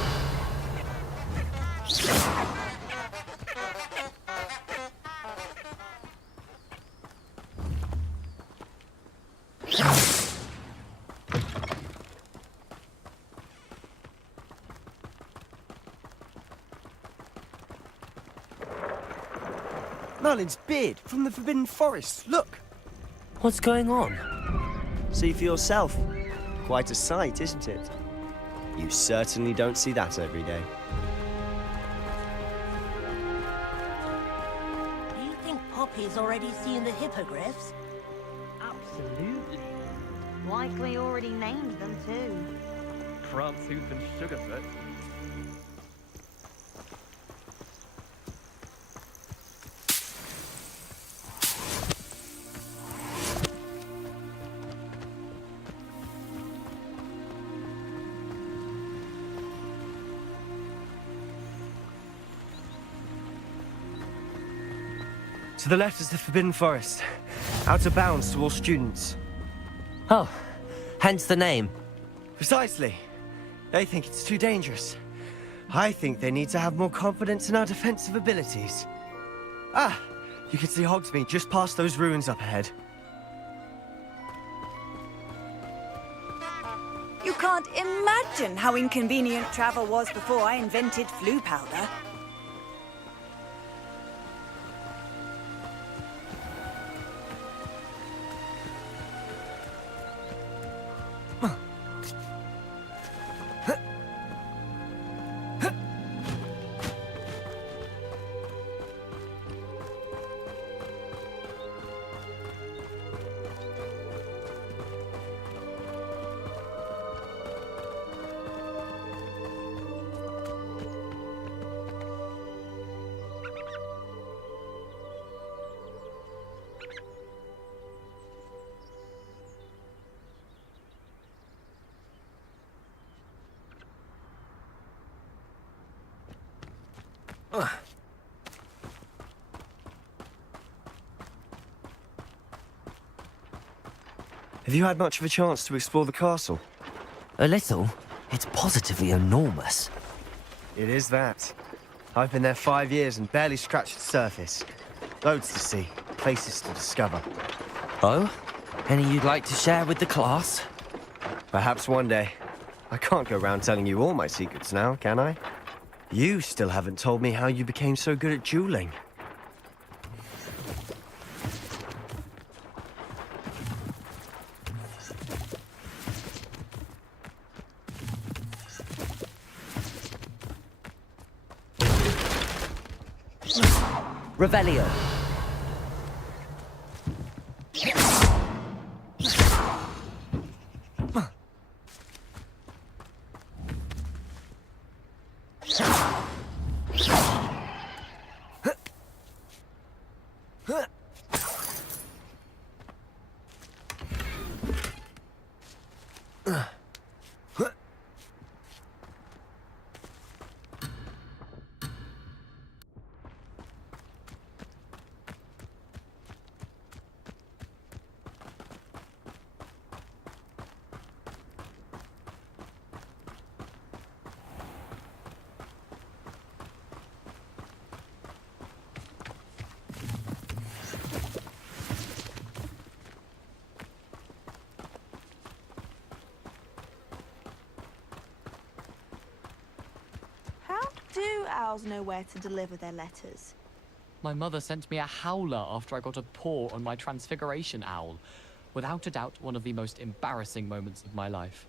Merlin's beard from the Forbidden Forest. Look. What's going on? See for yourself. Quite a sight, isn't it? You certainly don't see that every day. Do you think Poppy's already seen the hippogriffs? Absolutely. Likely already named them too. Prantooth and Sugarfoot. To the left is the Forbidden Forest. Out of bounds to all students. Oh, hence the name. Precisely. They think it's too dangerous. I think they need to have more confidence in our defensive abilities. Ah, you can see Hogsmeade just past those ruins up ahead. You can't imagine how inconvenient travel was before I invented flu powder. Have you had much of a chance to explore the castle? A little. It's positively enormous. It is that. I've been there 5 years and barely scratched the surface. Loads to see, places to discover. Oh? Any you'd like to share with the class? Perhaps one day. I can't go around telling you all my secrets now, can I? You still haven't told me how you became so good at dueling. Revelio. Do owls know where to deliver their letters? My mother sent me a howler after I got a paw on my transfiguration owl. Without a doubt, one of the most embarrassing moments of my life.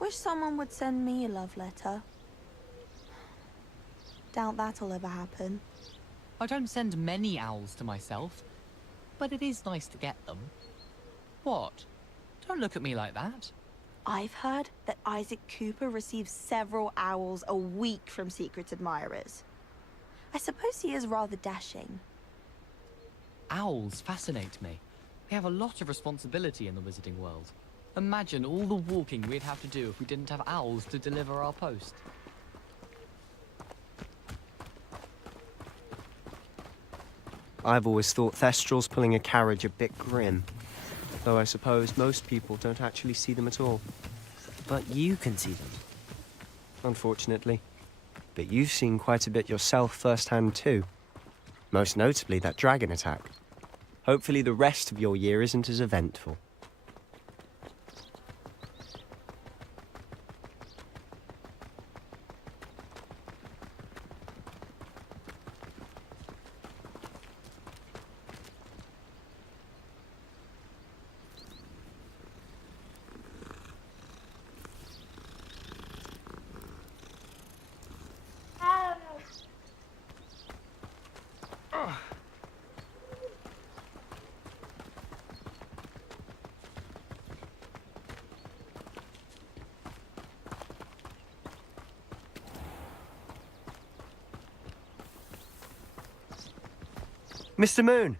Wish someone would send me a love letter. Doubt that'll ever happen. I don't send many owls to myself, but it is nice to get them. What? Don't look at me like that. I've heard that Isaac Cooper receives several owls a week from secret admirers. I suppose he is rather dashing. Owls fascinate me. They have a lot of responsibility in the wizarding world. Imagine all the walking we'd have to do if we didn't have owls to deliver our post. I've always thought Thestrals pulling a carriage a bit grim. Though I suppose most people don't actually see them at all. But you can see them. Unfortunately. But you've seen quite a bit yourself firsthand too. Most notably that dragon attack. Hopefully the rest of your year isn't as eventful. Mr. Moon!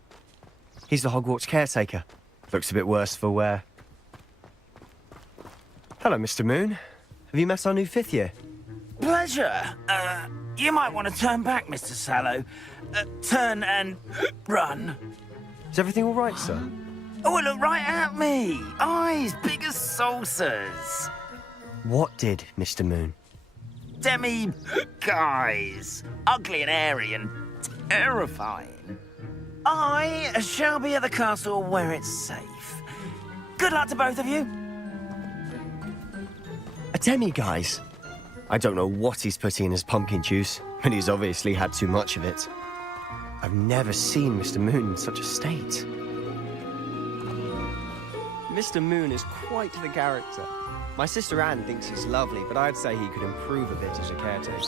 He's the Hogwarts caretaker. Looks a bit worse for wear. Hello, Mr. Moon. Have you met our new 5th year? Pleasure. You might want to turn back, Mr. Sallow. Turn and run. Is everything all right, sir? Oh, look right at me. Eyes big as saucers. What did, Mr. Moon? Guys. Ugly and airy and terrifying. I shall be at the castle where it's safe. Good luck to both of you. A demi-guise? I don't know what he's putting in his pumpkin juice, but he's obviously had too much of it. I've never seen Mr. Moon in such a state. Mr. Moon is quite the character. My sister Anne thinks he's lovely, but I'd say he could improve a bit as a caretaker.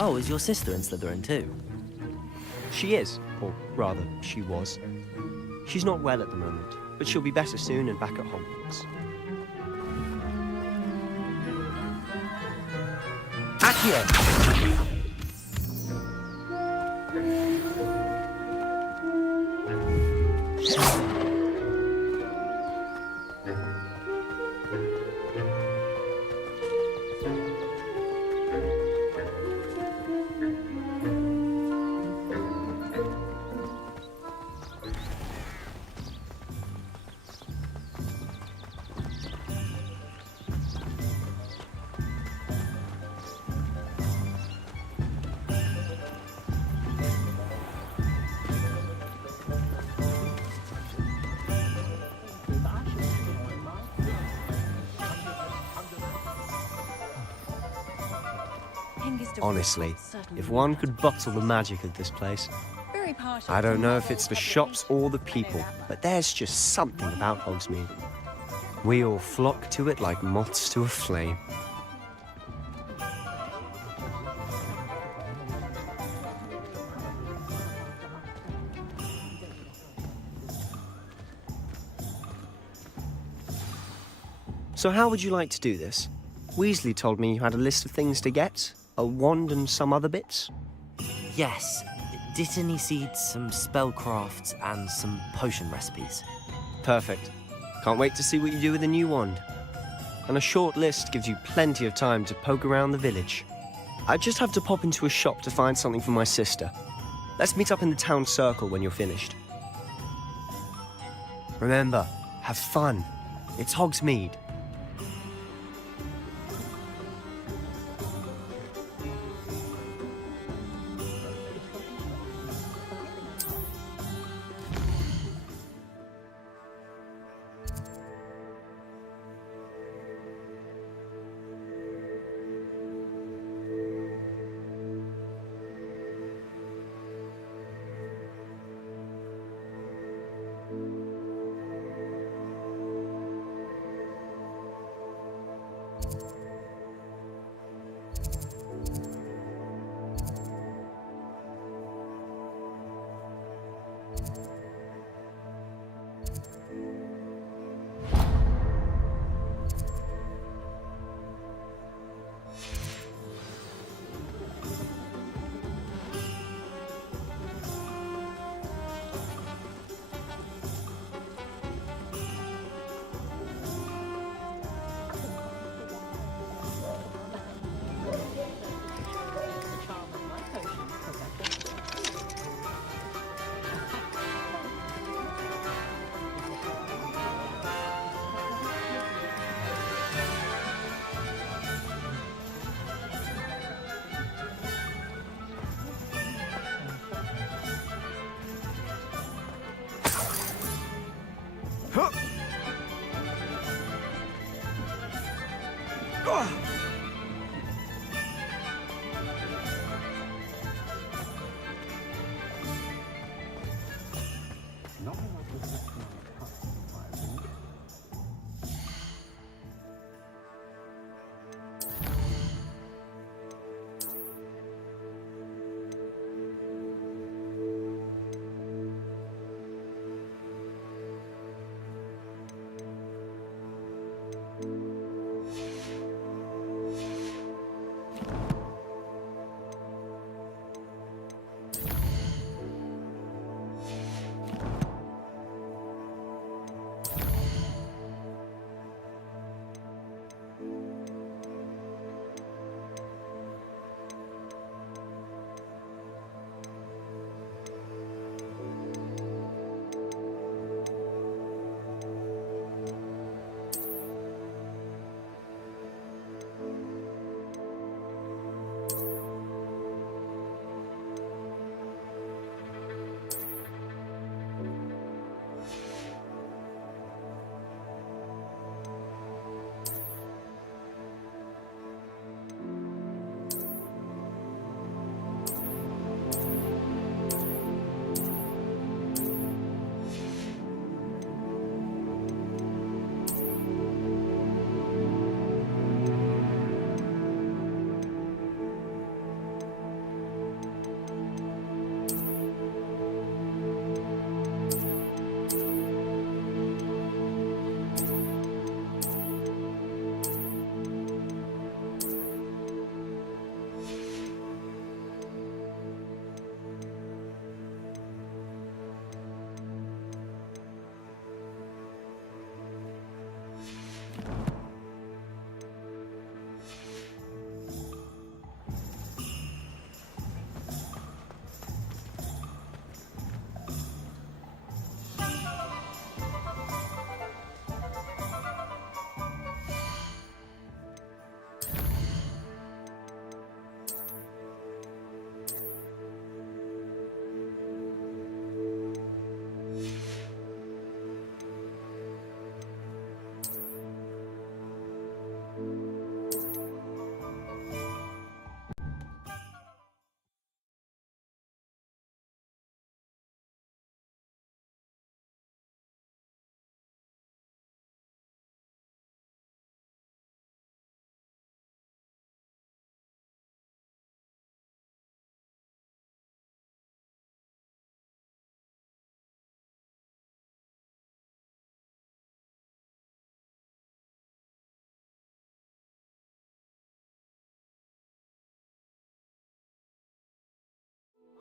Oh, is your sister in Slytherin too? She is, or rather, she was. She's not well at the moment, but she'll be better soon and back at Hogwarts. Accio! Honestly, if one could bottle the magic of this place. I don't know if it's the shops or the people, but there's just something about Hogsmeade. We all flock to it like moths to a flame. So how would you like to do this? Weasley told me you had a list of things to get. A wand and some other bits? Yes. Dittany seeds, some spellcrafts, and some potion recipes. Perfect. Can't wait to see what you do with the new wand. And a short list gives you plenty of time to poke around the village. I just have to pop into a shop to find something for my sister. Let's meet up in the town circle when you're finished. Remember, have fun. It's Hogsmeade.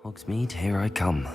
Hogsmeade, here I come.